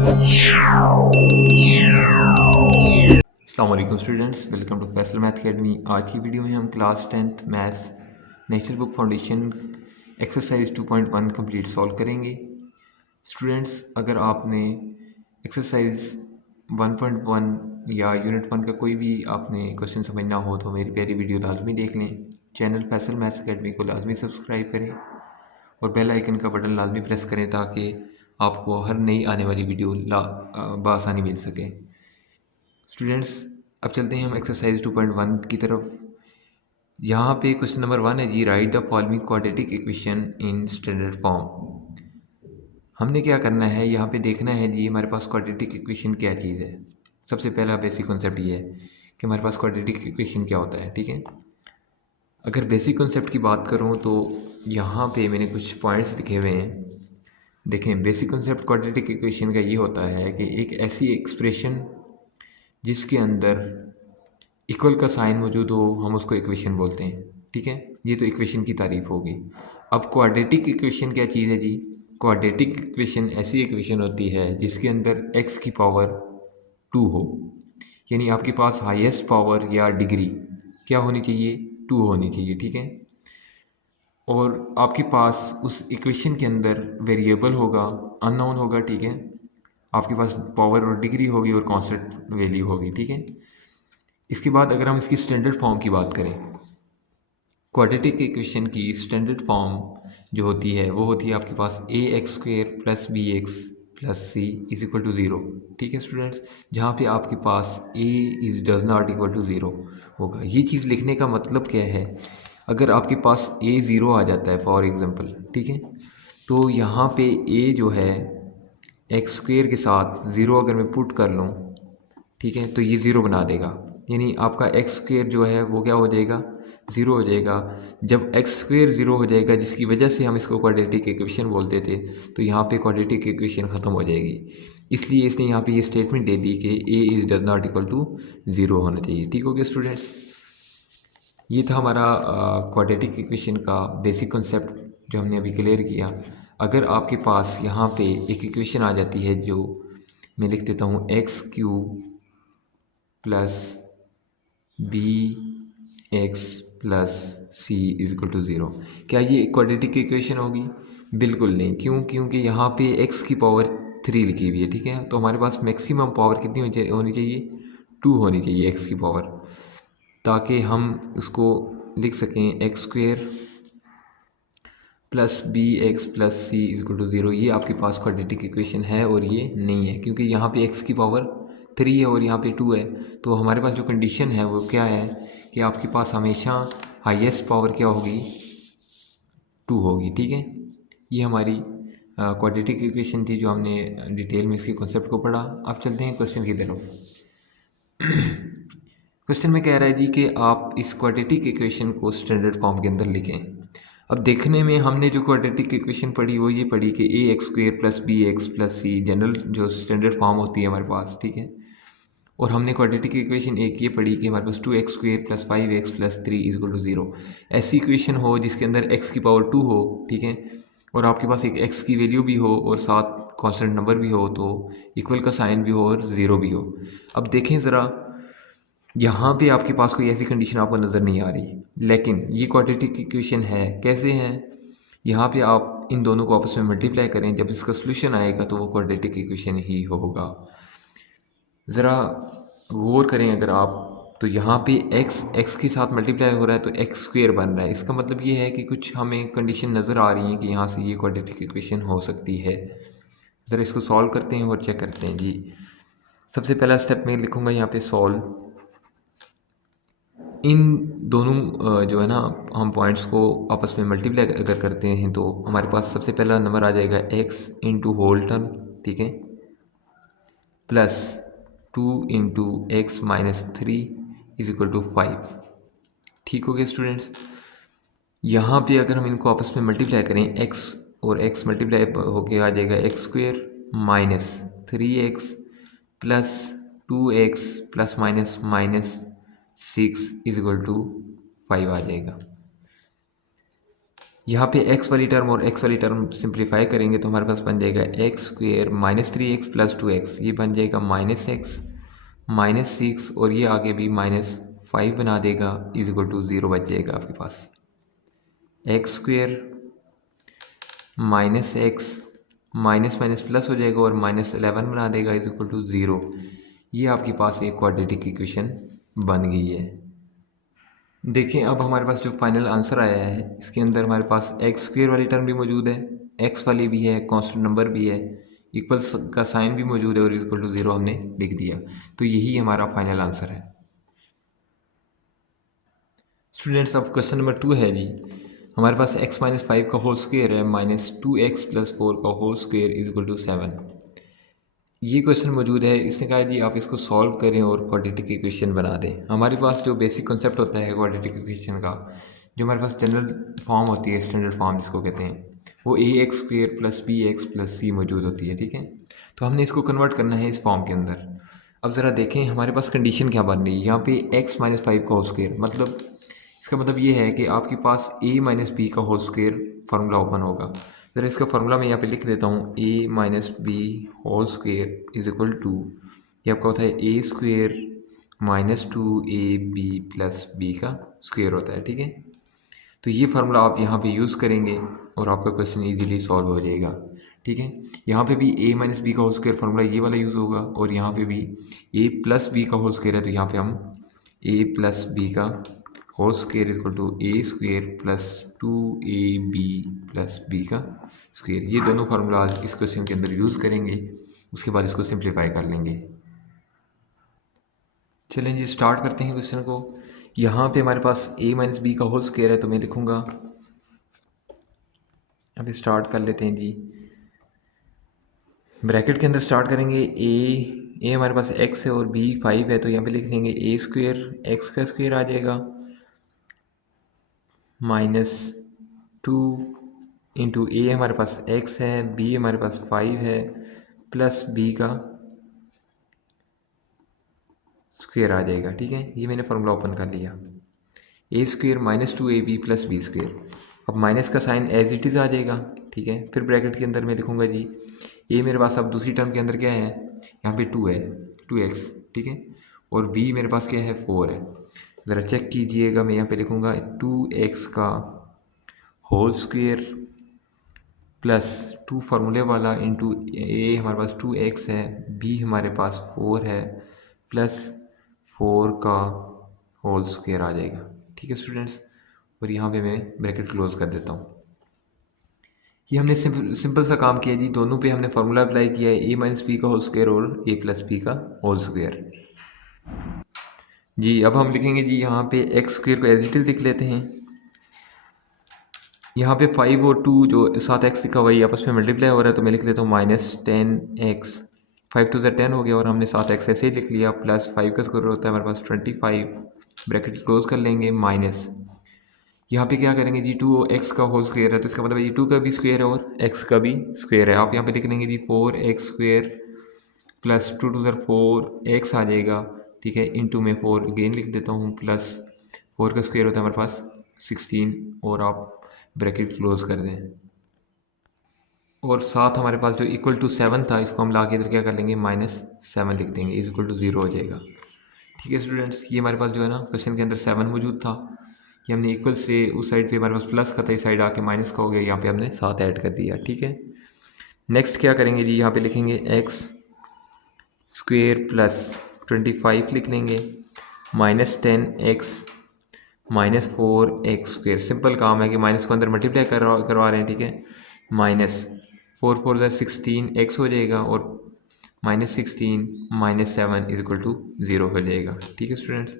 अस्सलाम वालेकुम students, welcome to Faisal math academy. आज की वीडियो में हम class 10th maths national book foundation exercise 2.1 complete solve करेंगे। स्टूडेंट्स, अगर आपने एक्सरसाइज 1.1 या यूनिट 1 का कोई भी आपने क्वेश्चन समझना हो तो मेरी प्यारी वीडियो लाजमी देख लें। चैनल फैसल मैथ्स अकेडमी को लाजमी सब्सक्राइब करें और बेल आइकन का बटन लाजमी प्रेस करें ताकि आपको हर नई आने वाली वीडियो बआसानी मिल सके। स्टूडेंट्स, अब चलते हैं हम एक्सरसाइज 2.1 की तरफ। यहाँ पे क्वेश्चन नंबर 1 है जी, write the following quadratic equation in standard form. हमने क्या करना है, यहाँ पे देखना है जी हमारे पास क्वाड्रेटिक इक्वेशन क्या चीज़ है। सबसे पहला बेसिक कॉन्सेप्ट ये है कि हमारे पास क्वाड्रेटिक इक्वेशन क्या होता है। ठीक है, अगर बेसिक कॉन्सेप्ट की बात करूँ तो यहाँ पे मैंने कुछ पॉइंट्स लिखे हुए हैं। देखें, बेसिक कॉन्सेप्ट क्वाड्रेटिक इक्वेशन का ये होता है कि एक ऐसी एक्सप्रेशन जिसके अंदर इक्वल का साइन मौजूद हो, हम उसको इक्वेशन बोलते हैं। ठीक है, ये तो इक्वेशन की तारीफ होगी। अब क्वाड्रेटिक इक्वेशन क्या चीज़ है जी? क्वाड्रेटिक इक्वेशन ऐसी इक्वेशन होती है जिसके अंदर x की पावर 2 हो, यानी आपके पास हाईएस्ट पावर या डिग्री क्या होनी चाहिए? 2 होनी चाहिए। ठीक है, और आपके पास उस इक्वेशन के अंदर वेरिएबल होगा, अननोन होगा। ठीक है, आपके पास पावर और डिग्री होगी और कांस्टेंट वैल्यू होगी। ठीक है, इसके बाद अगर हम इसकी स्टैंडर्ड फॉर्म की बात करें, क्वाड्रेटिक इक्वेशन की स्टैंडर्ड फॉर्म जो होती है वो होती है आपके पास A X square plus B x plus C is equal to zero. ठीक है स्टूडेंट्स, जहाँ पे आपके पास A is does not equal to zero होगा। ये चीज़ लिखने का मतलब क्या है? अगर आपके पास ए ज़ीरो आ जाता है फॉर एग्ज़ाम्पल, ठीक है, तो यहाँ पे ए जो है एक्स स्क्वेयर के साथ ज़ीरो अगर मैं पुट कर लूँ, ठीक है, तो ये ज़ीरो बना देगा, यानी आपका एक्स स्क्वेयर जो है वो क्या हो जाएगा? ज़ीरो हो जाएगा। जब एक्स स्क्वेयर ज़ीरो हो जाएगा, जिसकी वजह से हम इसको क्वाड्रेटिक इक्वेशन बोलते थे, तो यहाँ पे क्वाड्रेटिक इक्वेशन ख़त्म हो जाएगी। इसलिए इसने यहाँ पे ये स्टेटमेंट दे दी कि A is does not equal to zero होना चाहिए। ठीक हो गया स्टूडेंट्स, ये था हमारा क्वाड्रेटिक इक्वेशन का बेसिक कॉन्सेप्ट जो हमने अभी क्लियर किया। अगर आपके पास यहाँ पे एक इक्वेशन आ जाती है जो मैं लिख देता हूँ X cube plus B x plus C is equal to zero, क्या ये क्वाड्रेटिक इक्वेशन होगी? बिल्कुल नहीं। क्यों? क्योंकि यहाँ पे एक्स की पावर 3 लिखी हुई है। ठीक है, तो हमारे पास मैक्सिमम पावर कितनी होनी चाहिए? 2 होनी चाहिए एक्स की पावर, ताकि हम उसको लिख सकें X square plus B x plus C is equal to zero. ये आपके पास क्वाड्रेटिक इक्वेशन है और ये नहीं है, क्योंकि यहाँ पे एक्स की पावर 3 है और यहाँ पे 2 है। तो हमारे पास जो कंडीशन है वो क्या है कि आपके पास हमेशा हाईएस्ट पावर क्या होगी? 2 होगी। ठीक है, ये हमारी क्वाड्रेटिक इक्वेशन थी जो हमने डिटेल में इसके कॉन्सेप्ट को पढ़ा। अब चलते हैं क्वेश्चन की तरफ। क्वेश्चन में कह रहा है जी कि आप इस क्वाड्रेटिक इक्वेशन को स्टैंडर्ड फॉर्म के अंदर लिखें। अब देखने में हमने जो क्वाड्रेटिक इक्वेशन पढ़ी वो ये पढ़ी कि A X square plus B x plus C general जो स्टैंडर्ड फॉर्म होती है हमारे पास। ठीक है, और हमने क्वाड्रेटिक इक्वेशन एक ये पढ़ी कि हमारे पास 2x square plus 5x plus 3 is equal to zero. ऐसी इक्वेशन हो जिसके अंदर x की पावर 2 हो, ठीक है, और आपके पास एक x की वैल्यू भी हो और साथ कांस्टेंट नंबर भी हो, तो इक्वल का साइन भी हो और ज़ीरो भी हो। अब देखें ज़रा, यहाँ पे आपके पास कोई ऐसी कंडीशन आपको नज़र नहीं आ रही, लेकिन ये क्वाड्रेटिक इक्वेशन है। कैसे हैं? यहाँ पे आप इन दोनों को आपस में मल्टीप्लाई करें, जब इसका सोल्यूशन आएगा तो वो क्वाड्रेटिक इक्वेशन ही होगा। ज़रा गौर करें अगर आप, तो यहाँ पे x के साथ मल्टीप्लाई हो रहा है तो एक्स स्क्वेयर बन रहा है। इसका मतलब ये है कि कुछ हमें कंडीशन नज़र आ रही है कि यहाँ से ये क्वाड्रेटिक इक्वेशन हो सकती है। ज़रा इसको सॉल्व करते हैं और चेक करते हैं जी। सबसे पहला स्टेप मैं लिखूँगा यहाँ पे सॉल्व। इन दोनों जो है ना, हम पॉइंट्स को आपस में मल्टीप्लाई अगर करते हैं तो हमारे पास सबसे पहला नंबर आ जाएगा x इंटू होल टर्म, ठीक है, plus 2 into X minus 3 is equal to 5। ठीक हो गया स्टूडेंट्स, यहाँ पे अगर हम इनको आपस में मल्टीप्लाई करें, x और x मल्टीप्लाई होके आ जाएगा X square minus 3x plus 2x plus minus minus 6 is equal to 5 आ जाएगा। यहाँ पे x वाली टर्म और x वाली टर्म सिंप्लीफाई करेंगे तो हमारे पास बन जाएगा X square minus 3x plus 2x, ये बन जाएगा माइनस एक्स माइनस 6 और ये आगे भी -5 बना देगा, इज इक्वल टू 0 बच जाएगा आपके पास। X square minus X minus minus plus हो जाएगा और -11 बना देगा, इज इक्वल टू 0। ये आपके पास एक क्वाड्रेटिक इक्वेशन बन गई है। देखिए अब हमारे पास जो फाइनल आंसर आया है इसके अंदर हमारे पास एक्स स्क्वेयर वाली टर्म भी मौजूद है, एक्स वाली भी है, कांस्टेंट नंबर भी है, इक्वल्स का साइन भी मौजूद है और इक्वल टू 0 हमने लिख दिया। तो यही हमारा फाइनल आंसर है। स्टूडेंट्स अब क्वेश्चन नंबर 2 है जी, हमारे पास x माइनस 5 का होल स्क्वेयर है माइनस 2x प्लस 4 का whole square is equal to 7। ये क्वेश्चन मौजूद है। इसने कहा जी आप इसको सॉल्व करें और क्वाड्रेटिक इक्वेशन बना दें। हमारे पास जो बेसिक कॉन्सेप्ट होता है क्वाड्रेटिक इक्वेशन का, जो हमारे पास जनरल फॉर्म होती है, स्टैंडर्ड फॉर्म जिसको कहते हैं, वो ax square plus bx plus c मौजूद होती है, ठीक है। तो हमने इसको कन्वर्ट करना है इस फॉर्म के अंदर। अब ज़रा देखें हमारे पास कंडीशन क्या बन रही है। यहाँ पे x माइनस 5 का होल स्क्वेयर, मतलब इसका मतलब ये है कि आपके पास a माइनस बी का होल स्क्वेयर फार्मूला ओपन होगा। ज़रा इसका फार्मूला मैं यहाँ पे लिख देता हूँ, a minus B whole square is equal to, ये आपका होता है a स्क्वेयर माइनस 2ab प्लस b का स्क्वेयर होता है, ठीक है। तो ये फार्मूला आप यहाँ पे यूज़ करेंगे और आपका क्वेश्चन इजीली सॉल्व हो जाएगा, ठीक है। यहाँ पे भी a माइनस बी का होल स्क्वायर फार्मूला ये वाला यूज़ होगा और यहाँ पे भी a प्लस बी का होल स्क्वायर है, तो यहाँ पे हम a प्लस बी का whole square is equal to a square plus 2ab plus b का स्क्वायर, ये दोनों फार्मूलाज इस क्वेश्चन के अंदर यूज़ करेंगे। उसके बाद इसको सिंप्लीफाई कर लेंगे। चलें जी स्टार्ट करते हैं क्वेश्चन को। यहाँ पे हमारे पास a माइनस बी का होल स्क्वायर है, तो मैं लिखूँगा, अभी स्टार्ट कर लेते हैं जी। ब्रैकेट के अंदर स्टार्ट करेंगे, a हमारे पास x है और b 5 है, तो यहाँ पे लिख देंगे a स्क्वेयर x का स्क्वेयर आ जाएगा माइनस 2 इंटू a हमारे पास x है, b हमारे पास 5 है, प्लस b का स्क्वेयर आ जाएगा, ठीक है। ये मैंने फार्मूला ओपन कर लिया, a स्क्वेयर minus 2ab plus b square. अब माइनस का साइन एज इट इज़ आ जाएगा, ठीक है। फिर ब्रैकेट के अंदर मैं लिखूँगा जी, a मेरे पास अब दूसरी टर्म के अंदर क्या है, यहाँ पे 2 है, 2x, ठीक है, और b मेरे पास क्या है, 4 है। ज़रा चेक कीजिएगा, मैं यहाँ पे लिखूँगा 2x का होल स्क्वेयर प्लस 2 फार्मूले वाला इंटू a हमारे पास 2x है, b हमारे पास 4 है, प्लस 4 का होल स्क्वेयर आ जाएगा, ठीक है स्टूडेंट्स। और यहाँ पे मैं ब्रैकेट क्लोज कर देता हूँ। ये हमने सिंपल सा काम किया जी, दोनों पे हमने फार्मूला अप्लाई किया है, a माइनस बी का होल स्क्वायर और a प्लस बी का होल स्क्वायर। जी अब हम लिखेंगे जी यहाँ पे एक्स स्क्वायर को एज इट इज़ लिख लेते हैं। यहाँ पे 5 और 2 जो 7x लिखा हुआ है आपस में मल्टीप्लाई हो रहा है, तो मैं लिख लेता हूँ माइनस 10x, 5 2 10 हो गया और हमने 7x ऐसे ही लिख लिया, प्लस 5 का स्क्वायर होता है हमारे पास 25, ब्रैकेट क्लोज कर लेंगे, माइनस यहाँ पे क्या करेंगे जी, 2x का होल स्क्वायर है, तो इसका मतलब ये 2 का भी स्क्वायर है और x का भी स्क्वायर है। आप यहाँ पे लिख लेंगे जी 4x स्क्वायर प्लस 2 2 4x आ जाएगा, ठीक है, इंटू में 4 अगेन लिख देता हूँ, प्लस 4 का स्क्वायर होता है हमारे पास 16 और आप ब्रैकेट क्लोज कर दें। और साथ हमारे पास जो इक्वल टू 7 था, इसको हम ला के इधर क्या कर लेंगे, -7 लिख देंगे, इज इक्वल टू 0 हो जाएगा, ठीक है स्टूडेंट्स। ये हमारे पास जो है ना क्वेश्चन के अंदर 7 मौजूद था, ये हमने इक्वल से उस साइड पे हमारे पास प्लस का था, इस साइड आके माइनस का हो गया, यहाँ पे हमने 7 ऐड कर दिया, ठीक है। नेक्स्ट क्या करेंगे जी, यहाँ पे लिखेंगे एक्स स्क्वेयर प्लस 25 लिख लेंगे, -10x minus 4x square. Simple काम है कि माइनस को अंदर मल्टीप्लाई करवा रहे हैं, ठीक है। माइनस 4 4 16x हो जाएगा और -16 -7 इज इक्वल टू 0 हो जाएगा, ठीक है स्टूडेंट्स।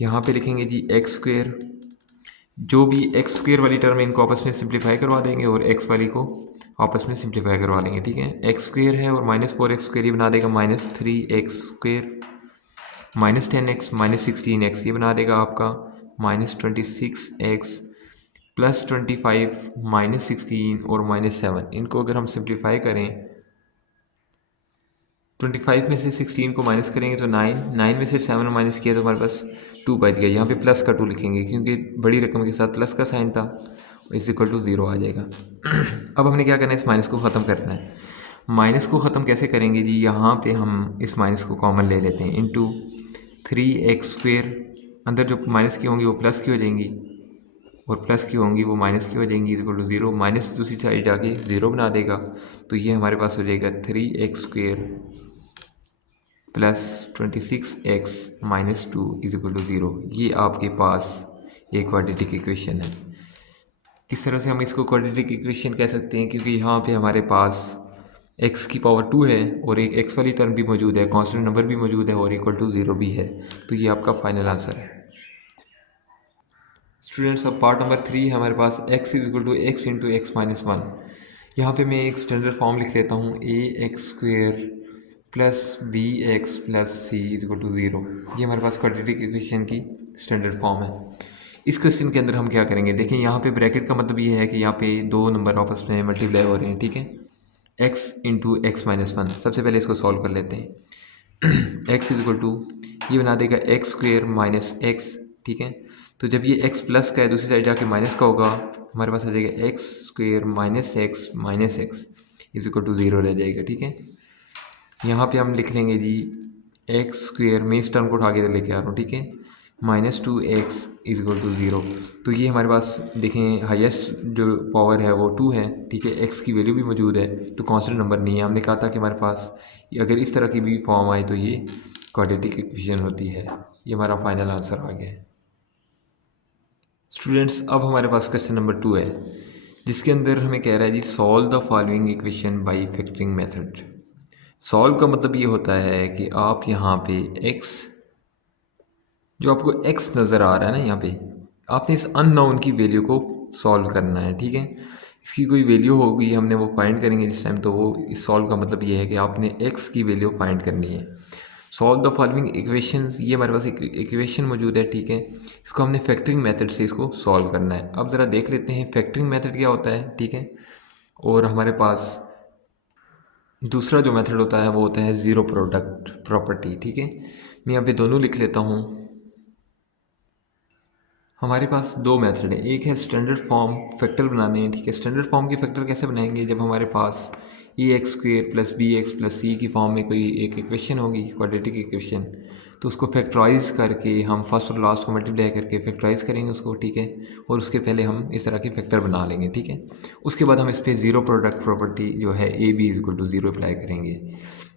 यहाँ पे लिखेंगे जी एक्स स्क्वेयर, जो भी एक्स स्क्वेयर वाली टर्म है इनको आपस में सिंप्लीफाई करवा देंगे और एक्स वाली को आपस में सिंप्लीफाई करवा लेंगे, ठीक है। एक्स स्क्वेयर है और -4x स्क्वेयर ये बना देगा -3x स्क्वेयर, -10x -16x ये बना देगा आपका -26x प्लस 25 -16 और -7। इनको अगर हम सिंप्लीफाई करें, 25 में से 16 को माइनस करेंगे तो 9 में से 7 माइनस किया तो हमारे पास 2 बच गया। यहाँ पे प्लस का 2 लिखेंगे क्योंकि बड़ी रकम के साथ प्लस का साइन था, इज इक्वल टू 0 आ जाएगा। अब हमने क्या करना है, इस माइनस को ख़त्म करना है। माइनस को ख़त्म कैसे करेंगे जी, यहाँ पे हम इस माइनस को कॉमन ले लेते हैं, इंटू 3x², अंदर जो माइनस की होंगी वो प्लस की हो जाएंगी और प्लस की होंगी वो माइनस की हो जाएंगी, इज इक्वल टू 0। माइनस दूसरी साइड जाके 0 बना देगा, तो ये हमारे पास हो जाएगा 3x² plus 26x minus 2 is equal to 0। ये आपके पास एक क्वाड्रेटिक इक्वेशन है। किस तरह से हम इसको क्वाड्रेटिक इक्वेशन कह सकते हैं, क्योंकि यहाँ पे हमारे पास x की पावर 2 है और एक x वाली टर्म भी मौजूद है, कांस्टेंट नंबर भी मौजूद है और इक्वल टू 0 भी है, तो ये आपका फाइनल आंसर है। स्टूडेंट्स अब पार्ट नंबर 3 है हमारे पास, x is equal to X into X minus 1। यहाँ पर मैं एक स्टैंडर्ड फॉर्म लिख लेता हूँ, ax² plus bx plus c is equal to 0। ये हमारे पास क्वाड्रेटिक इक्वेशन की स्टैंडर्ड फॉर्म है। इस क्वेश्चन के अंदर हम क्या करेंगे, देखिए यहाँ पे ब्रैकेट का मतलब ये है कि यहाँ पे दो नंबर आपस में मल्टीप्लाई हो रहे हैं, ठीक है, x इंटू एक्स माइनस 1। सबसे पहले इसको सॉल्व कर लेते हैं। x इज इक्वल टू ये बना देगा x² माइनस एक्स, ठीक है, तो जब ये x प्लस का है दूसरी साइड जाके माइनस का होगा, हमारे पास आ जाएगा x² minus X is equal to 0 रह जाएगा, ठीक है। यहाँ पे हम लिख लेंगे जी x² में इस टर्म को उठा के लेके आ रहा हूँ, ठीक है, -2x इज इक्वल टू 0। तो ये हमारे पास देखें हाईएस्ट जो पावर है वो 2 है, ठीक है, x की वैल्यू भी मौजूद है, तो कांस्टेंट नंबर नहीं है। हमने कहा था कि हमारे पास अगर इस तरह की भी फॉर्म आए तो ये क्वाड्रेटिक इक्वेशन होती है। ये हमारा फाइनल आंसर आ गया है। स्टूडेंट्स अब हमारे पास क्वेश्चन नंबर 2 है, जिसके अंदर हमें कह रहा है जी solve the following equation by factoring method. Solve का मतलब ये होता है कि आप यहाँ पे x, जो आपको x नज़र आ रहा है ना, यहाँ पे आपने इस अननोन की वैल्यू को सॉल्व करना है, ठीक है। इसकी कोई वैल्यू होगी हमने वो फाइंड करेंगे जिस टाइम, तो वो इस सॉल्व का मतलब ये है कि आपने x की वैल्यू फाइंड करनी है। सॉल्व द फॉलोइंग इक्वेशंस, ये हमारे पास एक इक्वेशन मौजूद है, ठीक है, इसको हमने फैक्टरिंग मेथड से इसको सॉल्व करना है। अब ज़रा देख लेते हैं फैक्टरिंग मेथड क्या होता है, ठीक है, और हमारे पास दूसरा जो मेथड होता है वो होता है ज़ीरो प्रोडक्ट प्रॉपर्टी, ठीक है। मैं यहाँ पे दोनों लिख लेता हूँ। हमारे पास दो मेथड है, एक है स्टैंडर्ड फॉर्म फैक्टर बनाने हैं, ठीक है। स्टैंडर्ड फॉर्म के फैक्टर कैसे बनाएंगे, जब हमारे पास ax² plus bx plus c की फॉर्म में कोई एक इक्वेशन होगी क्वाड्रेटिक इक्वेशन, तो उसको फैक्टराइज करके हम फर्स्ट और लास्ट को मल्टीप्लाई करके फैक्टराइज करेंगे उसको, ठीक है, और उसके पहले हम इस तरह के फैक्टर बना लेंगे, ठीक है। उसके बाद हम इस पर ज़ीरो प्रोडक्ट प्रॉपर्टी जो है A B is equal to 0 apply करेंगे।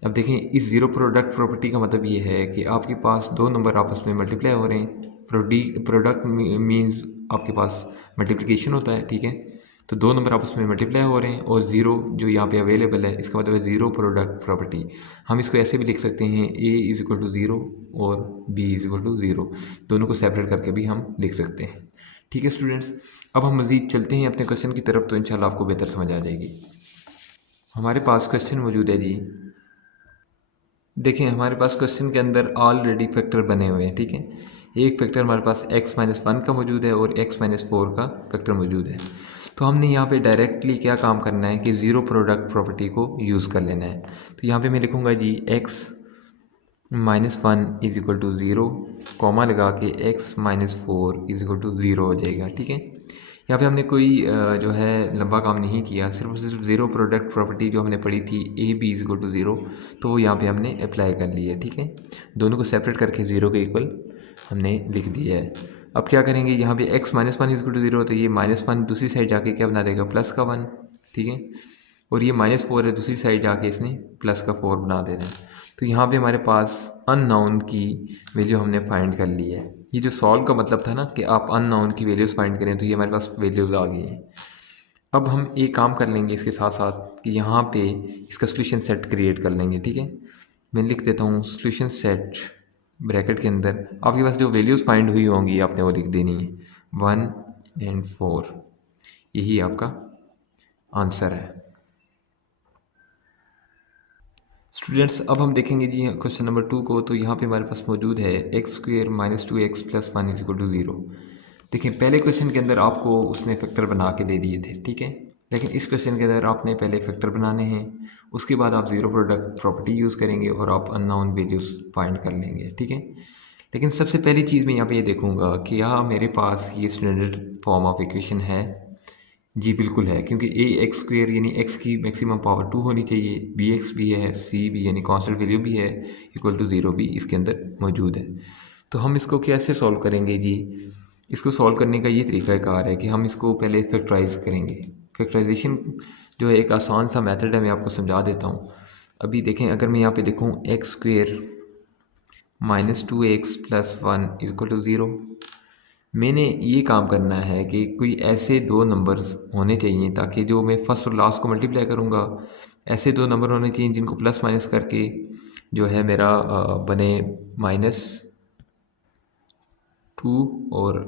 अब देखें इस ज़ीरो प्रोडक्ट प्रॉपर्टी का मतलब ये है कि आपके पास दो नंबर आपस में मल्टीप्लाई हो रहे हैं, प्रोडक्ट मीन्स आपके पास मल्टीप्लिकेशन होता है, ठीक है, तो दो नंबर आपस में मल्टीप्लाई हो रहे हैं और ज़ीरो जो यहाँ पे अवेलेबल है, इसका मतलब है ज़ीरो प्रोडक्ट प्रॉपर्टी। हम इसको ऐसे भी लिख सकते हैं a इज़ इक्वल टू 0 और b इज़ इक्वल टू 0, दोनों को सेपरेट करके भी हम लिख सकते हैं, ठीक है स्टूडेंट्स। अब हम मज़ीद चलते हैं अपने क्वेश्चन की तरफ, तो इंशाल्लाह आपको बेहतर समझ आ जाएगी। हमारे पास क्वेश्चन मौजूद है जी, देखें हमारे पास क्वेश्चन के अंदर ऑलरेडी फैक्टर बने हुए हैं, ठीक है। एक फैक्टर हमारे पास x-1 का मौजूद है और x-4 का फैक्टर मौजूद है। तो हमने यहाँ पे डायरेक्टली क्या काम करना है कि ज़ीरो प्रोडक्ट प्रॉपर्टी को यूज़ कर लेना है। तो यहाँ पे मैं लिखूँगा जी x-1 is equal to 0, comma लगा के x-4 इज़ इक्वल टू 0 हो जाएगा, ठीक है। यहाँ पे हमने कोई जो है लंबा काम नहीं किया, सिर्फ और सिर्फ ज़ीरो प्रोडक्ट प्रॉपर्टी जो हमने पढ़ी थी A B is equal to 0, तो वो यहाँ पे हमने अप्लाई कर ली है, ठीक है। दोनों को सेपरेट करके 0 के इक्वल हमने लिख दिया है। अब क्या करेंगे, यहाँ पे x-1 इज इक्वल टू 0, तो ये -1 दूसरी साइड जाके क्या बना देगा, प्लस का 1, ठीक है, और ये -4 है, दूसरी साइड जाके इसने प्लस का 4 बना देना है। तो यहाँ पे हमारे पास अननोन की वैल्यू हमने फाइंड कर ली है। ये जो सॉल्व का मतलब था ना कि आप अननोन की वैल्यूज़ फाइंड करें, तो ये हमारे पास वैल्यूज़ आ गई हैं। अब हम एक काम कर लेंगे इसके साथ साथ कि यहाँ पे इसका सोल्यूशन सेट क्रिएट कर लेंगे, ठीक है। मैं लिख देता हूँ सोल्यूशन सेट, ब्रैकेट के अंदर आपके पास जो वैल्यूज़ फाइंड हुई होंगी आपने वो लिख देनी है, 1 और 4, यही आपका आंसर है। स्टूडेंट्स अब हम देखेंगे जी क्वेश्चन नंबर 2 को, तो यहाँ पे हमारे पास मौजूद है x² - 2x + 1 is equal to 0। देखिए पहले क्वेश्चन के अंदर आपको उसने फैक्टर बना के दे दिए थे, ठीक है, लेकिन इस क्वेश्चन के अंदर आपने पहले फैक्टर बनाने हैं, उसके बाद आप ज़ीरो प्रोडक्ट प्रॉपर्टी यूज़ करेंगे और आप अननोन वैल्यूज़ फाइंड कर लेंगे, ठीक है। लेकिन सबसे पहली चीज़ मैं यहाँ पे ये देखूँगा कि यहाँ मेरे पास ये स्टैंडर्ड फॉर्म ऑफ इक्वेशन है, जी बिल्कुल है, क्योंकि ए एक्स स्क्वेयर यानी एक्स की मैक्सिमम पावर 2 होनी चाहिए, बी एक्स भी है, सी भी यानी कांस्टेंट वैल्यू भी है, इक्वल टू 0 भी इसके अंदर मौजूद है। तो हम इसको कैसे सॉल्व करेंगे जी? इसको सॉल्व करने का ये तरीकाकार है कि हम इसको पहले फैक्टराइज करेंगे। फैक्टराइजेशन जो है एक आसान सा मेथड है, मैं आपको समझा देता हूँ। अभी देखें, अगर मैं यहाँ पे देखूँ X square minus 2x plus 1 equal to 0, मैंने ये काम करना है कि कोई ऐसे दो नंबर्स होने चाहिए ताकि जो मैं फर्स्ट और लास्ट को मल्टीप्लाई करूँगा, ऐसे दो नंबर होने चाहिए जिनको प्लस माइनस करके जो है मेरा बने -2, और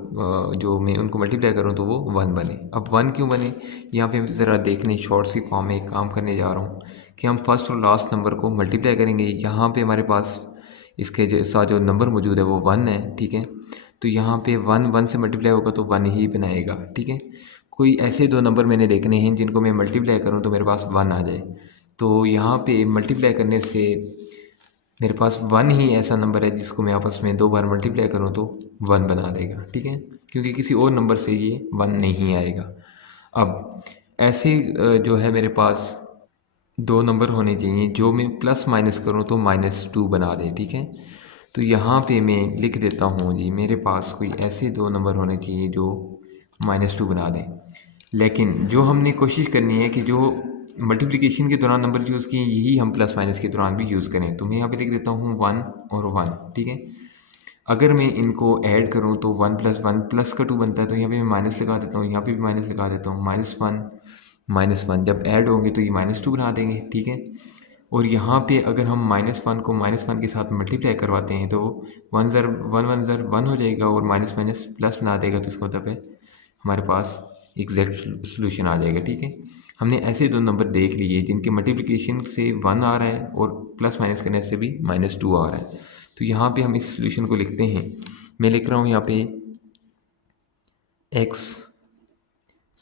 जो मैं उनको मल्टीप्लाई करूँ तो वो 1 बने। अब 1 क्यों बने, यहाँ पे ज़रा देख लें, शॉर्ट सी फॉर्म में एक काम करने जा रहा हूँ कि हम फर्स्ट और लास्ट नंबर को मल्टीप्लाई करेंगे। यहाँ पे हमारे पास इसके जो साथ जो नंबर मौजूद है वो 1 है, ठीक है। तो यहाँ पे 1 1 से मल्टीप्लाई होगा तो 1 ही बनाएगा, ठीक है। कोई ऐसे दो नंबर मैंने देखने हैं जिनको मैं मल्टीप्लाई करूँ तो मेरे पास 1 आ जाए। तो यहाँ पे मल्टीप्लाई करने से मेरे पास 1 ही ऐसा नंबर है जिसको मैं आपस में दो बार मल्टीप्लाई करूँ तो 1 बना देगा, ठीक है। क्योंकि किसी और नंबर से ये 1 नहीं आएगा। अब ऐसे जो है मेरे पास दो नंबर होने चाहिए जो मैं प्लस माइनस करूँ तो -2 बना दें, ठीक है। तो यहाँ पे मैं लिख देता हूँ जी, मेरे पास कोई ऐसे दो नंबर होने चाहिए जो -2 बना दें। लेकिन जो हमने कोशिश करनी है कि जो मल्टीप्लिकेशन के दौरान नंबर यूज़ किए यही हम प्लस माइनस के दौरान भी यूज़ करें। तो मैं यहाँ पे लिख देता हूँ 1 और 1, ठीक है। अगर मैं इनको ऐड करूँ तो 1 + 1 प्लस का 2 बनता है, तो यहाँ पे मैं माइनस लगा देता हूँ, यहाँ पे भी माइनस लगा देता हूँ। -1 जब ऐड होंगे तो ये -2 बना देंगे, ठीक है। और यहाँ पे अगर हम -1 को -1 के साथ मल्टीप्लाई करवाते हैं तो 1 ज़र 1 1 ज़र 1 हो जाएगा और माइनस माइनस प्लस बना देगा। तो इसका मतलब है हमारे पास एग्जैक्ट सॉल्यूशन आ जाएगा, ठीक है। हमने ऐसे दो नंबर देख लिए जिनके मल्टीप्लिकेशन से 1 आ रहा है और प्लस माइनस करने से भी -2 आ रहा है। तो यहाँ पे हम इस सॉल्यूशन को लिखते हैं। मैं लिख रहा हूँ यहाँ पे एक्स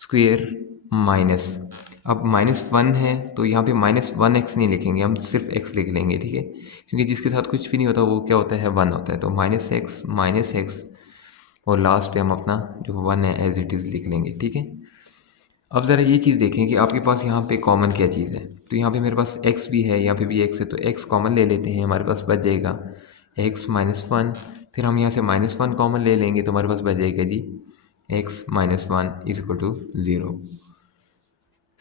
स्क्वेयर माइनस, अब -1 है तो यहाँ पे -1x नहीं लिखेंगे, हम सिर्फ x लिख लेंगे, ठीक है। क्योंकि जिसके साथ कुछ भी नहीं होता वो क्या होता है, 1 होता है। तो -x और लास्ट पे हम अपना जो 1 है एज इट इज़ लिख लेंगे, ठीक है। अब ज़रा ये चीज़ देखें कि आपके पास यहाँ पे कॉमन क्या चीज़ है। तो यहाँ पे मेरे पास x भी है, यहाँ पे भी x है, तो x कॉमन ले लेते हैं, हमारे पास बच जाएगा x -1। फिर हम यहाँ से -1 कॉमन ले लेंगे तो हमारे पास बच जाएगा जी x -1 is equal to 0।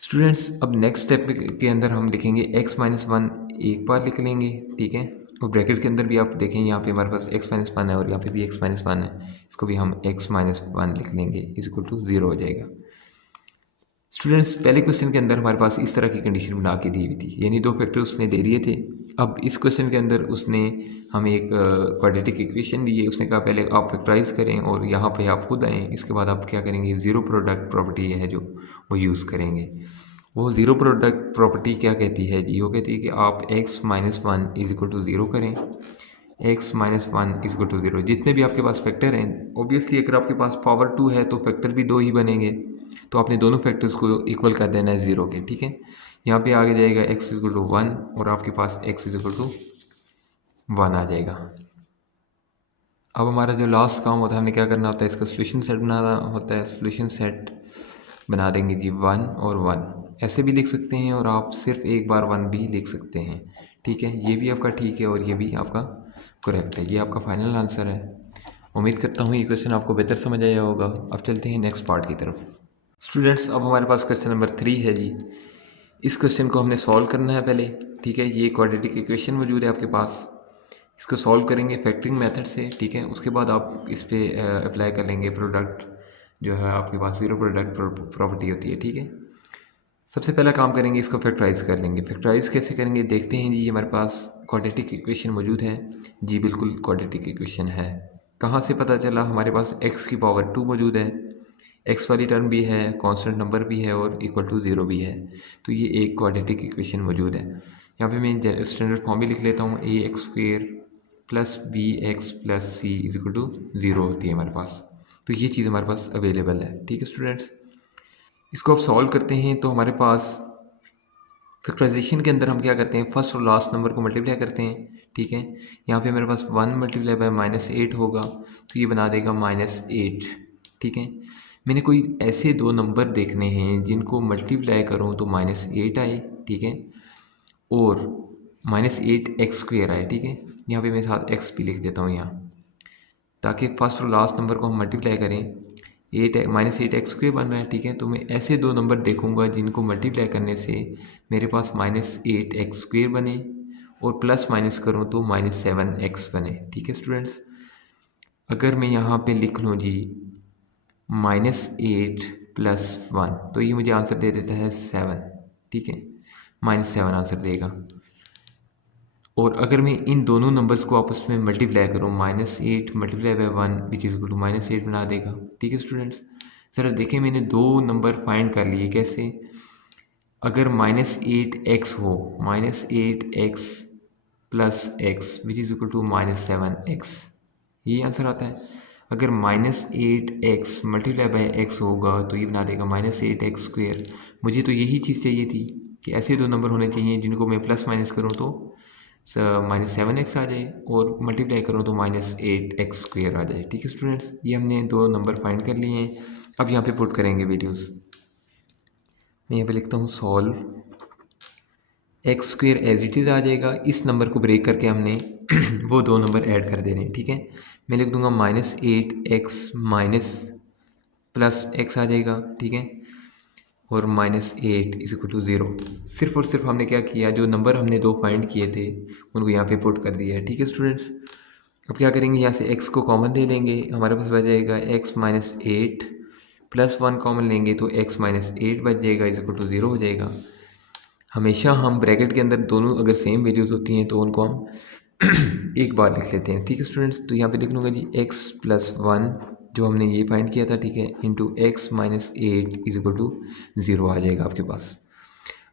Students, अब नेक्स्ट स्टेप के अंदर हम लिखेंगे x-1 एक बार लिख लेंगे, ठीक है। और ब्रैकेट के अंदर भी आप देखें यहाँ पे हमारे पास x-1 है और यहाँ पे भी x-1 है, इसको भी हम x-1 लिख लेंगे इज इक्वल टू 0 हो जाएगा। स्टूडेंट्स, पहले क्वेश्चन के अंदर हमारे पास इस तरह की कंडीशन बना के दी हुई थी, यानी दो फैक्टर उसने दे दिए थे। अब इस क्वेश्चन के अंदर उसने हमें एक क्वाड्रेटिक इक्वेशन दी है। उसने कहा पहले आप फैक्टराइज करें और यहाँ पे आप खुद आएँ, इसके बाद आप क्या करेंगे, ज़ीरो प्रोडक्ट प्रॉपर्टी है जो वो यूज़ करेंगे। वो ज़ीरो प्रोडक्ट प्रॉपर्टी क्या कहती है जी, वो कहती है कि आप x-1 इज इक्वल टू 0 करें। x-1 इज इक्वल टू 0, जितने भी आपके पास फैक्टर हैं, ऑब्वियसली अगर आपके पास पावर 2 है तो फैक्टर भी 2 ही बनेंगे। तो आपने दोनों फैक्टर्स को इक्वल कर देना है 0 के, ठीक है। यहाँ पे आगे जाएगा x इज इक्वल टू 1 और आपके पास x इज इक्वल टू 1 आ जाएगा। अब हमारा जो लास्ट काम होता है, हमें क्या करना होता है, इसका सोल्यूशन सेट बनाना होता है। सोल्यूशन सेट बना देंगे जी 1 और 1, ऐसे भी लिख सकते हैं और आप सिर्फ एक बार 1 भी लिख सकते हैं, ठीक है। ये भी आपका ठीक है और ये भी आपका करेक्ट है, ये आपका फाइनल आंसर है। उम्मीद करता हूँ ये क्वेश्चन आपको बेहतर समझ आया होगा। अब चलते हैं नेक्स्ट पार्ट की तरफ। स्टूडेंट्स, अब हमारे पास क्वेश्चन नंबर 3 है जी। इस क्वेश्चन को हमने सॉल्व करना है पहले, ठीक है। ये क्वाड्रेटिक इक्वेशन मौजूद है आपके पास, इसको सॉल्व करेंगे फैक्टरिंग मेथड से, ठीक है। उसके बाद आप इस पर अप्लाई कर लेंगे प्रोडक्ट, जो है आपके पास ज़ीरो प्रोडक्ट प्रॉपर्टी होती है, ठीक है। सबसे पहला काम करेंगे, इसको फैक्टराइज कर लेंगे। फैक्टराइज कैसे करेंगे देखते हैं जी। हमारे पास क्वाड्रेटिक इक्वेशन मौजूद है जी, बिल्कुल क्वाड्रेटिक इक्वेशन है। कहाँ से पता चला, हमारे पास x की पावर 2 मौजूद है, x वाली टर्म भी है, कांस्टेंट नंबर भी है और इक्वल टू 0 भी है। तो ये एक क्वाड्रेटिक इक्वेशन मौजूद है। यहाँ पे मैं स्टैंडर्ड फॉर्म भी लिख लेता हूँ, ax² plus bx plus c is equal to 0 होती है हमारे पास। तो ये चीज़ हमारे पास अवेलेबल है, ठीक है स्टूडेंट्स। इसको अब सॉल्व करते हैं तो हमारे पास फैक्टराइजेशन के अंदर हम क्या करते हैं, फर्स्ट और लास्ट नंबर को मल्टीप्लाई करते हैं, ठीक है। यहाँ पे मेरे पास 1 मल्टीप्लाई बाय -8 होगा तो ये बना देगा -8, ठीक है। मैंने कोई ऐसे दो नंबर देखने हैं जिनको मल्टीप्लाई करूँ तो -8 आए, ठीक है, और -8x² आए, ठीक है। यहाँ पे मैं साथ x भी लिख देता हूँ यहाँ, ताकि फर्स्ट और लास्ट नंबर को हम मल्टीप्लाई करें। -8x² बन रहा है, ठीक है। तो मैं ऐसे दो नंबर देखूंगा जिनको मल्टीप्लाई करने से मेरे पास -8x² बने और प्लस माइनस करूँ तो -7x बने, ठीक है स्टूडेंट्स। अगर मैं यहाँ पे लिख लूँ जी -8 + 1 तो ये मुझे आंसर दे देता है 7, ठीक है, -7 आंसर देगा। और अगर मैं इन दोनों नंबर्स को आपस में मल्टीप्लाई करूँ, -8 × 1 विच इज इक्वल टू -8 बना देगा, ठीक है स्टूडेंट्स। सर देखें मैंने दो नंबर फाइंड कर लिए, कैसे? अगर -8x हो, -8x + x which is equal to -7x, ये आंसर आता है। अगर -8x × x होगा तो ये बना देगा -8x²। मुझे तो यही चीज़ चाहिए थी कि ऐसे दो नंबर होने चाहिए जिनको मैं प्लस माइनस करूँ तो -7x आ जाए और मल्टीप्लाई करूँ तो -8x² आ जाए, ठीक है स्टूडेंट्स। ये हमने दो नंबर फाइंड कर लिए हैं। अब यहाँ पे पुट करेंगे वैल्यूज़। मैं यहाँ पे लिखता हूँ solve, x² as it is आ जाएगा। इस नंबर को ब्रेक करके हमने वो दो नंबर ऐड कर देने हैं, ठीक है। मैं लिख दूंगा -8x + x आ जाएगा, ठीक है, और -8 = 0। सिर्फ और सिर्फ हमने क्या किया, जो नंबर हमने दो फाइंड किए थे उनको यहाँ पे पुट कर दिया है, ठीक है स्टूडेंट्स। अब क्या करेंगे, यहाँ से x को कॉमन ले लेंगे, हमारे पास बच जाएगा x - 8 + 1 कॉमन लेंगे तो x - 8 बच जाएगा, = 0 हो जाएगा। हमेशा हम ब्रैकेट के अंदर दोनों अगर सेम वैल्यूज़ होती हैं तो उनको हम एक बार लिख लेते हैं, ठीक है स्टूडेंट्स। तो यहाँ पे लिख लूँगा जी x + 1 जो हमने ये फाइंड किया था, ठीक है, इंटू x - 8 = 0 आ जाएगा आपके पास।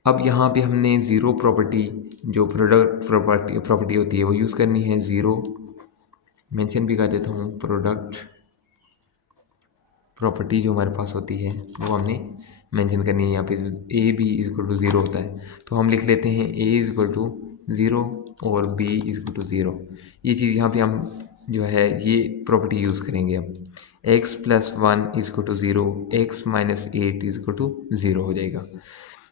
अब यहाँ पे हमने ज़ीरो प्रॉपर्टी, जो प्रोडक्ट प्रॉपर्टी होती है वो यूज़ करनी है। ज़ीरो मेंशन भी कर देता हूँ, प्रोडक्ट प्रॉपर्टी जो हमारे पास होती है वो हमने मेंशन करनी है। यहाँ पे a b = 0 होता है, तो हम लिख लेते हैं a = 0 और b = 0। ये चीज़ यहाँ पे हम जो है ये प्रॉपर्टी यूज़ करेंगे। अब x + 1 = 0, x - 8 = 0 हो जाएगा।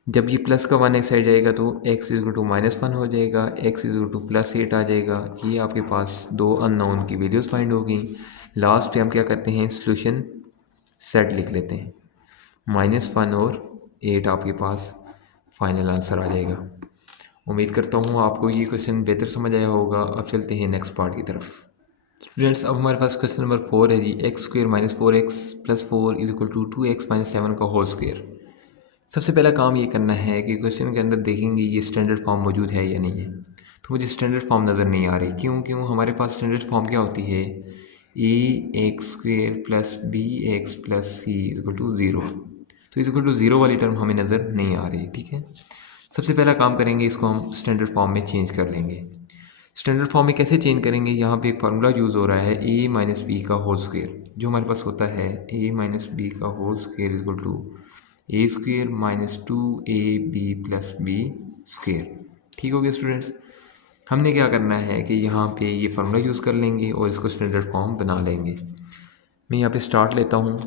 जब ये प्लस का 1 एक साइड जाएगा तो x = -1 हो जाएगा, x = +8 आ जाएगा। ये आपके पास दो अननोन की वैल्यूज़ फाइंड हो गई। लास्ट पे हम क्या करते हैं, सॉल्यूशन सेट लिख लेते हैं। -1 और 8 आपके पास फाइनल आंसर आ जाएगा। उम्मीद करता हूँ आपको ये क्वेश्चन बेहतर समझ आया होगा। अब चलते हैं नेक्स्ट पार्ट की तरफ। स्टूडेंट्स अब हमारे पास क्वेश्चन नंबर 4 है जी, x² - 4x + 4 = 2x - 7 का होल स्क्वायर। सबसे पहला काम ये करना है कि क्वेश्चन के अंदर देखेंगे ये स्टैंडर्ड फॉर्म मौजूद है या नहीं है। तो मुझे स्टैंडर्ड फॉर्म नज़र नहीं आ रही। क्यों हमारे पास स्टैंडर्ड फॉर्म क्या होती है, ax² + bx + c = 0। तो =0 वाली टर्म हमें नज़र नहीं आ रही, ठीक है। सबसे पहला काम करेंगे, इसको हम स्टैंडर्ड फॉर्म में चेंज कर लेंगे। स्टैंडर्ड फॉर्म में कैसे चेंज करेंगे, यहाँ पे एक फार्मूला यूज़ हो रहा है a - b का होल स्क्वायर, जो हमारे पास होता है a - b का whole square = a² - 2ab + b²। ठीक हो गया स्टूडेंट्स। हमने क्या करना है कि यहाँ पे ये फार्मूला यूज़ कर लेंगे और इसको स्टैंडर्ड फॉर्म बना लेंगे। मैं यहाँ पे स्टार्ट लेता हूँ,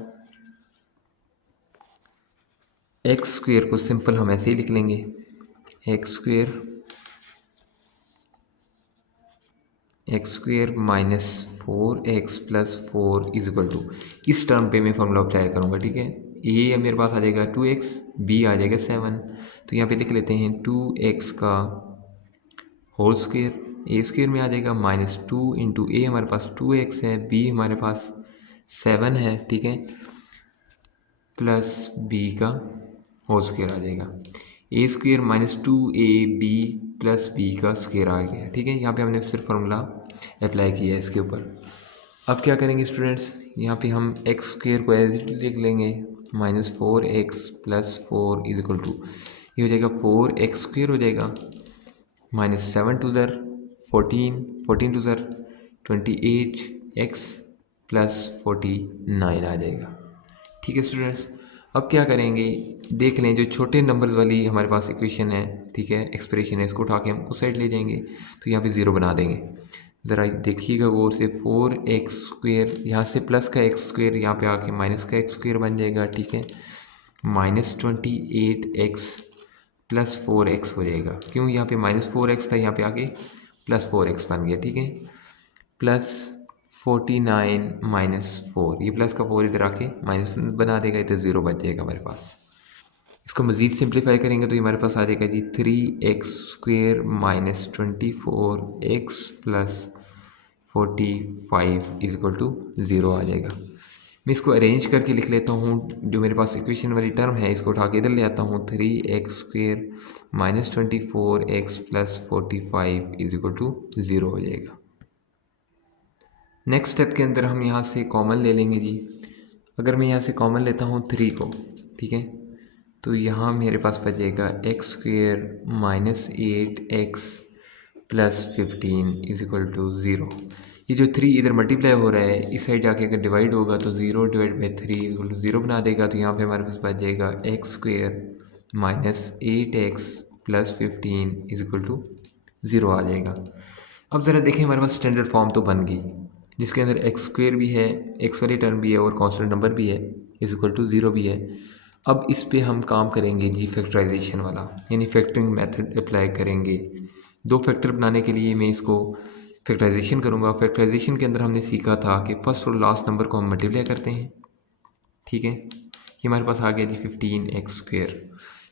x² को सिंपल हम ऐसे ही लिख लेंगे, x² - 4x + 4 = इस टर्म पे मैं फार्मूला अप्लाई करूँगा, ठीक है। ये मेरे पास आ जाएगा 2x, b आ जाएगा 7। तो यहाँ पे लिख लेते हैं 2x का होल स्क्वायर, a² में आ जाएगा -2 इंटू a हमारे पास 2x है, b हमारे पास 7 है, ठीक है, प्लस b का होल स्क्वायर आ जाएगा। a² - 2ab + b का स्क्वायर आ गया, ठीक है। यहाँ पे हमने सिर्फ फार्मूला अप्लाई किया है इसके ऊपर। अब क्या करेंगे स्टूडेंट्स, यहाँ पे हम x² को एज इट लिख लेंगे, -4x + 4 = ये हो जाएगा 4x² हो जाएगा, -7 2 ज़र 14, 14 2 ज़र 28, x + 49 आ जाएगा, ठीक है स्टूडेंट्स। अब क्या करेंगे, देख लें जो छोटे नंबर्स वाली हमारे पास इक्वेशन है, ठीक है, एक्सप्रेशन है, इसको उठा के हम उस साइड ले जाएंगे तो यहाँ पे 0 बना देंगे। ज़रा देखिएगा गौर से। 4x² यहाँ से प्लस का x² यहाँ पे आके माइनस का x² बन जाएगा, ठीक है। -28x प्लस 4x हो जाएगा। क्यों, यहाँ पे -4x था, यहाँ पे आके +4x बन गया, ठीक है। प्लस 49 -4, ये प्लस का 4 इधर आके माइनस बना देगा, इधर 0 बच जाएगा हमारे पास। इसको मज़ीद सिंप्लीफाई करेंगे तो ये हमारे पास आ जाएगा जी 3x² - 24x प्लस 45 = 0 आ जाएगा। मैं इसको अरेंज करके लिख लेता हूँ, जो मेरे पास इक्वेशन वाली टर्म है इसको उठा के इधर ले आता हूँ। 3x² - 24x प्लस 45 = 0 हो जाएगा। नेक्स्ट स्टेप के अंदर हम यहाँ से कॉमन ले लेंगे जी। अगर मैं यहाँ से कॉमन लेता हूँ 3 को, ठीक है, तो यहाँ मेरे पास बचेगा x² - 8x प्लस 15 = 0। ये जो 3 इधर मल्टीप्लाई हो रहा है, इस साइड जाके अगर डिवाइड होगा तो 0 / 3 = 0 बना देगा। तो यहाँ पे हमारे पास बच जाएगा x² - 8x प्लस 15 = 0 आ जाएगा। अब ज़रा देखें, हमारे पास स्टैंडर्ड फॉर्म तो बन गई, जिसके अंदर x² भी है, x वाली टर्म भी है और कांस्टेंट नंबर भी है, =0 भी है। अब इस पे हम काम करेंगे जी फैक्टराइजेशन वाला, यानी फैक्टरिंग मेथड अप्लाई करेंगे। 2 फैक्टर बनाने के लिए मैं इसको फैक्टराइजेशन करूँगा। फैक्टराइजेशन के अंदर हमने सीखा था कि फर्स्ट और लास्ट नंबर को हम मल्टीप्लाई करते हैं, ठीक है। ये हमारे पास आ गया जी 15x²।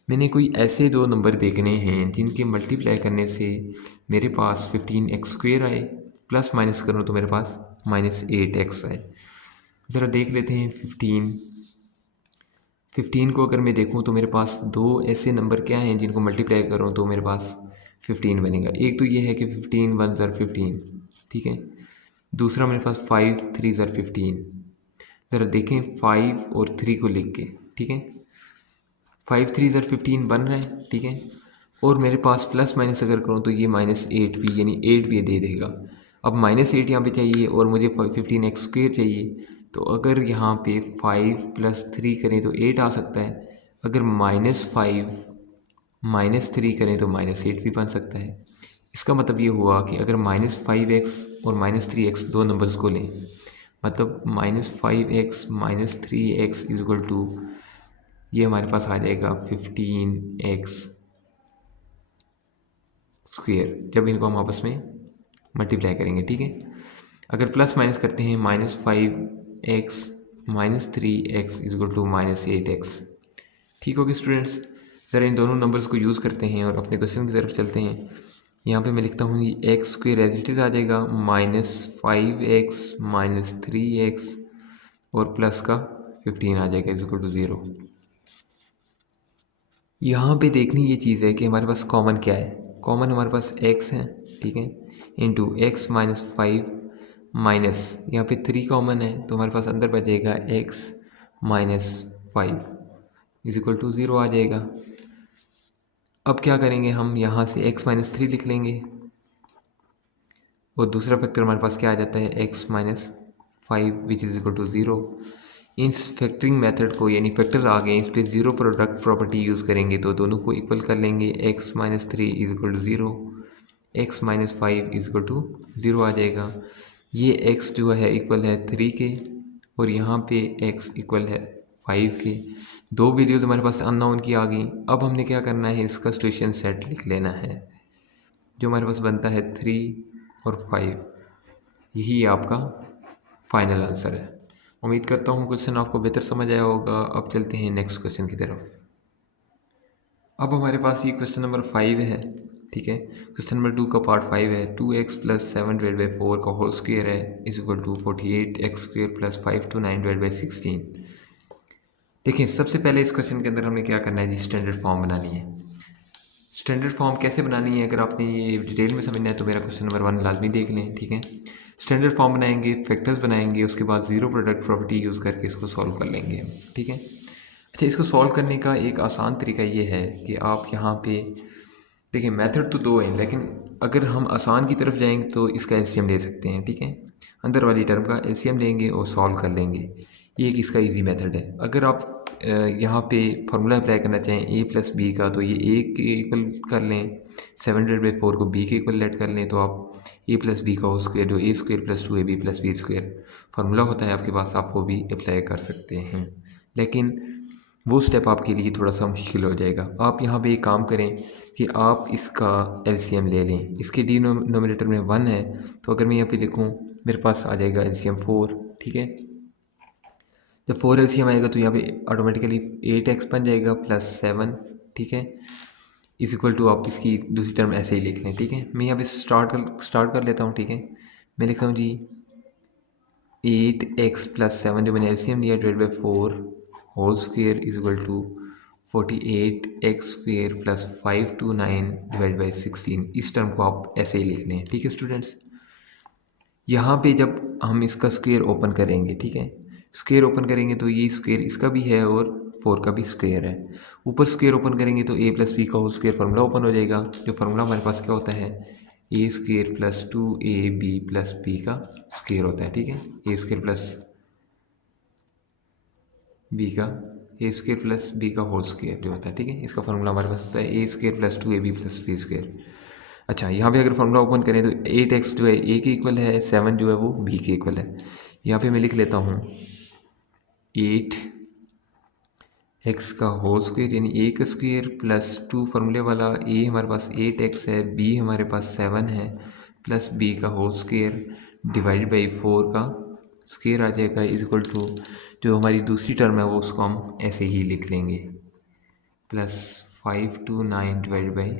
मैंने कोई ऐसे 2 नंबर देखने हैं जिनके मल्टीप्लाई करने से मेरे पास 15x² आए, प्लस माइनस करूँ तो मेरे पास -8x आए। ज़रा देख लेते हैं। 15 को अगर मैं देखूँ तो मेरे पास 2 ऐसे नंबर क्या हैं जिनको मल्टीप्लाई करूँ तो मेरे पास 15 बनेगा। एक तो ये है कि 15 × 1 = 15, ठीक है। दूसरा मेरे पास 5 × 3 = 15। ज़रा देखें 5 और 3 को लिख के, ठीक है। 5 × 3 = 15 बन रहा है, ठीक है। और मेरे पास प्लस माइनस अगर करूँ तो ये -8 भी, यानी 8 भी दे देगा। अब -8 यहाँ पे चाहिए और मुझे 15x² चाहिए, तो अगर यहाँ पे 5 + 3 करें तो 8 आ सकता है। अगर -5 - 3 करें तो -8 भी बन सकता है। इसका मतलब ये हुआ कि अगर -5x और -3x 2 नंबर्स को लें, मतलब -5x - 3x = ये हमारे पास आ जाएगा 15x², जब इनको हम आपस में मल्टीप्लाई करेंगे, ठीक है। अगर प्लस माइनस करते हैं, -5x - 3x = -8x। ठीक हो गया स्टूडेंट्स। ज़रा इन दोनों नंबर्स को यूज़ करते हैं और अपने क्वेश्चन की तरफ चलते हैं। यहाँ पे मैं लिखता हूँ ये x² एज इट इज़ आ जाएगा, -5x - 3x और प्लस का 15 आ जाएगा =0। यहाँ पे देखनी ये चीज़ है कि हमारे पास कॉमन क्या है। कॉमन हमारे पास x है, ठीक है, इंटू x - 5 माइनस यहाँ पे 3 कॉमन है, तो हमारे पास अंदर बचेगा x - 5 =0 आ जाएगा। अब क्या करेंगे हम, यहाँ से x - 3 लिख लेंगे और दूसरा फैक्टर हमारे पास क्या आ जाता है, x - 5 =0। इस फैक्टरिंग मेथड को, यानी फैक्टर आ गए, इस पे ज़ीरो प्रोडक्ट प्रॉपर्टी यूज़ करेंगे तो दोनों को इक्वल कर लेंगे। x - 3 = 0, x - 5 = 0 आ जाएगा। ये x जो है इक्वल है 3 के और यहाँ पे x इक्वल है 5 के। 2 वैल्यूज़ हमारे पास अननोन की आ गई। अब हमने क्या करना है, इसका सॉल्यूशन सेट लिख लेना है, जो हमारे पास बनता है 3 और 5। यही आपका फाइनल आंसर है। उम्मीद करता हूँ क्वेश्चन आपको बेहतर समझ आया होगा। अब चलते हैं नेक्स्ट क्वेश्चन की तरफ। अब हमारे पास ये क्वेश्चन नंबर 5 है, ठीक है। क्वेश्चन नंबर 2 का पार्ट 5 है। 2x + 7/4 का होल स्क्वायर है = 48x² + 5 to 9/16। देखिए, सबसे पहले इस क्वेश्चन के अंदर हमने क्या करना है जी, स्टैंडर्ड फॉर्म बनानी है। स्टैंडर्ड फॉर्म कैसे बनानी है, अगर आपने ये डिटेल में समझना है तो मेरा क्वेश्चन नंबर 1 लाजमी देख लें, ठीक है। स्टैंडर्ड फॉर्म बनाएंगे, फैक्टर्स बनाएंगे, उसके बाद ज़ीरो प्रोडक्ट प्रॉपर्टी यूज़ करके इसको सॉल्व कर लेंगे, ठीक है। अच्छा, इसको सॉल्व करने का एक आसान तरीका ये है कि आप यहाँ पे देखिए, मेथड तो 2 हैं, लेकिन अगर हम आसान की तरफ जाएंगे तो इसका एलसीएम ले सकते हैं, ठीक है। अंदर वाली टर्म का एलसीएम लेंगे और सॉल्व कर लेंगे। ये एक इसका इजी मेथड है। अगर आप यहाँ पे फार्मूला अप्लाई करना चाहें ए प्लस बी का, तो ये ए के इक्वल कर लें, 700/4 को बी के इक्वल लेट कर लें, तो आप ए प्लस बी का होल स्क्वायर जो A square plus 2ab plus B square formula होता है आपके पास, आप वो भी अप्लाई कर सकते हैं। लेकिन वो स्टेप आपके लिए थोड़ा सा मुश्किल हो जाएगा। आप यहाँ पे एक काम करें कि आप इसका एलसीएम ले लें। इसके डिनोमिनेटर में 1 है, तो अगर मैं यहाँ पे देखूँ मेरे पास आ जाएगा एलसीएम 4। ठीक है, जब 4 एलसीएम आएगा तो यहाँ पे ऑटोमेटिकली 8x बन जाएगा प्लस 7। ठीक है, इज इक्वल टू, आप इसकी दूसरी टर्म ऐसे ही लिख लें। ठीक है, मैं यहाँ पे स्टार्ट कर लेता हूँ। ठीक है, मैं लिखता हूँ जी 8x प्लस 7 जो मैंने एलसीएम लिया divide by 4 whole square is equal to 48x square plus 529 divide by 16। इस टर्म को आप ऐसे ही लिख लें। ठीक है स्टूडेंट्स, यहाँ पे जब हम इसका स्क्वेयर ओपन करेंगे, ठीक है, स्क्वेयर ओपन करेंगे तो ये स्क्वेयर इसका भी है और 4 का भी स्क्वेयर है। ऊपर स्क्वेयर ओपन करेंगे तो a प्लस बी का होल स्क्वेयर फार्मूला ओपन हो जाएगा। जो फार्मूला हमारे पास क्या होता है, A square plus 2ab plus B का स्क्वेयर होता है। ठीक है, ए स्क्वेयर प्लस बी का ए स्क्वेयर प्लस बी का होल स्क्वेयर जो होता है। ठीक है, इसका फार्मूला हमारे पास होता है A square plus 2ab plus B square. अच्छा, यहाँ पे अगर फार्मूला ओपन करें तो 8x जो है ए के इक्वल है, 7 जो है वो बी के इक्वल है। यहाँ पे मैं लिख लेता हूँ 8x का होल स्क्वेयर यानी ए का स्क्वेयर प्लस 2 फार्मूले वाला ए हमारे पास 8x है, बी हमारे पास 7 है, प्लस बी का होल स्क्वेयर डिवाइड बाई 4 का स्क्वेयर आ जाएगा इज इक्वल टू, जो हमारी दूसरी टर्म है वो उसको हम ऐसे ही लिख लेंगे प्लस 529 डिवाइड बाई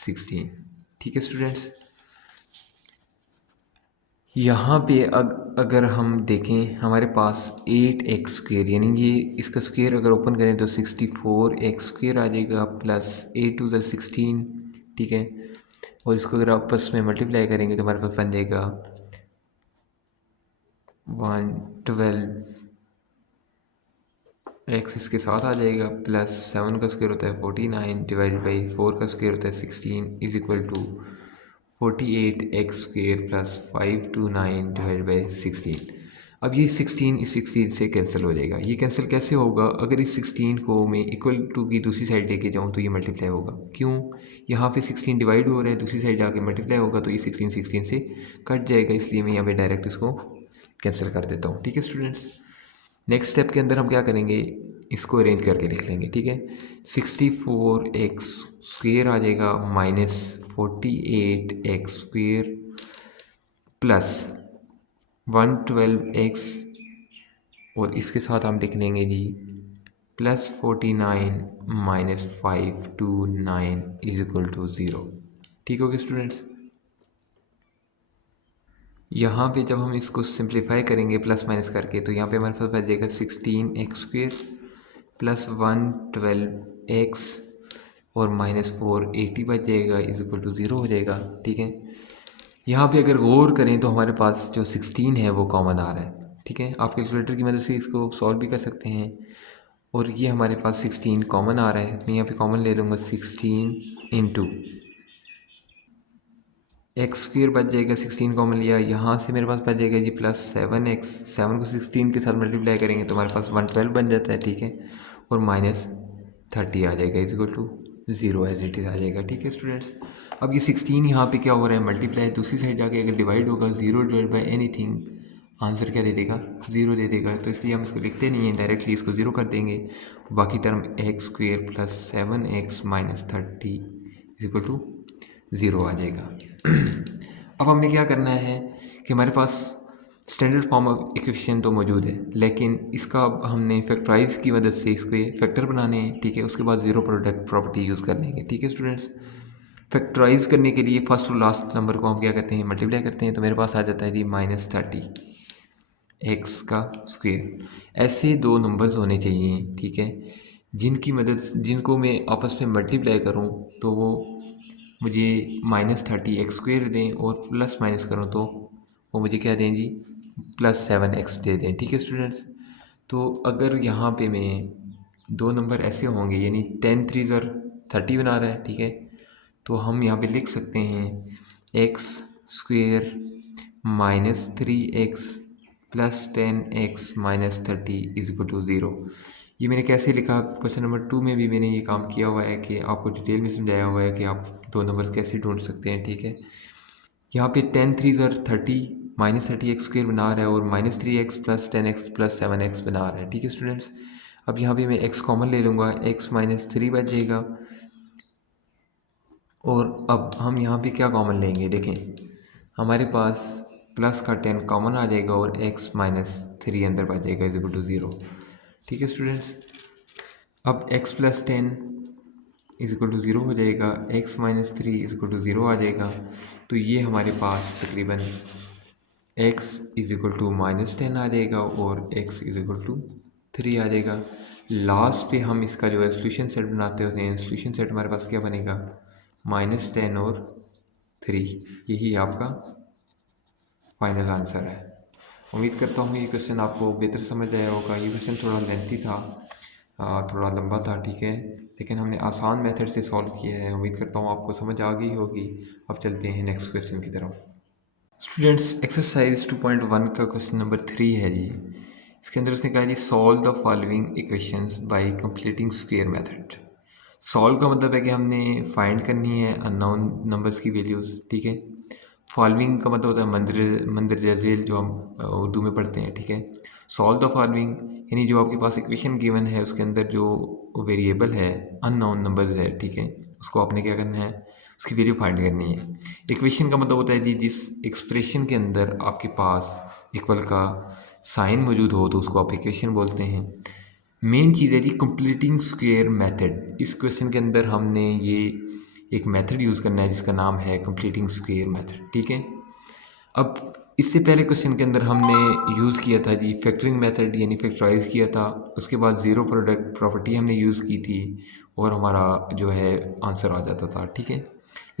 16। ठीक है स्टूडेंट्स, यहाँ पे अगर हम देखें हमारे पास 8x स्क्वेयर यानी ये इसका स्क्वेयर अगर ओपन करें तो 64x स्क्वेयर आ जाएगा प्लस 8 टू द 16। ठीक है, और इसको अगर आपस में मल्टीप्लाई करेंगे तो हमारे पास बन जाएगा 112x इसके साथ आ जाएगा प्लस 7 का स्क्वेयर होता है 49 डिवाइडेड बाई 4 का स्क्वेयर होता है 16 is equal to 48x square plus 529 divide by 16। अब ये 16 इस 16 से कैंसिल हो जाएगा। ये कैंसिल कैसे होगा, अगर इस 16 को मैं इक्वल टू की दूसरी साइड लेके जाऊँ तो ये मल्टीप्लाई होगा। क्यों, यहाँ पे 16 डिवाइड हो रहा है, दूसरी साइड जाके मल्टीप्लाई होगा तो ये 16 से कट जाएगा, इसलिए मैं यहाँ पे डायरेक्ट इसको कैंसिल कर देता हूँ। ठीक है स्टूडेंट्स, नेक्स्ट स्टेप के अंदर हम क्या करेंगे, इसको अरेंज करके लिख लेंगे। ठीक है, 64x स्क्वेयर आ जाएगा minus 48x square plus 112x और इसके साथ हम लिख लेंगे जी plus 49 minus 529 is equal to 0। ठीक हो गया स्टूडेंट्स, यहाँ पे जब हम इसको सिंप्लीफाई करेंगे प्लस माइनस करके तो यहाँ पे हमारे पास बच जाएगा 16x स्क्वेयर प्लस 112x और माइनस 480 बच जाएगा इज इक्वल टू 0 हो जाएगा। ठीक है, यहाँ पे अगर गौर करें तो हमारे पास जो 16 है वो कॉमन आ रहा है। ठीक है, आप कैलकुलेटर की मदद से इसको सॉल्व भी कर सकते हैं और ये हमारे पास 16 कॉमन आ रहा है। मैं यहाँ पे कॉमन ले लूँगा 16 इंटू एक्स स्क्वेयर बच जाएगा, 16 कॉमन लिया, यहाँ से मेरे पास बच जाएगा जी प्लस 7x। 7 को 16 के साथ मल्टीप्लाई करेंगे तो हमारे पास 112 बन जाता है। ठीक है, और माइनस 30 आ जाएगा is equal to 0 as it is आ जाएगा। ठीक है स्टूडेंट्स, अब ये 16 यहाँ पे क्या हो रहा है, मल्टीप्लाई, दूसरी साइड जाके अगर डिवाइड होगा 0 डिवाइड बाई एनीथिंग आंसर क्या दे देगा, 0 दे देगा। तो इसलिए हम इसको लिखते नहीं हैं, डायरेक्टली इसको 0 कर देंगे। बाकी term X square plus 7x minus 30 is equal to 0 आ जाएगा। अब हमने क्या करना है कि हमारे पास स्टैंडर्ड फॉर्म ऑफ इक्वेशन तो मौजूद है, लेकिन इसका अब हमने फैक्टराइज की मदद से इसको फैक्टर बनाने हैं। ठीक है, उसके बाद ज़ीरो प्रोडक्ट प्रॉपर्टी यूज़ कर लेंगे। ठीक है स्टूडेंट्स, फैक्टराइज करने के लिए फर्स्ट और लास्ट नंबर को हम क्या करते हैं, मल्टीप्लाई करते हैं, तो मेरे पास आ जाता है जी माइनस 30 एक्स का स्क्वेयर। ऐसे दो नंबर्स होने चाहिए, ठीक है, जिनको मैं आपस में मल्टीप्लाई करूँ तो वो मुझे माइनस 30 एक्स स्क्वेयर दें और प्लस माइनस करूँ तो वो मुझे क्या दें जी, प्लस 7x दे दें। ठीक है स्टूडेंट्स, तो अगर यहाँ पे मैं दो नंबर ऐसे होंगे यानी 10 3 ज़र 30 बना रहा है, ठीक है, तो हम यहाँ पे लिख सकते हैं X square minus 3x plus 10x minus 30 is equal to 0। ये मैंने कैसे लिखा, क्वेश्चन नंबर 2 में भी मैंने ये काम किया हुआ है कि आपको डिटेल में समझाया हुआ है कि आप दो नंबर कैसे ढूंढ सकते हैं, ठीक है। यहाँ पे 10 3 ज़र 30 माइनस 30x² बना रहा है और minus 3x plus 10x plus 7x बना रहा है, ठीक है स्टूडेंट्स। अब यहाँ पे मैं x कॉमन ले लूँगा, x माइनस 3 बच जाएगा। और अब हम यहाँ पे क्या कॉमन लेंगे, देखें हमारे पास प्लस का 10 कॉमन आ जाएगा और x माइनस 3 अंदर बच जाएगा इज इक्वल टू 0, ठीक है स्टूडेंट्स। अब x plus 10 is equal to 0 हो जाएगा, x minus 3 is equal to 0 आ जाएगा। तो ये हमारे पास तकरीबन x is equal to minus 10 आ जाएगा और x इज इक्वल टू 3 आ जाएगा। लास्ट पे हम इसका जो है सोल्यूशन सेट बनाते होते हैं, सोल्यूशन सेट हमारे पास क्या बनेगा, माइनस 10 और 3, यही आपका फाइनल आंसर है। उम्मीद करता हूँ ये क्वेश्चन आपको बेहतर समझ आया होगा। ये क्वेश्चन थोड़ा लेंथी था, थोड़ा लंबा था, ठीक है, लेकिन हमने आसान मेथड से सॉल्व किया है। उम्मीद करता हूँ आपको समझ आ गई होगी। अब चलते हैं नेक्स्ट क्वेश्चन की तरफ। स्टूडेंट्स एक्सरसाइज 2.1 का क्वेश्चन नंबर 3 है जी। इसके अंदर उसने कहा जी solve the following equations by completing square method. Solve का मतलब है कि हमने फाइंड करनी है अननोन नंबर्स की वैल्यूज़, ठीक है। फॉलोइंग का मतलब होता है मंदरजा झेल, जो हम उर्दू में पढ़ते हैं, ठीक है। सॉल्व द फॉलोइंग यानी जो आपके पास इक्वेशन गिवन है उसके अंदर जो वेरिएबल है अननोन नंबर्स है, ठीक है, उसको आपने क्या करना है, उसकी वैल्यू फाइंड करनी है। इक्वेशन का मतलब होता है जी जिस एक्सप्रेशन के अंदर आपके पास इक्वल का साइन मौजूद हो तो उसको आप इक्वेशन बोलते हैं। मेन चीज़ है जी कंप्लीटिंग स्क्वायर मेथड। इस क्वेश्चन के अंदर हमने ये एक मेथड यूज़ करना है जिसका नाम है कंप्लीटिंग स्क्वायर मेथड, ठीक है। अब इससे पहले क्वेश्चन के अंदर हमने यूज़ किया था जी फैक्टरिंग मेथड, यानी फैक्टराइज किया था। उसके बाद ज़ीरो प्रोडक्ट प्रॉपर्टी हमने यूज़ की थी और हमारा जो है आंसर आ जाता था, ठीक है।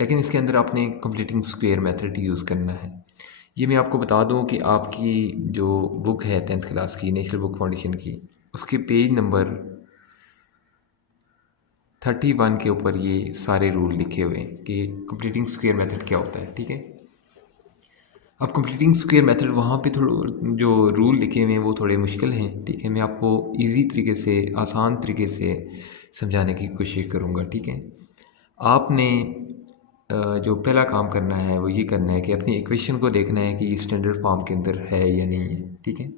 लेकिन इसके अंदर आपने कंप्लीटिंग स्क्वायर मेथड यूज़ करना है। ये मैं आपको बता दूं कि आपकी जो बुक है 10th क्लास की नेशनल बुक फाउंडेशन की, उसके पेज नंबर 31 के ऊपर ये सारे रूल लिखे हुए हैं कि कंप्लीटिंग स्क्वायर मेथड क्या होता है, ठीक है। अब कंप्लीटिंग स्क्वायर मेथड वहाँ पे थोड़ा जो रूल लिखे हुए हैं वो थोड़े मुश्किल हैं, ठीक है। मैं आपको इजी तरीके से, आसान तरीके से समझाने की कोशिश करूँगा, ठीक है। आपने जो पहला काम करना है वो ये करना है कि अपनी इक्वेशन को देखना है कि स्टैंडर्ड फॉर्म के अंदर है या नहीं है, ठीक है।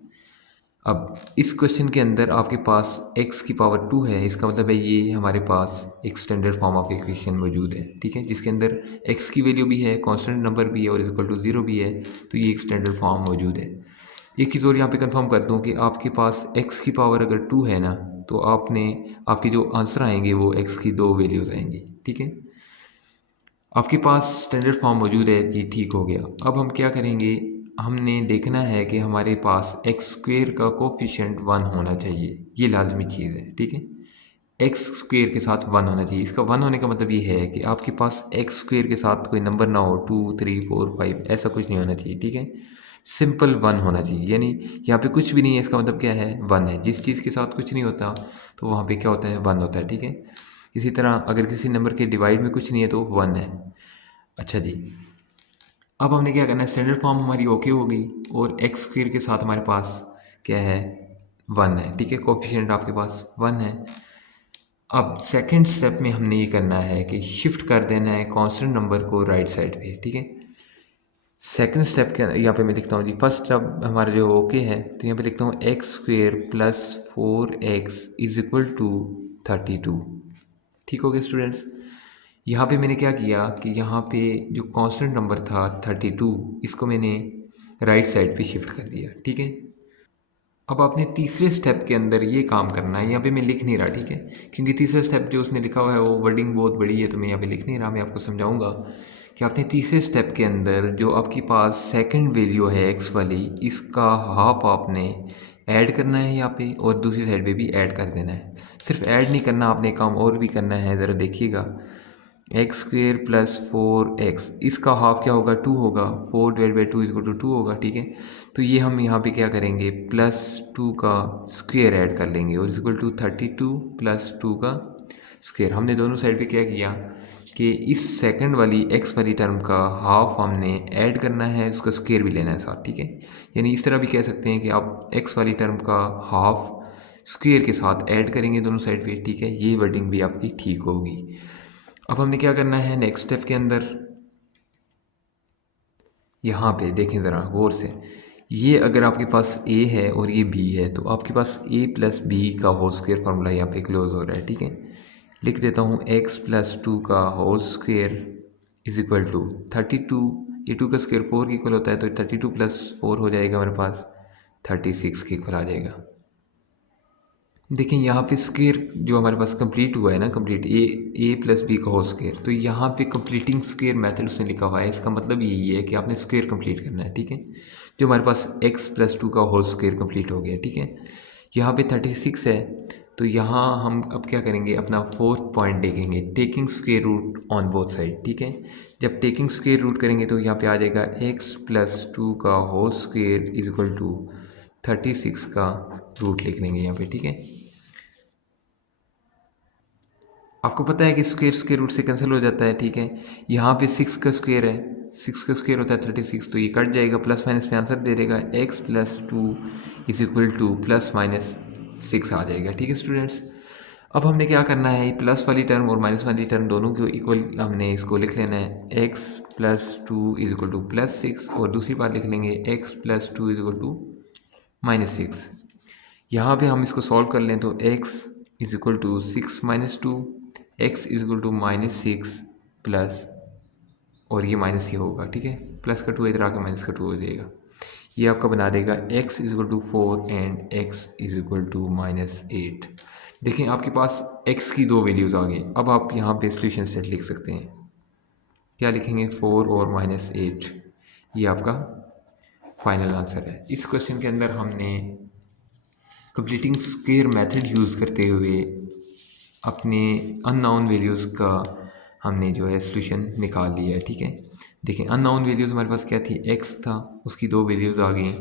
अब इस क्वेश्चन के अंदर आपके पास x की पावर 2 है, इसका मतलब है ये हमारे पास एक स्टैंडर्ड फॉर्म ऑफ इक्वेशन मौजूद है, ठीक है, जिसके अंदर x की वैल्यू भी है, कांस्टेंट नंबर भी है और इक्वल टू 0 भी है। तो ये एक स्टैंडर्ड फॉर्म मौजूद है। एक चीज़ और यहाँ पे कंफर्म कर दूँ कि आपके पास x की पावर अगर 2 है ना, तो आपके जो आंसर आएंगे वो x की दो वैल्यूज़ आएंगी, ठीक है। आपके पास स्टैंडर्ड फॉर्म मौजूद है, ये ठीक हो गया। अब हम क्या करेंगे, हमने देखना है कि हमारे पास एक्स स्क्वेयर का कोफिशिएंट 1 होना चाहिए, ये लाजमी चीज़ है, ठीक है। एक्स स्क्वेयर के साथ 1 होना चाहिए। इसका 1 होने का मतलब ये है कि आपके पास एक्स स्क्वेयर के साथ कोई नंबर ना हो, 2 3 4 5 ऐसा कुछ नहीं होना चाहिए, ठीक है। सिंपल 1 होना चाहिए, यानी यहाँ पे कुछ भी नहीं है, इसका मतलब क्या है, 1 है। जिस चीज़ के साथ कुछ नहीं होता तो वहाँ पे क्या होता है, 1 होता है, ठीक है। इसी तरह अगर किसी नंबर के डिवाइड में कुछ नहीं है तो 1 है। अच्छा जी, अब हमने क्या करना है, स्टैंडर्ड फॉर्म हमारी ओके हो गई और एक्स स्क्वेयर के साथ हमारे पास क्या है, 1 है, ठीक है। कोफिशिएंट आपके पास 1 है। अब सेकंड स्टेप में हमने ये करना है कि शिफ्ट कर देना है कांस्टेंट नंबर को राइट साइड पे, ठीक है। सेकंड स्टेप के यहाँ पे मैं लिखता हूँ जी, फर्स्ट स्टेप हमारा जो ओके है तो यहाँ पे लिखता हूँ x square plus 4x is equal to 32। ठीक हो गया स्टूडेंट्स। यहाँ पे मैंने क्या किया कि यहाँ पे जो कांस्टेंट नंबर था 32, इसको मैंने राइट साइड पे शिफ्ट कर दिया, ठीक है। अब आपने तीसरे स्टेप के अंदर ये काम करना है, यहाँ पे मैं लिख नहीं रहा, ठीक है, क्योंकि तीसरा स्टेप जो उसने लिखा हुआ है वो वर्डिंग बहुत बड़ी है तो मैं यहाँ पे लिख नहीं रहा। मैं आपको समझाऊंगा कि आपने तीसरे स्टेप के अंदर जो आपके पास सेकंड वैल्यू है एक्स वाली, इसका हाफ आपने ऐड करना है यहाँ पे और दूसरी साइड पे भी ऐड कर देना है। सिर्फ ऐड नहीं करना, आपने काम और भी करना है, ज़रा देखिएगा। एक्स स्क्वेयर प्लस 4x, इसका हाफ क्या होगा, 2 होगा, 4 डिवाइड बाई 2 इक्वल टू 2 होगा, ठीक है। तो ये हम यहाँ पे क्या करेंगे, प्लस 2 का स्क्वेयर ऐड कर लेंगे और इक्वल टू 32 प्लस 2 का स्क्वेयर। हमने दोनों साइड पे क्या किया कि इस सेकंड वाली एक्स वाली टर्म का हाफ हमने ऐड करना है, उसका स्क्वायर भी लेना है साथ, ठीक है। यानी इस तरह भी कह सकते हैं कि आप एक्स वाली टर्म का हाफ स्क्वायर के साथ ऐड करेंगे दोनों साइड पे, ठीक है। ये वर्डिंग भी आपकी ठीक होगी। अब हमने क्या करना है नेक्स्ट स्टेप के अंदर, यहाँ पे देखें ज़रा गौर से, ये अगर आपके पास a है और ये b है तो आपके पास a प्लस बी का होल स्क्वायर फार्मूला यहाँ पे क्लोज हो रहा है, ठीक है। लिख देता हूँ x प्लस 2 का whole square is equal to 32, ये 2 का स्क्वायर 4 के इक्वल होता है तो 32 प्लस 4 हो जाएगा हमारे पास 36 के इक्वल आ जाएगा। देखिए यहाँ पे स्क्वायर जो हमारे पास कंप्लीट हुआ है ना, कंप्लीट ए प्लस बी का होल स्क्वायर, तो यहाँ पे कंप्लीटिंग स्क्वायर मेथड उसने लिखा हुआ है। इसका मतलब यही है कि आपने स्क्वायर कंप्लीट करना है, ठीक है। जो हमारे पास x प्लस 2 का होल स्क्वायर कंप्लीट हो गया, ठीक है। यहाँ पे 36 है तो यहाँ हम अब क्या करेंगे, अपना फोर्थ पॉइंट देखेंगे, taking square root on both side, ठीक है। जब टेकिंग स्क्वायर रूट करेंगे तो यहाँ पे आ जाएगा x प्लस 2 का whole square is equal to 36 का रूट लिख लेंगे यहाँ पे, ठीक है। आपको पता है कि स्क्वायर स्क्वायर रूट से कैंसिल हो जाता है, ठीक है। यहाँ पे 6 का स्क्वायर है, 6 का स्क्वायर होता है 36, तो ये कट जाएगा, प्लस माइनस में आंसर दे देगा x plus 2 is equal to plus minus 6 आ जाएगा, ठीक है स्टूडेंट्स। अब हमने क्या करना है, प्लस वाली टर्म और माइनस वाली टर्म दोनों को इक्वल हमने इसको लिख लेना है, x plus 2 is equal to plus 6, और दूसरी बात लिख लेंगे x plus 2 is equal to minus 6। यहाँ पे हम इसको सॉल्व कर लें तो x is equal to 6 minus 2, x is equal to minus 6 plus, और ये माइनस ही होगा, ठीक है। प्लस का 2 इधर आकर माइनस का 2 हो जाएगा, ये आपका बना देगा x is equal to 4 and x is equal to minus 8। देखें आपके पास x की दो वैल्यूज़ आ गई। अब आप यहाँ पे सोल्यूशन सेट लिख सकते हैं, क्या लिखेंगे, 4 और माइनस 8, ये आपका फाइनल आंसर है। इस क्वेश्चन के अंदर हमने कंप्लीटिंग स्क्वायर मेथड यूज़ करते हुए अपने अननोन वैल्यूज़ का हमने जो है सॉल्यूशन निकाल लिया है, ठीक है। देखें अननोन वैल्यूज़ हमारे पास क्या थी, x था, उसकी दो वैल्यूज़ आ गई।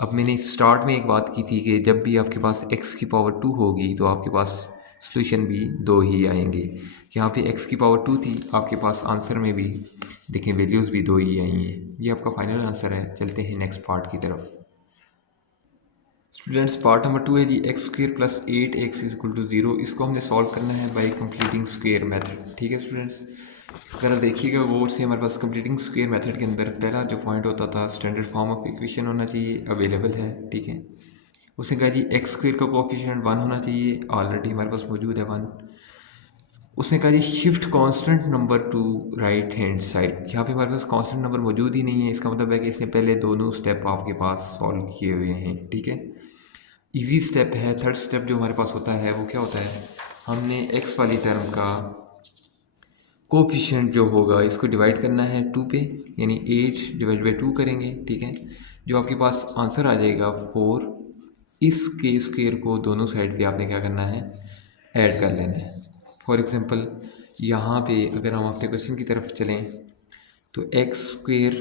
अब मैंने स्टार्ट में एक बात की थी कि जब भी आपके पास x की पावर 2 होगी तो आपके पास सॉल्यूशन भी दो ही आएंगे। यहाँ पे x की पावर 2 थी, आपके पास आंसर में भी देखें वैल्यूज़ भी दो ही आई हैं। ये आपका फाइनल आंसर है। चलते हैं नेक्स्ट पार्ट की तरफ। स्टूडेंट्स पार्ट नंबर 2 है जी, X square plus 8x is equal to 0। इसको हमने सॉल्व करना है बाई कंप्लीटिंग स्क्वेयर मेथड, ठीक है स्टूडेंट्स। ज़रा देखिएगा गौर से, हमारे पास कंप्लीटिंग स्क्वेयर मेथड के अंदर पहला जो पॉइंट होता था स्टैंडर्ड फॉर्म ऑफ इक्वेशन होना चाहिए, अवेलेबल है, ठीक है। उसने कहा जी एक्स स्क्वेयर का कोएफिशिएंट 1 होना चाहिए, ऑलरेडी हमारे पास मौजूद है 1। उसने कहा जी shift constant number to right hand side, यहाँ पे हमारे पास कांस्टेंट नंबर मौजूद ही नहीं है। इसका मतलब है कि इसने पहले दोनों स्टेप आपके पास सॉल्व किए हुए हैं, ठीक है। इजी स्टेप है। थर्ड स्टेप जो हमारे पास होता है वो क्या होता है, हमने एक्स वाली टर्म का कोफिशिएंट जो होगा इसको डिवाइड करना है 2 पे, यानी 8 डिवाइड बाई 2 करेंगे, ठीक है। जो आपके पास आंसर आ जाएगा 4, इस के स्क्वेयर को दोनों साइड पे आपने क्या करना है, ऐड कर लेना है। फॉर एग्जांपल यहाँ पे अगर हम अपने क्वेश्चन की तरफ चलें तो एक्स स्क्वेयर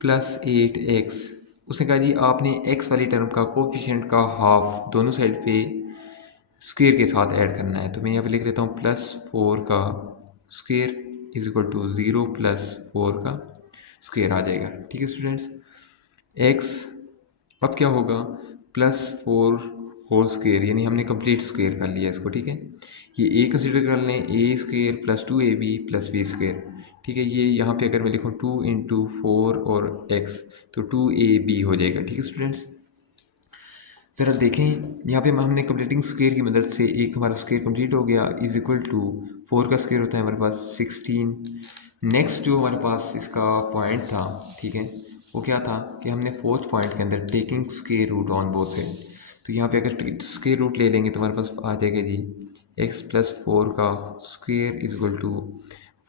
प्लस 8x, उसने कहा जी आपने x वाली टर्म का कोफिशिएंट का हाफ दोनों साइड पे स्क्वेयर के साथ ऐड करना है। तो मैं यहाँ पे लिख देता हूँ +4 का square is equal to 0 plus 4 का स्क्वेयर आ जाएगा, ठीक है स्टूडेंट्स। x अब क्या होगा, +4 होल स्क्वेयर, यानी हमने कंप्लीट स्क्वेयर कर लिया इसको, ठीक है। ये a कंसिडर कर लें, A square plus 2ab plus B square, ठीक है। ये यहाँ पे अगर मैं लिखूँ 2 इंटू 4 और x तो 2ab हो जाएगा, ठीक है स्टूडेंट्स। ज़रा देखें यहाँ पे हमने कंप्लीटिंग स्क्वेयर की मदद से एक हमारा स्क्वेयर कंप्लीट हो गया, इज इक्वल टू 4 का स्क्वेयर होता है हमारे पास 16। नेक्स्ट जो हमारे पास इसका पॉइंट था, ठीक है, वो क्या था कि हमने फोर्थ पॉइंट के अंदर taking square root on both side, तो यहाँ पे अगर स्क्वेयर रूट ले लेंगे तो हमारे पास आ जाएगा जी x प्लस 4 का स्क्वेयर इज इक्वल टू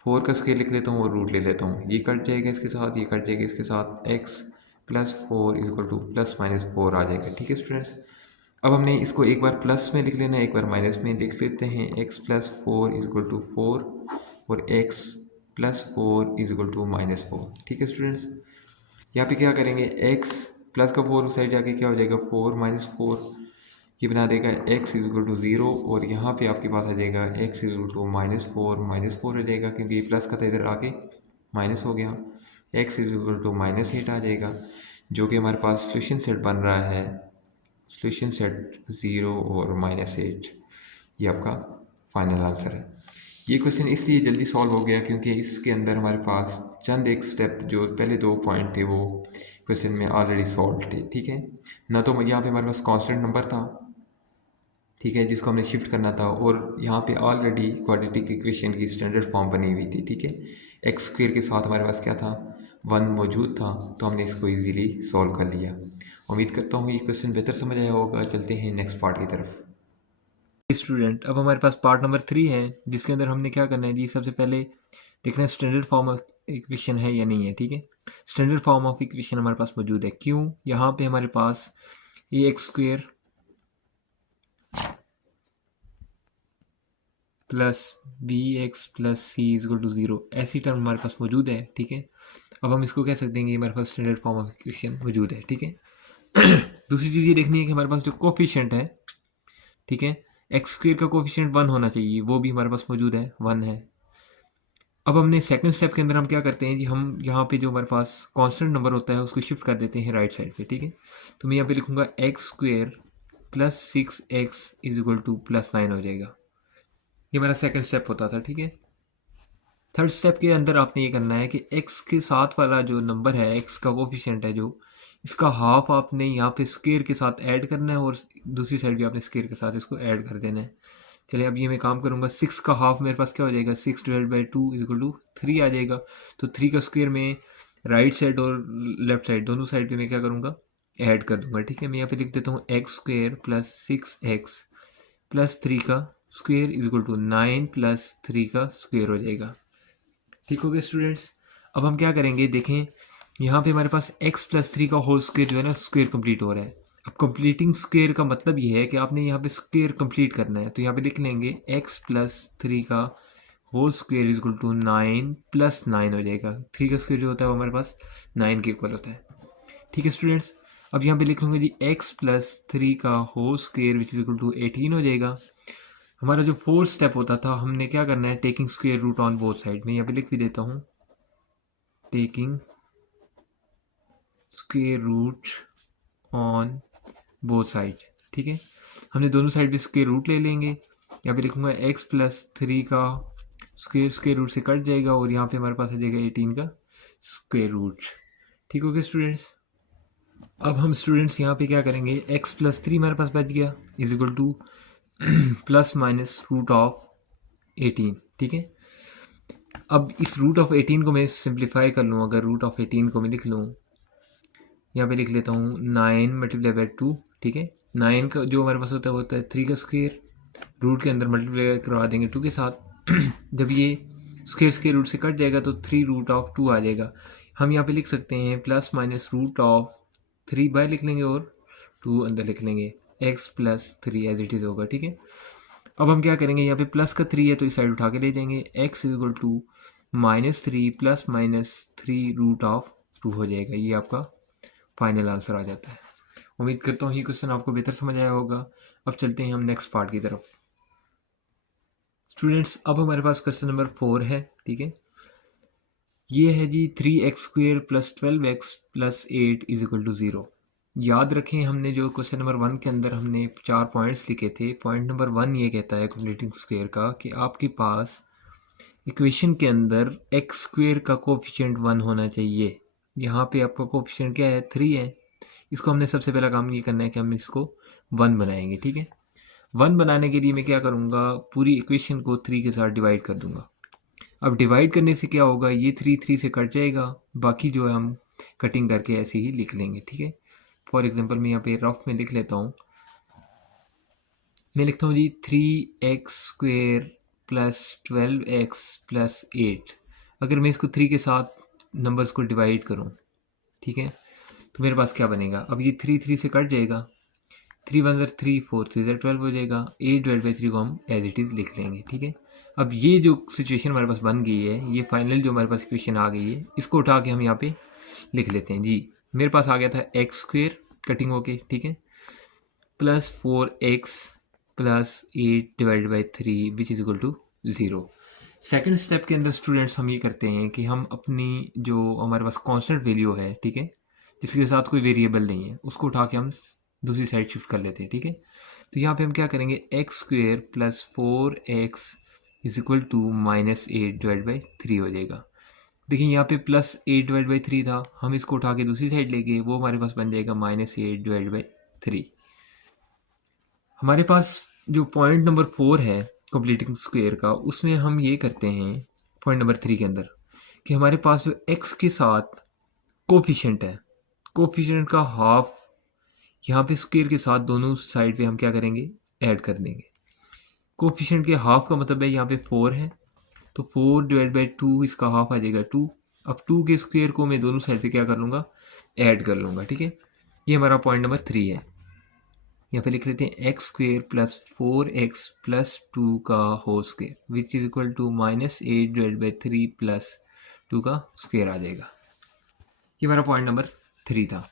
4 का स्क्वेयर लिख लेता हूँ और रूट ले लेता हूँ, ये कट जाएगा इसके साथ, ये कट जाएगा इसके साथ, x plus 4 is equal to plus minus 4 आ जाएगा, ठीक है स्टूडेंट्स। अब हमने इसको एक बार प्लस में लिख लेना है, एक बार माइनस में लिख लेते हैं। x plus 4 is equal to 4 और x plus 4 is equal to minus 4, ठीक है स्टूडेंट्स। यहाँ पे क्या करेंगे, x प्लस का 4 उस साइड जाके क्या हो जाएगा 4 माइनस 4, ये बना देगा x इज इक्वल टू 0 और यहाँ पे आपके पास आ जाएगा x इज इक्वल टू -4 हो जाएगा क्योंकि ये प्लस का था इधर आके माइनस हो गया। x इज इक्वल टू -8 आ जाएगा जो कि हमारे पास सोल्यूशन सेट बन रहा है, सोल्यूशन सेट 0 और -8। ये आपका फाइनल आंसर है। ये क्वेश्चन इसलिए जल्दी सॉल्व हो गया क्योंकि इसके अंदर हमारे पास चंद एक स्टेप जो पहले 2 पॉइंट थे वो क्वेश्चन में ऑलरेडी सॉल्व थे। ठीक है ना, तो यहाँ पे हमारे पास कांस्टेंट नंबर था, ठीक है, जिसको हमने शिफ्ट करना था और यहाँ पे ऑलरेडी क्वाड्रेटिक इक्वेशन की स्टैंडर्ड फॉर्म बनी हुई थी। ठीक है, एक्स स्क्वेयर के साथ हमारे पास क्या था, 1 मौजूद था, तो हमने इसको इजीली सॉल्व कर लिया। उम्मीद करता हूँ ये क्वेश्चन बेहतर समझ आया होगा। चलते हैं नेक्स्ट पार्ट की तरफ। स्टूडेंट, अब हमारे पास पार्ट नंबर 3 है जिसके अंदर हमने क्या करना है जी, सबसे पहले देखना है स्टैंडर्ड फॉर्म ऑफ इक्वेशन है या नहीं है। ठीक है, स्टैंडर्ड फॉर्म ऑफ इक्वेशन हमारे पास मौजूद है। क्यों, यहाँ पे हमारे पास ये x square plus B x plus C is equal to 0 ऐसी टर्म हमारे पास मौजूद है। ठीक है, अब हम इसको कह सकते हैं कि हमारे पास स्टैंडर्ड फॉर्म ऑफ इक्वेशन मौजूद है। ठीक है दूसरी चीज़ ये देखनी है कि हमारे पास जो कोफिशिएंट है, ठीक है, एक्स स्क्वेयर का कोफिशिएंट 1 होना चाहिए, वो भी हमारे पास मौजूद है, 1 है। अब हमने सेकंड स्टेप के अंदर हम क्या करते हैं जी, हम यहाँ पे जो हमारे पास कांस्टेंट नंबर होता है उसको शिफ्ट कर देते हैं राइट साइड पे। ठीक है, तो मैं यहाँ पे लिखूंगा x square plus 6x is equal to +9 हो जाएगा। ये मेरा सेकंड स्टेप होता था। ठीक है, थर्ड स्टेप के अंदर आपने ये करना है कि x के साथ वाला जो नंबर है, x का कोफिशिएंट है जो, इसका हाफ आपने यहाँ पे स्क्वेयर के साथ ऐड करना है और दूसरी साइड भी आपने स्क्वेयर के साथ इसको ऐड कर देना है। चलिए अब ये मैं काम करूँगा, 6 का हाफ मेरे पास क्या हो जाएगा, 6 divide by 2 is equal to 3 आ जाएगा। तो 3 का स्क्वेयर में राइट साइड और लेफ्ट साइड दोनों साइड पे मैं क्या करूँगा, ऐड कर दूंगा। ठीक है, मैं यहाँ पे लिख देता हूँ x square plus 6x plus 3 का square is equal to 9 plus 3 का स्क्वेयर हो जाएगा। ठीक हो गया स्टूडेंट्स। अब हम क्या करेंगे, देखें यहाँ पे हमारे पास x प्लस 3 का होल स्क्वेयर जो है ना, स्क्वेयर कंप्लीट हो रहा है। अब कंप्लीटिंग स्क्वेयर का मतलब ये है कि आपने यहाँ पे स्क्वेयर कंप्लीट करना है, तो यहाँ पे लिख लेंगे x प्लस 3 का whole square is equal to 9 plus 9 हो जाएगा। 3 का स्क्वेयर जो होता है वो हमारे पास 9 के इक्वल होता है। ठीक है स्टूडेंट्स, अब यहाँ पे लिख लूँगा जी x प्लस 3 का whole square which is equal to 18 हो जाएगा। हमारा जो फोर्थ स्टेप होता था, हमने क्या करना है, taking square root on both side में, यहाँ पे लिख भी देता हूँ, taking square root on both side. ठीक है, हमने दोनों साइड पे स्क्वेयर रूट ले लेंगे। यहाँ पे लिखूंगा x प्लस 3 का स्क्वेयर रूट से कट जाएगा और यहाँ पे हमारे पास आ जाएगा 18 का स्क्वेयर रूट। ठीक हो गया स्टूडेंट्स। अब हम स्टूडेंट्स यहाँ पे क्या करेंगे, x प्लस 3 हमारे पास बच गया is equal to plus minus root of 18। ठीक है, अब इस रूट ऑफ 18 को मैं सिंप्लीफाई कर लूँ, अगर रूट ऑफ 18 को मैं लिख लूँ, यहाँ पे लिख लेता हूँ 9 मल्टीप्लाई बाई 2। ठीक है, 9 का जो हमारे पास होता है वो होता है 3 का स्क्वेयर, रूट के अंदर मल्टीप्लाई करवा देंगे 2 के साथ जब ये स्क्वेयर रूट से कट जाएगा तो 3 रूट ऑफ 2 आ जाएगा। हम यहाँ पे लिख सकते हैं plus minus root of 3 by लिख लेंगे और 2 अंदर लिख लेंगे, x plus 3 as it is होगा। ठीक है, अब हम क्या करेंगे, यहाँ पे प्लस का 3 है तो इस साइड उठा के ले जाएंगे, x इज इक्वल टू -3 प्लस -3 रूट ऑफ 2 हो जाएगा। ये आपका फाइनल आंसर आ जाता है। उम्मीद करता हूँ ये क्वेश्चन आपको बेहतर समझ आया होगा। अब चलते हैं हम नेक्स्ट पार्ट की तरफ। स्टूडेंट्स, अब हमारे पास क्वेश्चन नंबर 4 है। ठीक है, ये है जी 3x square plus 12x plus 8 is equal to 0। याद रखें, हमने जो क्वेश्चन नंबर 1 के अंदर हमने 4 पॉइंट्स लिखे थे। पॉइंट नंबर 1 ये कहता है कंप्लीटिंग स्क्वेयर का कि आपके पास इक्वेशन के अंदर x स्क्वेयर का कोफिशिएंट 1 होना चाहिए। यहाँ पे आपका कोफिशिएंट क्या है, 3 है। इसको हमने सबसे पहला काम ये करना है कि हम इसको 1 बनाएंगे। ठीक है, 1 बनाने के लिए मैं क्या करूँगा, पूरी इक्वेशन को 3 के साथ डिवाइड कर दूंगा। अब डिवाइड करने से क्या होगा, ये 3 से कट जाएगा, बाकी जो है हम कटिंग करके ऐसे ही लिख लेंगे। ठीक है, फॉर एग्जांपल मैं यहाँ पे रफ में लिख लेता हूँ, मैं लिखता हूँ जी 3x square plus 12x plus 8। अगर मैं इसको 3 के साथ नंबर्स को डिवाइड करूँ, ठीक है, तो मेरे पास क्या बनेगा, अब ये 3 से कट जाएगा, 3 1 3 4 3 12 हो जाएगा। 8 डिवाइड बाई 3 को हम एज इट इज़ लिख लेंगे। ठीक है, अब ये जो सिचुएशन हमारे पास बन गई है, ये फाइनल जो हमारे पास इक्वेशन आ गई है, इसको उठा के हम यहाँ पे लिख लेते हैं जी। मेरे पास आ गया था एक्स स्क्वेयर कटिंग होके, ठीक है, plus 4x plus 8 divide by 3 which is equal to 0। Second step के अंदर स्टूडेंट्स हम ये करते हैं कि हम अपनी जो हमारे पास कांस्टेंट वैल्यू है, ठीक है, जिसके साथ कोई वेरिएबल नहीं है, उसको उठा के हम दूसरी साइड शिफ्ट कर लेते हैं, ठीक है। तो यहाँ पे हम क्या करेंगे, x square plus 4x is equal to minus 8 divide by 3 हो जाएगा। देखिए यहाँ पे प्लस 8 डिवाइड बाई 3 था, हम इसको उठा के दूसरी साइड ले गए, वो हमारे पास बन जाएगा माइनस 8 डिवाइड बाई 3। हमारे पास जो पॉइंट नंबर 4 है कंप्लीटिंग स्क्वायर का, उसमें हम ये करते हैं पॉइंट नंबर 3 के अंदर कि हमारे पास जो x के साथ कोफिशिएंट है, कोफिशिएंट का हाफ यहाँ पे स्क्वायर के साथ दोनों साइड पे हम क्या करेंगे, ऐड कर देंगे। कोफिशिएंट के हाफ का मतलब है यहाँ पे 4 है, तो 4 डिवाइड बाई 2 इसका हाफ आ जाएगा 2। अब 2 के स्क्वायर को मैं दोनों साइड पे क्या कर लूँगा, ऐड कर लूँगा, ठीक है। ये हमारा पॉइंट नंबर 3 है। यहाँ पे लिख लेते हैं X square plus 4x plus 2 का whole square which is equal to minus 8 divide by 3 plus 2 का स्क्वेयर आ जाएगा। ये हमारा पॉइंट नंबर 3 था।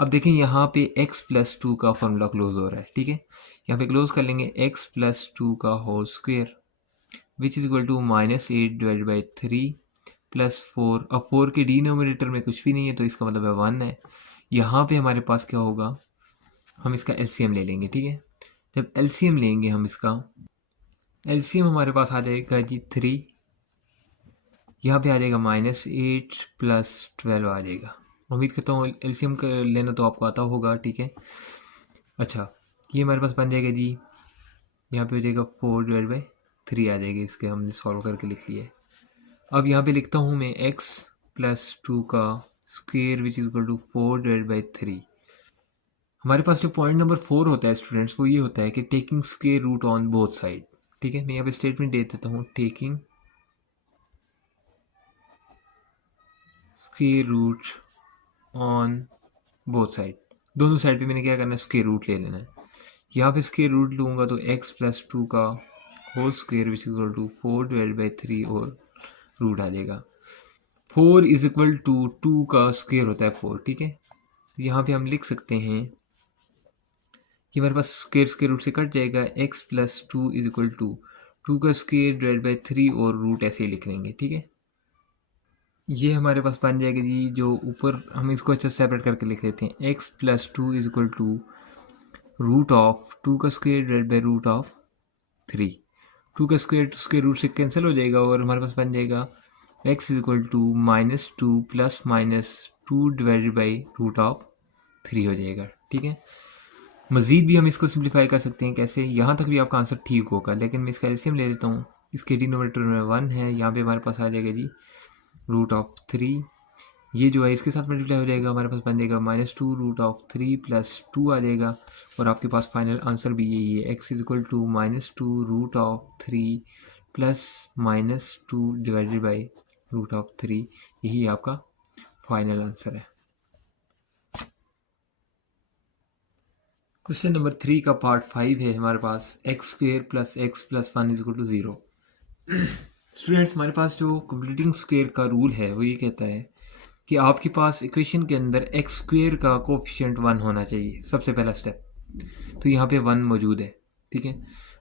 अब देखें यहाँ पे x प्लस 2 का फॉर्मूला क्लोज हो रहा है, ठीक है। यहाँ पे क्लोज कर लेंगे x प्लस 2 का whole square which is equal to minus 8 divide by 3 plus 4। अब 4 के डिनोमिनेटर में कुछ भी नहीं है, तो इसका मतलब है 1 है। यहाँ पे हमारे पास क्या होगा, हम इसका एलसीएम ले लेंगे, ठीक है। जब एलसीएम लेंगे हम इसका, एलसीएम हमारे पास आ जाएगा जी 3, यहाँ पे आ जाएगा माइनस 8 प्लस 12 आ जाएगा। उम्मीद करता हूँ एलसीएम कर लेना तो आपको आता होगा, ठीक है। अच्छा, ये हमारे पास बन जाएगा जी, यहाँ पे हो जाएगा 4 डिवाइड बाई 3 आ जाएगी, इसके हमने सॉल्व करके लिख लिया है। अब यहाँ पे लिखता हूँ मैं x प्लस 2 का square which is equal to 4 divide by 3। हमारे पास जो पॉइंट नंबर 4 होता है स्टूडेंट्स, वो ये होता है कि taking square root on both side, ठीक है। मैं यहाँ पे स्टेटमेंट दे देता हूँ, taking square root on both side. दोनों साइड पे मैंने क्या करना है, स्क्वायर रूट ले लेना है। यहाँ पे स्क्वायर रूट लूँगा तो x प्लस 2 का whole square which equal to 4 divide by 3 और रूट आ जाएगा। 4 इज इक्वल टू 2 का स्क्वायर होता है 4, ठीक है। यहाँ पे हम लिख सकते हैं कि हमारे पास स्क्वायर स्क्वायर रूट से कट जाएगा, x plus 2 is equal to 2 का स्क्वायर डिवाइड बाई 3 और रूट ऐसे ही लिख लेंगे, ठीक है। ये हमारे पास बन जाएगा जी, जो ऊपर हम इसको अच्छा सेपरेट करके लिख लेते हैं, x plus 2 is equal to root of 2 का square divide by root of 3। 2 का स्क्वायर रूट से कैंसिल हो जाएगा और हमारे पास बन जाएगा x is equal to minus 2 plus minus 2 divided by root of 3 हो जाएगा, ठीक है। मज़ीद भी हम इसको सिंप्लीफाई कर सकते हैं, कैसे, यहाँ तक भी आपका आंसर ठीक होगा, लेकिन मैं इसका एलसीएम ले लेता हूँ। इसके डिनोमिनेटर में 1 है, यहाँ पे हमारे पास आ जाएगा जी रूट ऑफ 3। ये जो है इसके साथ मल्टीप्लाई हो जाएगा, हमारे पास बन जाएगा माइनस 2 रूट ऑफ 3 प्लस 2 आ जाएगा। और आपके पास फाइनल आंसर भी यही है, x is equal to minus 2 root of 3 plus minus 2 divided by root of 3। यही आपका फाइनल आंसर है। क्वेश्चन नंबर 3 का पार्ट 5 है हमारे पास, X square plus 1 is equal to 0। Students, हमारे पास जो कंप्लीटिंग स्क्वेयर का रूल है वो ये कहता है कि आपके पास इक्वेशन के अंदर एक्स स्क्वेयर का कोफिशिएंट 1 होना चाहिए, सबसे पहला स्टेप। तो यहाँ पे 1 मौजूद है, ठीक है।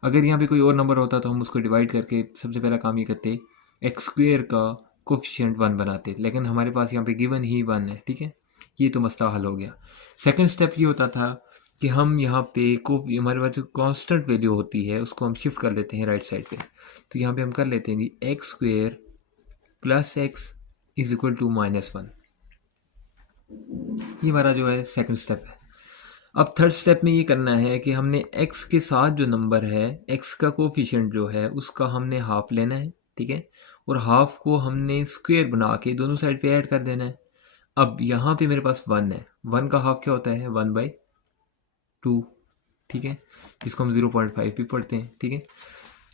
अगर यहाँ पे कोई और नंबर होता तो हम उसको डिवाइड करके सबसे पहला काम ये करते, एक्स स्क्वेयर का कोफिशिएंट 1 बनाते, लेकिन हमारे पास यहाँ पे गिवन ही 1 है, ठीक है। ये तो मसला हल हो गया। सेकेंड स्टेप ये होता था कि हम यहाँ पे हमारे पास जो कांस्टेंट वैल्यू होती है उसको हम शिफ्ट कर लेते हैं राइट साइड पे। तो यहाँ पे हम कर लेते हैं जी X square plus X is equal to minus 1। ये हमारा जो है सेकंड स्टेप है। अब थर्ड स्टेप में ये करना है कि हमने x के साथ जो नंबर है, x का कोफिशिएंट जो है उसका हमने हाफ लेना है, ठीक है। और हाफ को हमने स्क्वायर बना के दोनों साइड पे ऐड कर देना है। अब यहाँ पे मेरे पास 1 है, 1 का हाफ क्या होता है, 1/2, ठीक है, जिसको हम 0.5 भी पढ़ते हैं, ठीक है।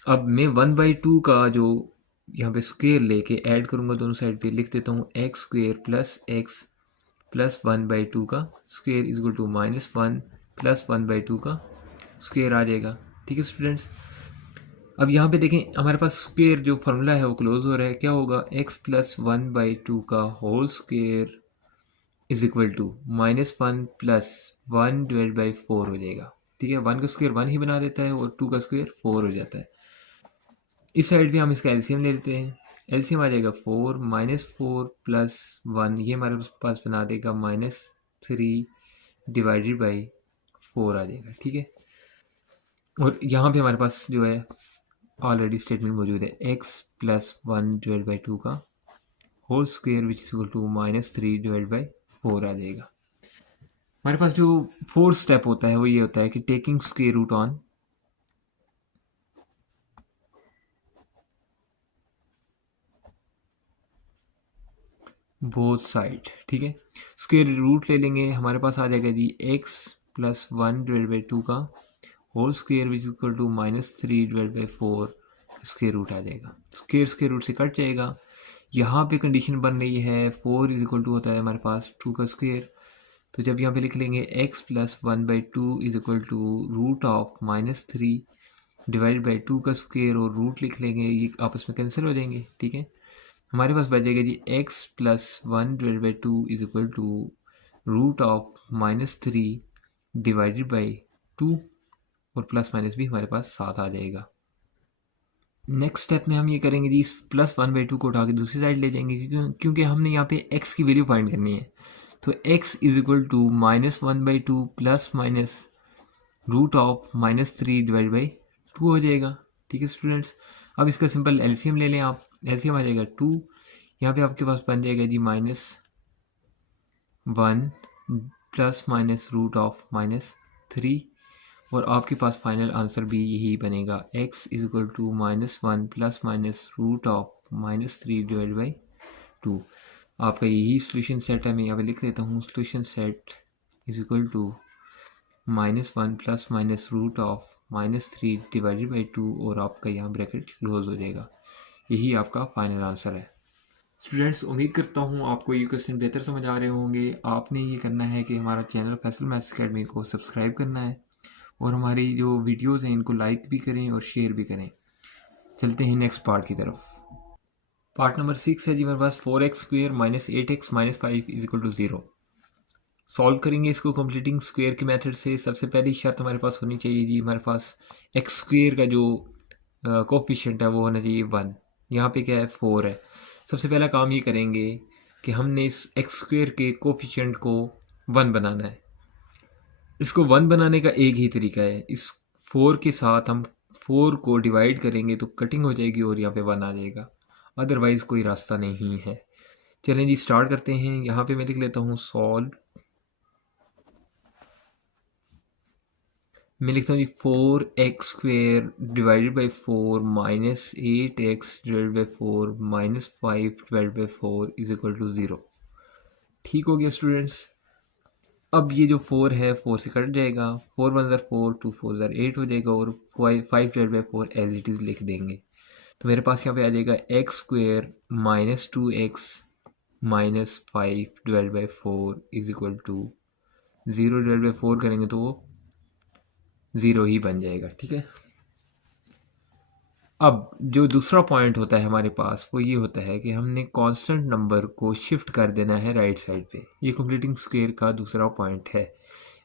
अब मैं 1/2 का जो यहाँ पे स्क्वायर लेके ऐड करूँगा दोनों साइड पे, लिख देता हूँ x square plus x plus 1/2 का square is equal to minus 1 plus 1/2 का स्क्वायर आ जाएगा, ठीक है स्टूडेंट्स। अब यहाँ पे देखें हमारे पास स्क्वायर जो फार्मूला है वो क्लोज हो रहा है, क्या होगा, x प्लस 1/2 का whole square is equal to minus 1 plus 1 divide by 4 हो जाएगा, ठीक है, 1 का स्क्वायर 1 ही बना देता है और 2 का स्क्वायर 4 हो जाता है। इस साइड पे हम इसका एलसीएम ले लेते हैं। एलसीएम आ जाएगा 4 -4 प्लस 1, ये हमारे पास बना देगा -3 डिवाइडेड बाई 4 आ जाएगा। ठीक है, और यहाँ पे हमारे पास जो है ऑलरेडी स्टेटमेंट मौजूद है, x प्लस 1 डिवाइड बाई 2 का whole square which is equal to -3 divide by 4 आ जाएगा। हमारे पास जो फोर्थ स्टेप होता है वो ये होता है कि taking square root on both side. ठीक है, स्क्वायर रूट ले लेंगे, हमारे पास आ जाएगा जी x प्लस 1 डिवाइड बाई 2 का whole square which equal to -3 divide by 4, square root आ जाएगा। स्क्वायर रूट से कट जाएगा। यहाँ पे कंडीशन बन रही है 4 इज इक्वल टू होता है हमारे पास 2 का स्क्वायर, तो जब यहाँ पे लिख लेंगे x plus 1/2 is equal to root of -3 divide by 2 का स्क्वायर और रूट लिख लेंगे, ये आपस में कैंसिल हो जाएंगे। ठीक है, हमारे पास बचेगा जी x plus 1 divide by 2 is equal to root of -3 divided by 2 और प्लस माइनस भी हमारे पास साथ आ जाएगा। नेक्स्ट स्टेप में हम ये करेंगे जी, इस +1/2 को उठा के दूसरी साइड ले जाएंगे, क्योंकि हमने यहाँ पे x की वैल्यू फाइंड करनी है। तो x is equal to -1/2 plus minus root of -3 divide by 2 हो जाएगा। ठीक है स्टूडेंट्स, अब इसका सिंपल एलसीएम ले लें आप, एलसीएम आ जाएगा 2, यहाँ पे आपके पास बन जाएगा जी -1 प्लस माइनस रूट ऑफ -3 और आपके पास फाइनल आंसर भी यही बनेगा, x is equal to -1 plus minus root of -3 divide by 2। आपका यही सोल्यूशन सेट है, मैं यहाँ पे लिख देता हूँ, solution set is equal to -1 plus minus root of -3 divided by 2 और आपका यहाँ ब्रैकेट क्लोज हो जाएगा। यही आपका फाइनल आंसर है। स्टूडेंट्स, उम्मीद करता हूँ आपको ये क्वेश्चन बेहतर समझ आ रहे होंगे। आपने ये करना है कि हमारा चैनल फैसल मैथ्स अकेडमी को सब्सक्राइब करना है और हमारी जो वीडियोस हैं इनको लाइक भी करें और शेयर भी करें। चलते हैं नेक्स्ट पार्ट की तरफ। पार्ट नंबर 6 है जी मेरे पास 4x² -8x -5 is equal to 0। Solve करेंगे इसको कंप्लीटिंग स्क्वायर के मेथड से। सबसे पहली शर्त हमारे पास होनी चाहिए जी, हमारे पास x² का जो कोफिशिएंट है वो होना चाहिए 1। यहाँ पे क्या है 4 है। सबसे पहला काम ये करेंगे कि हमने इस x² के कोफिशिएंट को 1 बनाना है। इसको 1 बनाने का एक ही तरीका है, इस 4 के साथ हम 4 को डिवाइड करेंगे तो कटिंग हो जाएगी और यहाँ पे 1 आ जाएगा, अदरवाइज़ कोई रास्ता नहीं है। चलें जी स्टार्ट करते हैं। यहाँ पे मैं लिख लेता हूँ सॉल्व, मैं लिखता हूँ जी 4x² divided by 4 -8x divided by 4 -5 divided by 4 is equal to 0। ठीक हो गया स्टूडेंट्स। अब ये जो 4 है 4 से कट जाएगा, 4 1 4 2 4 8 हो जाएगा और 5 divide by 4 as it is लिख देंगे। तो मेरे पास यहाँ पे आ जाएगा x² -2x -5 divide by 4 is equal to 0 divide by 4 करेंगे तो वो 0 ही बन जाएगा। ठीक है, अब जो दूसरा पॉइंट होता है हमारे पास वो ये होता है कि हमने कांस्टेंट नंबर को शिफ्ट कर देना है राइट साइड पे। ये कंप्लीटिंग स्क्वायर का दूसरा पॉइंट है।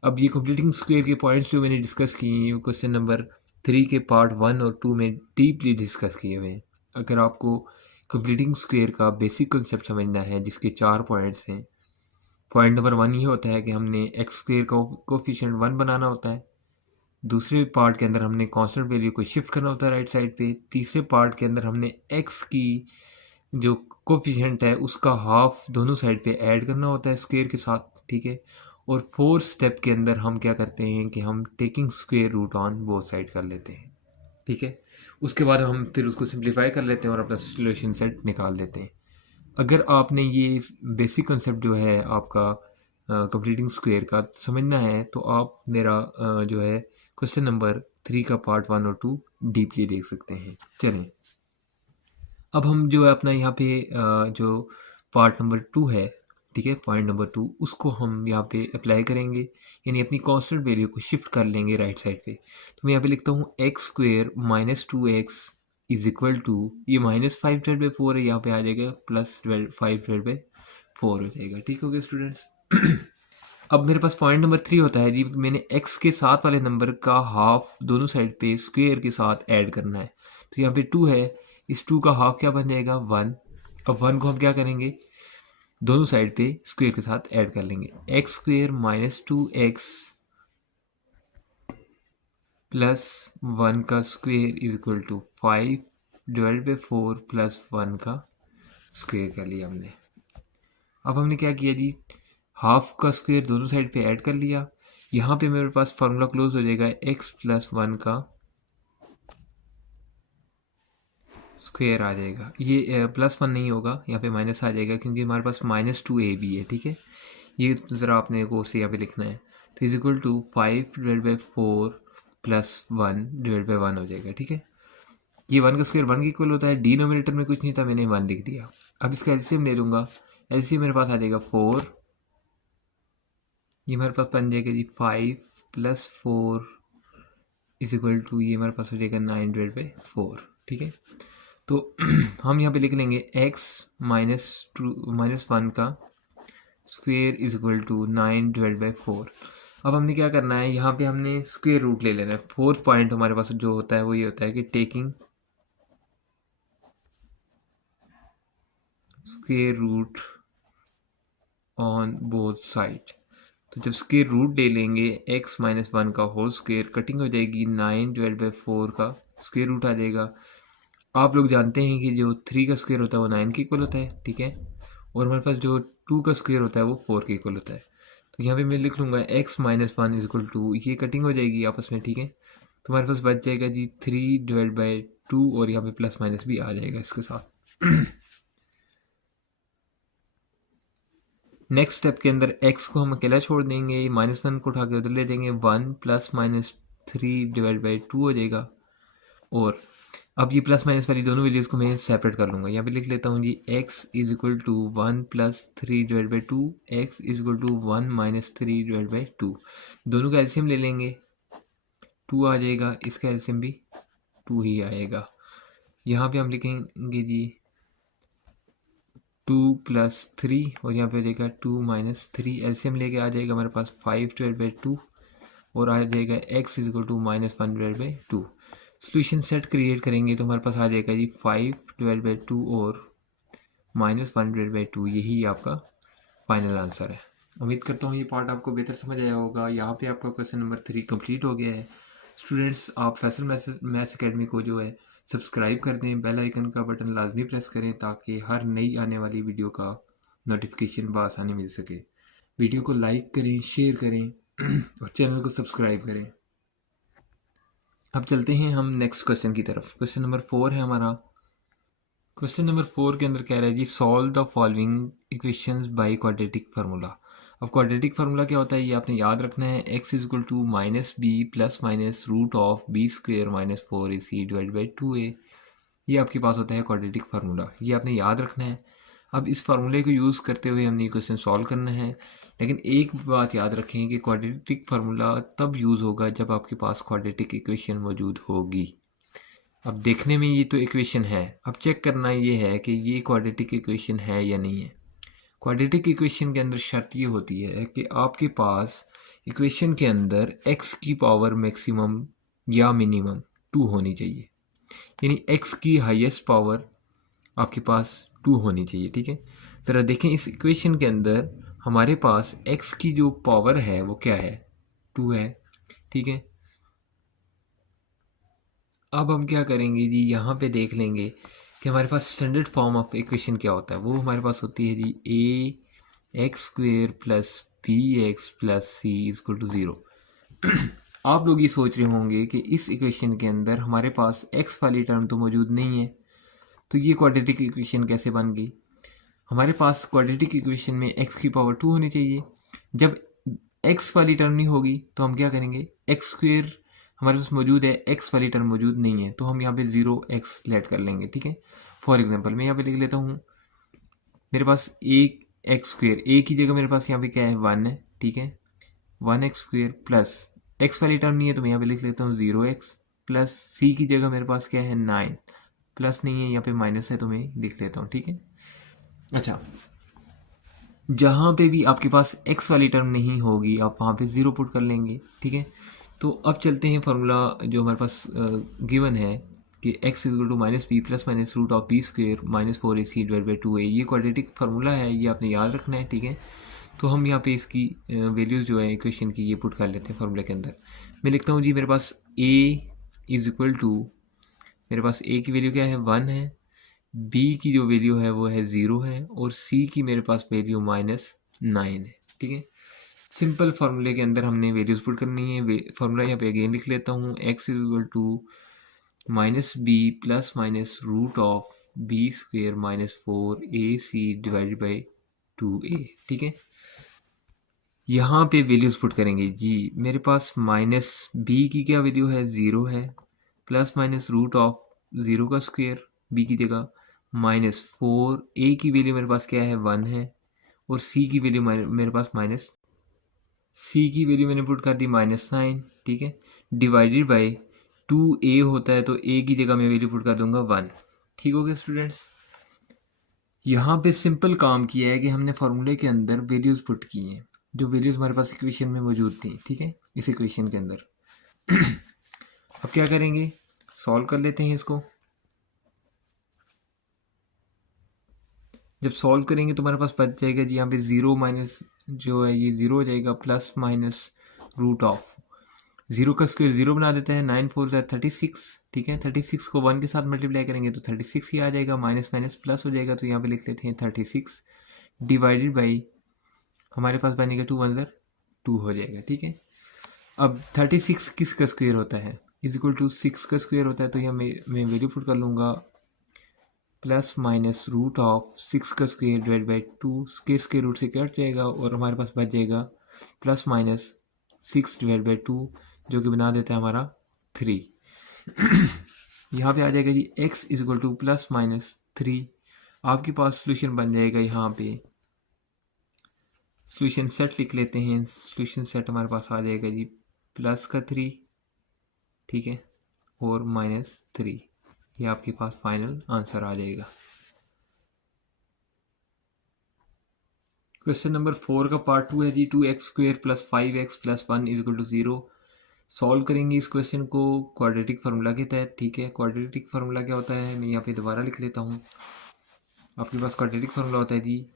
अब ये कंप्लीटिंग स्क्वायर के पॉइंट्स जो मैंने डिस्कस किए हैं क्वेश्चन नंबर 3 के पार्ट 1 और 2 में डीपली डिस्कस किए हुए हैं। अगर आपको कंप्लीटिंग स्क्वायर का बेसिक कंसेप्ट समझना है जिसके 4 पॉइंट्स हैं, पॉइंट नंबर 1 ये होता है कि हमने x² का कोफिशिएंट 1 बनाना होता है। दूसरे पार्ट के अंदर हमने कांस्टेंट वैल्यू को शिफ्ट करना होता है राइट साइड पे। तीसरे पार्ट के अंदर हमने x की जो कोफिशिएंट है उसका हाफ दोनों साइड पे ऐड करना होता है स्क्वायर के साथ। ठीक है, और फोर्थ स्टेप के अंदर हम क्या करते हैं कि हम taking square root on both side कर लेते हैं। ठीक है, उसके बाद हम फिर उसको सिंप्लीफाई कर लेते हैं और अपना सोल्यूशन सेट निकाल देते हैं। अगर आपने ये बेसिक कंसेप्ट जो है आपका कंप्लीटिंग स्क्वायर का समझना है तो आप मेरा जो है क्वेश्चन नंबर 3 का पार्ट 1 और 2 डीपली देख सकते हैं। चलें, अब हम जो है अपना यहाँ पे जो पार्ट नंबर 2 है, ठीक है, पॉइंट नंबर 2, उसको हम यहाँ पे अप्लाई करेंगे, यानी अपनी कांस्टेंट वैल्यू को शिफ्ट कर लेंगे राइट साइड पे। तो मैं यहाँ पे लिखता हूँ x² -2x is equal to, ये -5 डिवाइड बाई 4 है, यहाँ पे आ जाएगा +5 डिवाइड बाई 4 हो जाएगा। ठीक हो गया स्टूडेंट्स। अब मेरे पास पॉइंट नंबर 3 होता है जी, मैंने x के साथ वाले नंबर का हाफ दोनों साइड पे स्क्वायर के साथ ऐड करना है। तो यहाँ पे 2 है, इस 2 का हाफ क्या बन जाएगा 1। अब 1 को हम क्या करेंगे, दोनों साइड पे स्क्वायर के साथ ऐड कर लेंगे। X square minus 2x plus 1 का square is equal to 5 divide by 4 plus 1 का स्क्वायर कर लिया हमने। अब हमने क्या किया जी, हाफ का स्क्वायर दोनों साइड पे ऐड कर लिया। यहाँ पे मेरे पास फार्मूला क्लोज हो जाएगा, x प्लस 1 का स्क्वायर आ जाएगा। ये प्लस 1 नहीं होगा, यहाँ पे माइनस आ जाएगा क्योंकि हमारे पास -2a भी है, ठीक है। ये ज़रा आपने को से यहाँ पे लिखना है। तो is equal to 5 divide by 4 plus 1 divide by 1 हो जाएगा, ठीक है। ये 1 का स्क्वायर 1 के इक्वल होता है, डिनोमिनेटर में कुछ नहीं था, मैंने 1 लिख दिया। अब इसका एलसीएम ले लूँगा, एलसीएम मेरे पास आ जाएगा 4, ये हमारे पास बन जाएगा जी 5 प्लस 4 इज इक्वल टू, ये हमारे पास हो जाएगा 9 डिवाइड बाई 4, ठीक है। तो हम यहाँ पे लिख लेंगे x माइनस 1 का square is equal to 9 divide by 4। अब हमने क्या करना है, यहाँ पे हमने स्क्वेयर रूट ले लेना है। फोर्थ पॉइंट हमारे पास जो होता है वो ये होता है कि taking square root on both side. तो जब स्क्वेयर रूट ले लेंगे x माइनस 1 का होल स्क्वेयर, कटिंग हो जाएगी, 9 डिवाइड बाई 4 का स्क्वेयर रूट आ जाएगा। आप लोग जानते हैं कि जो 3 का स्क्वायर होता है वो 9 के इक्वल होता है, ठीक है। और हमारे पास जो 2 का स्क्वायर होता है वो 4 के इक्वल होता है। तो यहाँ पे मैं लिख लूँगा x minus 1 is equal to, ये कटिंग हो जाएगी आपस में, ठीक है। तो हमारे पास बच जाएगा जी 3 डिवाइड बाई 2 और यहाँ पे प्लस माइनस भी आ जाएगा इसके साथ। नेक्स्ट स्टेप के अंदर x को हम अकेला छोड़ देंगे, -1 को उठा के उधर ले देंगे, 1 प्लस माइनस 3 डिवाइड बाई 2 हो जाएगा। और अब ये प्लस माइनस वाली दोनों वैल्यूज़ को मैं सेपरेट कर लूँगा। यहाँ पे लिख लेता हूँ जी x is equal to 1 plus 3 divide by 2, x is equal to 1 minus 3 divide by 2। दोनों का एलसीएम ले लेंगे, 2 आ जाएगा, इसका एलसीएम भी 2 ही आएगा। यहाँ पे हम लिखेंगे जी 2 प्लस 3 और यहाँ पे हो जाएगा 2 माइनस 3, एलसीएम लेके आ जाएगा हमारे पास 5 डिवाइड बाई 2 और आ जाएगा x is equal to -1 divide by 2। Solution set create करेंगे तो हमारे पास आ जाएगा जी 5 डिवाइड बाई 2 और -1 डिवाइड बाई 2, यही आपका फाइनल आंसर है। उम्मीद करता हूँ ये पार्ट आपको बेहतर समझ आया होगा। यहाँ पे आपका क्वेश्चन नंबर 3 कंप्लीट हो गया है। स्टूडेंट्स, आप फैसल मैथ्स अकेडमी को जो है सब्सक्राइब कर दें, बेल आइकन का बटन लाजमी प्रेस करें ताकि हर नई आने वाली वीडियो का नोटिफिकेशन बआसानी मिल सके। वीडियो को लाइक करें, शेयर करें और चैनल को सब्सक्राइब करें। अब चलते हैं हम नेक्स्ट क्वेश्चन की तरफ। क्वेश्चन नंबर 4 है हमारा। क्वेश्चन नंबर 4 के अंदर कह रहा है जी solve the following equations by quadratic formula. अब क्वाड्रेटिक फार्मूला क्या होता है ये आपने याद रखना है। x is equal to minus B plus minus root of B square minus 4ac divide by 2a। ये आपके पास होता है क्वाड्रेटिक फार्मूला, ये आपने याद रखना है। अब इस फार्मूले को यूज़ करते हुए हमने ये क्वेश्चन सॉल्व करना है। लेकिन एक बात याद रखें कि क्वाड्रेटिक फार्मूला तब यूज़ होगा जब आपके पास क्वाड्रेटिक इक्वेशन मौजूद होगी। अब देखने में ये तो इक्वेशन है, अब चेक करना ये है कि ये क्वाड्रेटिक इक्वेशन है या नहीं है। क्वाड्रेटिक इक्वेशन के अंदर शर्त ये होती है कि आपके पास इक्वेशन के अंदर x की पावर मैक्सिमम या मिनिमम 2 होनी चाहिए, यानी x की हाईएस्ट पावर आपके पास 2 होनी चाहिए, ठीक है। ज़रा देखें इस इक्वेशन के अंदर हमारे पास x की जो पावर है वो क्या है, 2 है, ठीक है। अब हम क्या करेंगे जी, यहाँ पे देख लेंगे कि हमारे पास स्टैंडर्ड फॉर्म ऑफ इक्वेशन क्या होता है। वो हमारे पास होती है जी a x square plus B x plus C is equal to 0। आप लोग ये सोच रहे होंगे कि इस इक्वेशन के अंदर हमारे पास x वाली टर्म तो मौजूद नहीं है, तो ये क्वाड्रेटिक इक्वेशन कैसे बन गई। हमारे पास क्वाड्रेटिक इक्वेशन में x की पावर 2 होनी चाहिए। जब x वाली टर्म नहीं होगी तो हम क्या करेंगे, एक्स स्क्वेयर हमारे पास मौजूद है, x वाली टर्म मौजूद नहीं है, तो हम यहाँ पे 0x लेट कर लेंगे, ठीक है। फॉर एग्जांपल मैं यहाँ पे लिख लेता हूँ, मेरे पास एक एक्स स्क्वेयर, a की जगह मेरे पास यहाँ पे क्या है 1 है, ठीक है। 1x स्क्वेयर प्लस x वाली टर्म नहीं है तो मैं यहाँ पे लिख लेता हूँ 0x प्लस c की जगह मेरे पास क्या है 9, प्लस नहीं है यहाँ पे माइनस है तो मैं लिख लेता हूँ, ठीक है। अच्छा, जहाँ पे भी आपके पास x वाली टर्म नहीं होगी आप वहाँ पे 0 पुट कर लेंगे, ठीक है। तो अब चलते हैं फार्मूला जो हमारे पास गिवन है कि x equal to minus B plus minus root of B square minus 4ac divide by 2a। ये क्वाड्रेटिक फार्मूला है, ये आपने याद रखना है, ठीक है। तो हम यहाँ पे इसकी वैल्यूज़ जो है इक्वेशन की ये पुट कर लेते हैं फार्मूले के अंदर। मैं लिखता हूँ जी मेरे पास a इज़ इक्वल टू, मेरे पास a की वैल्यू क्या है 1 है, b की जो वैल्यू है वो है 0 है, और c की मेरे पास वैल्यू -9 है, ठीक है। सिंपल फार्मूले के अंदर हमने वैल्यूज पुट करनी है। फार्मूला यहाँ पे अगेन लिख लेता हूँ, x is equal to minus B plus minus root of B square minus 4ac divided by 2a, ठीक है। यहाँ पे वैल्यूज पुट करेंगे जी। मेरे पास माइनस बी की क्या वैल्यू है 0 है, प्लस माइनस रूट ऑफ 0 का स्क्वेयर बी की जगह, माइनस 4a की वैल्यू मेरे पास क्या है 1 है, और c की वैल्यू मेरे पास माइनस, सी की वैल्यू मैंने पुट कर दी -9, ठीक है, डिवाइडेड बाय 2a होता है, तो a की जगह मैं वैल्यू पुट कर दूंगा 1। ठीक हो गया स्टूडेंट्स। यहाँ पे सिंपल काम किया है कि हमने फार्मूले के अंदर वैल्यूज पुट की हैं, जो वैल्यूज हमारे पास इक्वेशन में मौजूद थी, ठीक है, इस इक्वेशन के अंदर। अब क्या करेंगे, सॉल्व कर लेते हैं इसको। जब सॉल्व करेंगे तो हमारे पास बच जाएगा जी यहाँ पे 0 माइनस जो है ये 0 हो जाएगा, प्लस माइनस रूट ऑफ 0 का स्क्वायर 0 बना देते हैं, 9 4 36, ठीक है। 36 को 1 के साथ मल्टीप्लाई करेंगे तो 36 ही आ जाएगा, माइनस माइनस प्लस हो जाएगा, तो यहाँ पे लिख लेते हैं 36 डिवाइडेड बाई, हमारे पास बनेगा 2 अंदर 2 हो जाएगा, ठीक है। अब 36 किसका स्क्वायर होता है, इज इक्वल टू 6 का स्क्वायर होता है, तो यहाँ मैं वैल्यू पुट कर लूँगा प्लस माइनस रूट ऑफ 6 का स्क्वायर डिवाइड बाई 2 के स्क्वायर रूट से कट जाएगा, और हमारे पास बच जाएगा प्लस माइनस 6 डिवाइड बाई 2, जो कि बना देता है हमारा 3। यहाँ पे आ जाएगा जी x is equal to plus minus 3। आपके पास सोल्यूशन बन जाएगा, यहाँ पे सोल्यूशन सेट लिख लेते हैं। सोल्यूशन सेट हमारे पास आ जाएगा जी प्लस का 3, ठीक है, और -3। ये आपके पास फाइनल आंसर आ जाएगा। क्वेश्चन नंबर 4 का पार्ट 2 है जी, 2x² plus 5x plus 1 is equal to 0। Solve करेंगे इस क्वेश्चन को क्वाड्रेटिक फार्मूला के तहत, ठीक है। क्वाड्रेटिक फार्मूला क्या होता है, मैं यहाँ पे दोबारा लिख लेता हूँ। आपके पास क्वाड्रेटिक फार्मूला होता है जी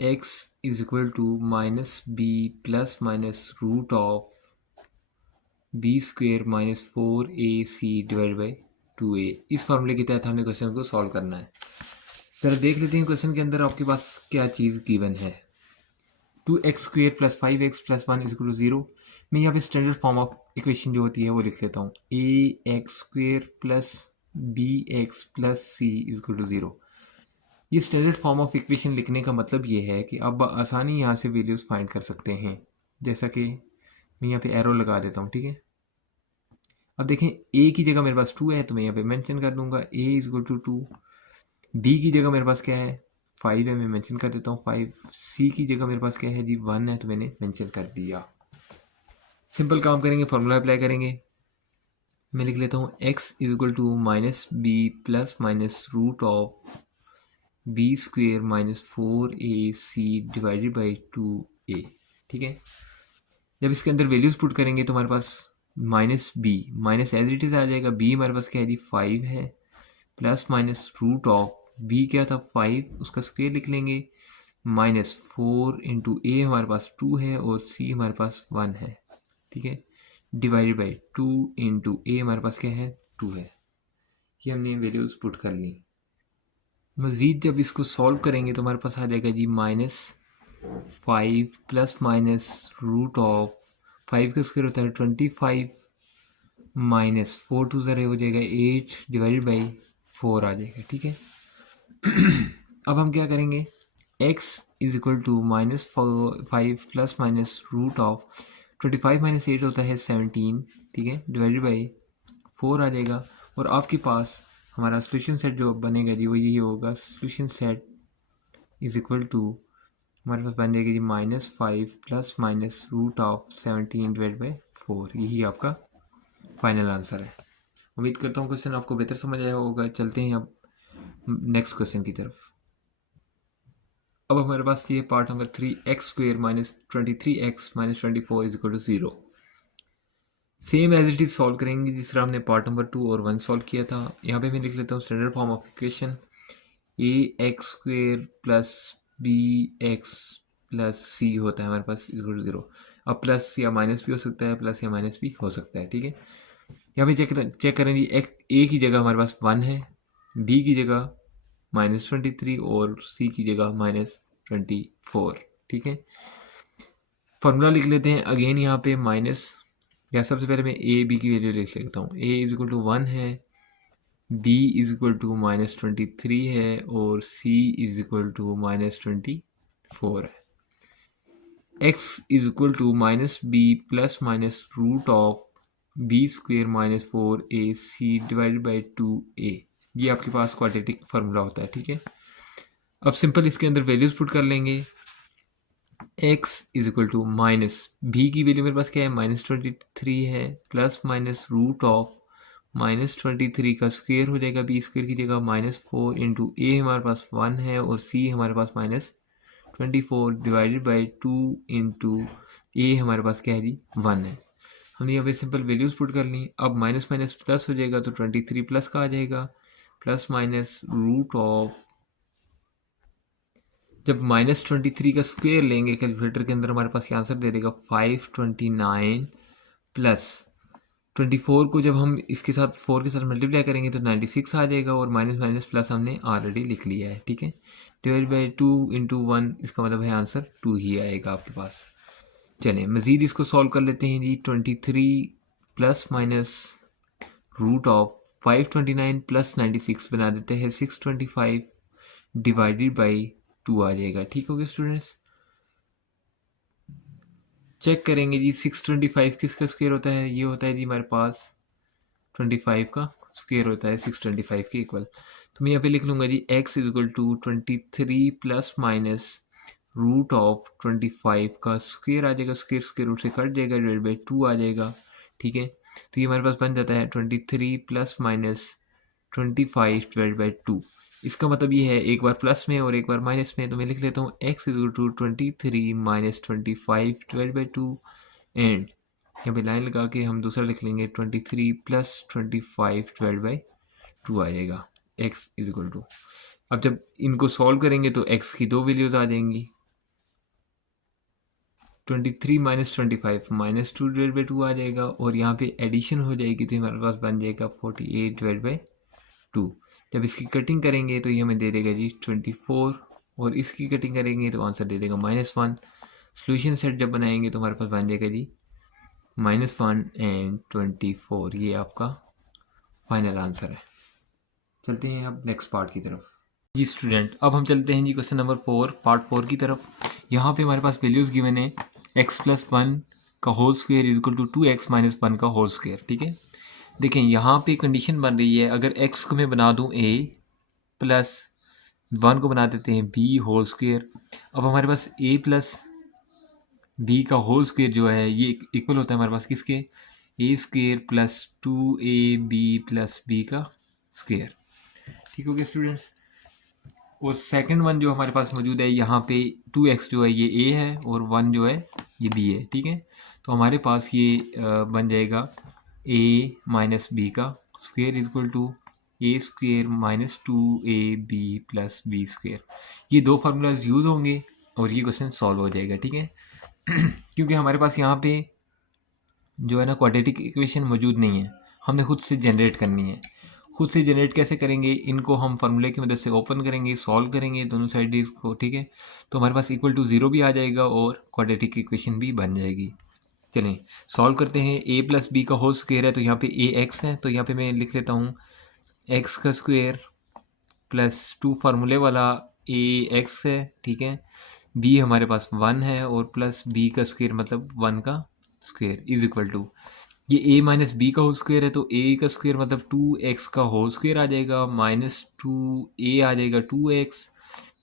x is equal to minus B plus minus root of B square minus 4ac divide by 2a। इस फार्मूले के तहत हमने क्वेश्चन को सॉल्व करना है। जरा देख लेते हैं क्वेश्चन के अंदर आपके पास क्या चीज़ गिवन है। 2x² plus 5x plus 1 is equal to 0। मैं यहाँ पे स्टैंडर्ड फॉर्म ऑफ इक्वेशन जो होती है वो लिख लेता हूँ, ax² plus bx plus c is equal to 0। ये स्टैंडर्ड फॉर्म ऑफ इक्वेशन लिखने का मतलब ये है कि आप आसानी यहाँ से वैल्यूज़ फाइंड कर सकते हैं। जैसा कि मैं यहाँ पे एरो लगा देता हूँ, ठीक है। अब देखें a की जगह मेरे पास 2 है, तो मैं यहाँ पे मेंशन कर दूंगा a is equal to 2। b की जगह मेरे पास क्या है 5 है, मैं मेंशन कर देता हूँ 5। c की जगह मेरे पास क्या है जी 1 है, तो मैंने मेंशन कर दिया। सिंपल काम करेंगे, फार्मूला अप्लाई करेंगे। मैं लिख लेता हूँ x is equal to minus B plus minus root of B square minus 4ac divided by 2a, ठीक है। जब इसके अंदर वैल्यूज पुट करेंगे तो हमारे पास minus B minus as it is आ जाएगा। b हमारे पास क्या है जी 5 है, plus minus root of b क्या था 5, उसका स्क्वेयर लिख लेंगे, माइनस 4 इंटू ए हमारे पास 2 है, और c हमारे पास 1 है, ठीक है, डिवाइडेड बाई 2 इंटू ए हमारे पास क्या है 2 है। ये हमने वैल्यूज पुट कर ली। मज़ीद जब इसको सॉल्व करेंगे तो हमारे पास आ जाएगा जी -5 प्लस माइनस रूट ऑफ 5 का स्क्वायर होता है 25, माइनस 4 2 ज़रा हो जाएगा 8 डिवाइडेड बाई 4 आ जाएगा, ठीक है। अब हम क्या करेंगे, x is equal to -5 plus minus root of 25 minus 8 होता है 17, ठीक है, डिवाइडेड बाई 4 आ जाएगा। और आपके पास हमारा सोल्यूशन सेट जो बनेगा जी वो यही होगा, solution set is equal to हमारे पास बन जाएगी जी -5 plus minus root of 17 divide by 4। यही आपका फाइनल आंसर है। उम्मीद करता हूँ क्वेश्चन आपको बेहतर समझ आया होगा। चलते हैं अब नेक्स्ट क्वेश्चन की तरफ। अब हमारे पास ये part number 3x² minus 23x minus 24 is equal to 0। Same as it is solve करेंगे जिस तरह हमने पार्ट नंबर 2 और 1 सॉल्व किया था। यहाँ पे मैं लिख लेता हूँ standard form of equation ax² plus bx plus c होता है हमारे पास इक्वल टू 0। अब प्लस या माइनस भी हो सकता है, प्लस या माइनस भी हो सकता है, ठीक है। यहाँ पे चेक करें जी, ए की जगह हमारे पास 1 है, बी की जगह -23 और सी की जगह -24, ठीक है। फॉर्मूला लिख लेते हैं अगेन यहाँ पे माइनस, या सबसे पहले मैं ए बी की वैल्यू लिख लेता हूँ। ए इज इक्वल टू 1 है, बी इज इक्वल टू -23 है और सी इज इक्वल टू -24 है। X is equal to minus B plus minus root of b² minus 4ac divided by 2a। ये आपके पास क्वाड्रेटिक फार्मूला होता है, ठीक है। अब सिंपल इसके अंदर वैल्यूज पुट कर लेंगे। x is equal to minus b की वैल्यू मेरे पास क्या है, -23 है, प्लस माइनस रूट ऑफ -23 का स्क्वेयर हो जाएगा b² की जगह -4 इंटू ए हमारे पास 1 है और c हमारे पास -24 डिवाइडेड बाई 2 इंटू ए हमारे पास क्या है जी 1 है। हमने यहाँ पे सिंपल वैल्यूज पुट कर ली। अब माइनस माइनस प्लस हो जाएगा तो 23 प्लस का आ जाएगा, प्लस माइनस रूट ऑफ, जब -23 का स्क्वायर लेंगे कैलकुलेटर के अंदर हमारे पास ये आंसर दे देगा 529 प्लस 24 को जब हम इसके साथ 4 के साथ मल्टीप्लाई करेंगे तो 96 आ जाएगा और माइनस माइनस प्लस हमने ऑलरेडी लिख लिया है, ठीक है। डिवाइड बाई 2 इंटू 1, इसका मतलब है आंसर 2 ही आएगा आपके पास। चलिए मज़ीद इसको सॉल्व कर लेते हैं जी। 23 plus minus root of 529 plus 96 बना देते हैं 625 डिवाइडेड बाई 2 आ जाएगा, ठीक हो गया स्टूडेंट्स। चेक करेंगे जी 625 किसका स्क्वायर होता है, ये होता है जी हमारे पास 25 का स्क्वायर होता है 625 के इक्वल। तो मैं यहाँ पे लिख लूँगा जी x is equal to 23 plus minus root of 25 का स्क्वायर आ जाएगा, स्क्वायर रूट से कट जाएगा, डिवाइड बाई 2 आ जाएगा, ठीक है। तो ये हमारे पास बन जाता है 23 प्लस माइनस 25 डिवाइड बाई 2। इसका मतलब ये है एक बार प्लस में और एक बार माइनस में, तो मैं लिख लेता हूँ x is equal to 23 minus 25 divide by 2 and यहाँ पे लाइन लगा के हम दूसरा लिख लेंगे 23 प्लस 25 डिवाइड बाई 2 आ जाएगा x इज इक्वल टू। अब जब इनको सॉल्व करेंगे तो x की दो वैल्यूज आ जाएंगी, 23 माइनस 25 माइनस 2 डिवाइड बाई 2 आ जाएगा और यहाँ पे एडिशन हो जाएगी तो हमारे पास बन जाएगा 48 डिवाइड बाई 2। जब इसकी कटिंग करेंगे तो ये हमें दे देगा जी 24 और इसकी कटिंग करेंगे तो आंसर दे देगा -1। सोल्यूशन सेट जब बनाएंगे तो हमारे पास बन जाएगा जी -1 एंड 24। ये आपका फाइनल आंसर है। चलते हैं अब नेक्स्ट पार्ट की तरफ जी स्टूडेंट। अब हम चलते हैं जी क्वेश्चन नंबर 4 पार्ट 4 की तरफ। यहाँ पे हमारे पास वैल्यूज़ गिवन है x प्लस 1 का whole square is equal to 2x minus 1 का होल स्क्वायर, ठीक है। देखें यहाँ पे कंडीशन बन रही है, अगर x को मैं बना दूँ a प्लस 1 को बना देते हैं b होल स्क्वायर। अब हमारे पास a प्लस b का होल स्क्वायर जो है ये इक्वल होता है हमारे पास किसके, a² plus 2ab plus b का स्क्वायर, ठीक हो गया स्टूडेंट्स। और सेकंड वन जो हमारे पास मौजूद है यहाँ पे 2x जो है ये a है और 1 जो है ये b है, ठीक है। तो हमारे पास ये बन जाएगा a माइनस बी का square is equal to a² minus 2ab plus b²। ये दो फार्मूलाज यूज़ होंगे और ये क्वेश्चन सॉल्व हो जाएगा, ठीक है। क्योंकि हमारे पास यहाँ पे जो है ना क्वाड्रेटिक इक्वेशन मौजूद नहीं है, हमने खुद से जनरेट करनी है। खुद से जनरेट कैसे करेंगे, इनको हम फार्मूले की मदद से ओपन करेंगे, सॉल्व करेंगे दोनों साइड को, ठीक है। तो हमारे पास इक्वल टू 0 भी आ जाएगा और क्वाड्रेटिक इक्वेशन भी बन जाएगी। चलें सॉल्व करते हैं। a प्लस बी का होल स्क्वायर है तो यहाँ पे ax है, तो यहाँ पे मैं लिख लेता हूँ x का स्क्वायर प्लस 2 फार्मूले वाला ax है, ठीक है। b हमारे पास 1 है और प्लस b का स्क्वायर मतलब 1 का स्क्वायर इज इक्वल टू ये a माइनस बी का होल स्क्वायर है तो a का स्क्वायर मतलब 2x का होल स्क्वायर आ जाएगा, माइनस 2a आ जाएगा 2x,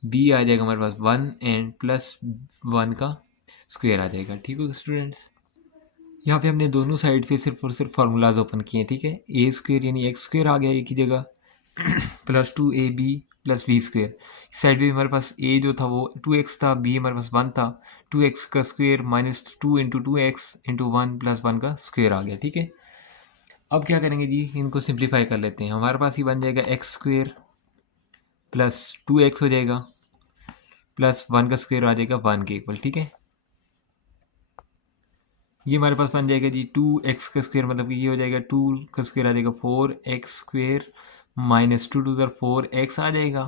b आ जाएगा हमारे पास 1 एंड प्लस 1 का स्क्वायर आ जाएगा, ठीक है स्टूडेंट्स। यहाँ पे हमने दोनों साइड पे सिर्फ और सिर्फ फार्मूलाज ओपन किए हैं, ठीक है। a² यानी x² आ गया a की जगह, plus 2ab plus B square. इस साइड भी हमारे पास a जो था वो 2x था, b हमारे पास 1 था, 2x का square minus 2 into 2x into 1 plus 1 का स्क्वेयर आ गया। ठीक है, अब क्या करेंगे जी, इनको सिंप्लीफाई कर लेते हैं। हमारे पास ही बन जाएगा एक्स स्क्वेयर प्लस 2x हो जाएगा प्लस 1 का स्क्वेयर आ जाएगा 1 के इक्वल। ठीक है, ये हमारे पास बन जाएगा जी 2x का स्क्वेयर, मतलब कि ये हो जाएगा 2 का स्क्वेयर आ जाएगा 4x स्क्वेयर माइनस 2 टू ज़र 4x आ जाएगा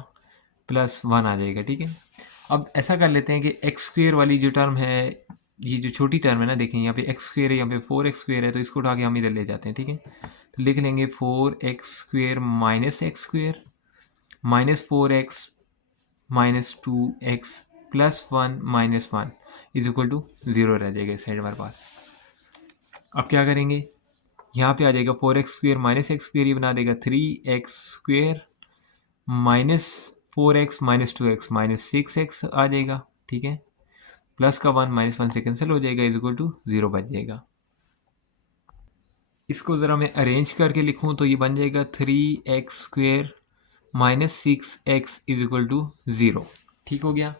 प्लस 1 आ जाएगा। ठीक है, अब ऐसा कर लेते हैं कि एक्स स्क्वेयर वाली जो टर्म है, ये जो छोटी टर्म है ना, देखें यहाँ पे एक्स स्क्वेयर है, यहाँ पे 4x स्क्वेयर है, तो इसको उठा के हम इधर ले जाते हैं। ठीक है, तो लिख लेंगे 4x square minus x square minus 4x minus 2x plus 1 minus 1 is equal to 0 रह जाएगा इस साइड हमारे पास। अब क्या करेंगे, यहाँ पे आ जाएगा 4x square minus x square, ये बना देगा 3x square minus 4x minus 2x minus 6x आ जाएगा। ठीक है, प्लस का 1 माइनस 1 से कैंसिल हो जाएगा, इज इक्वल टू 0 बच जाएगा। इसको ज़रा मैं अरेंज करके लिखूँ तो ये बन जाएगा 3x square minus 6x is equal to 0। ठीक हो गया।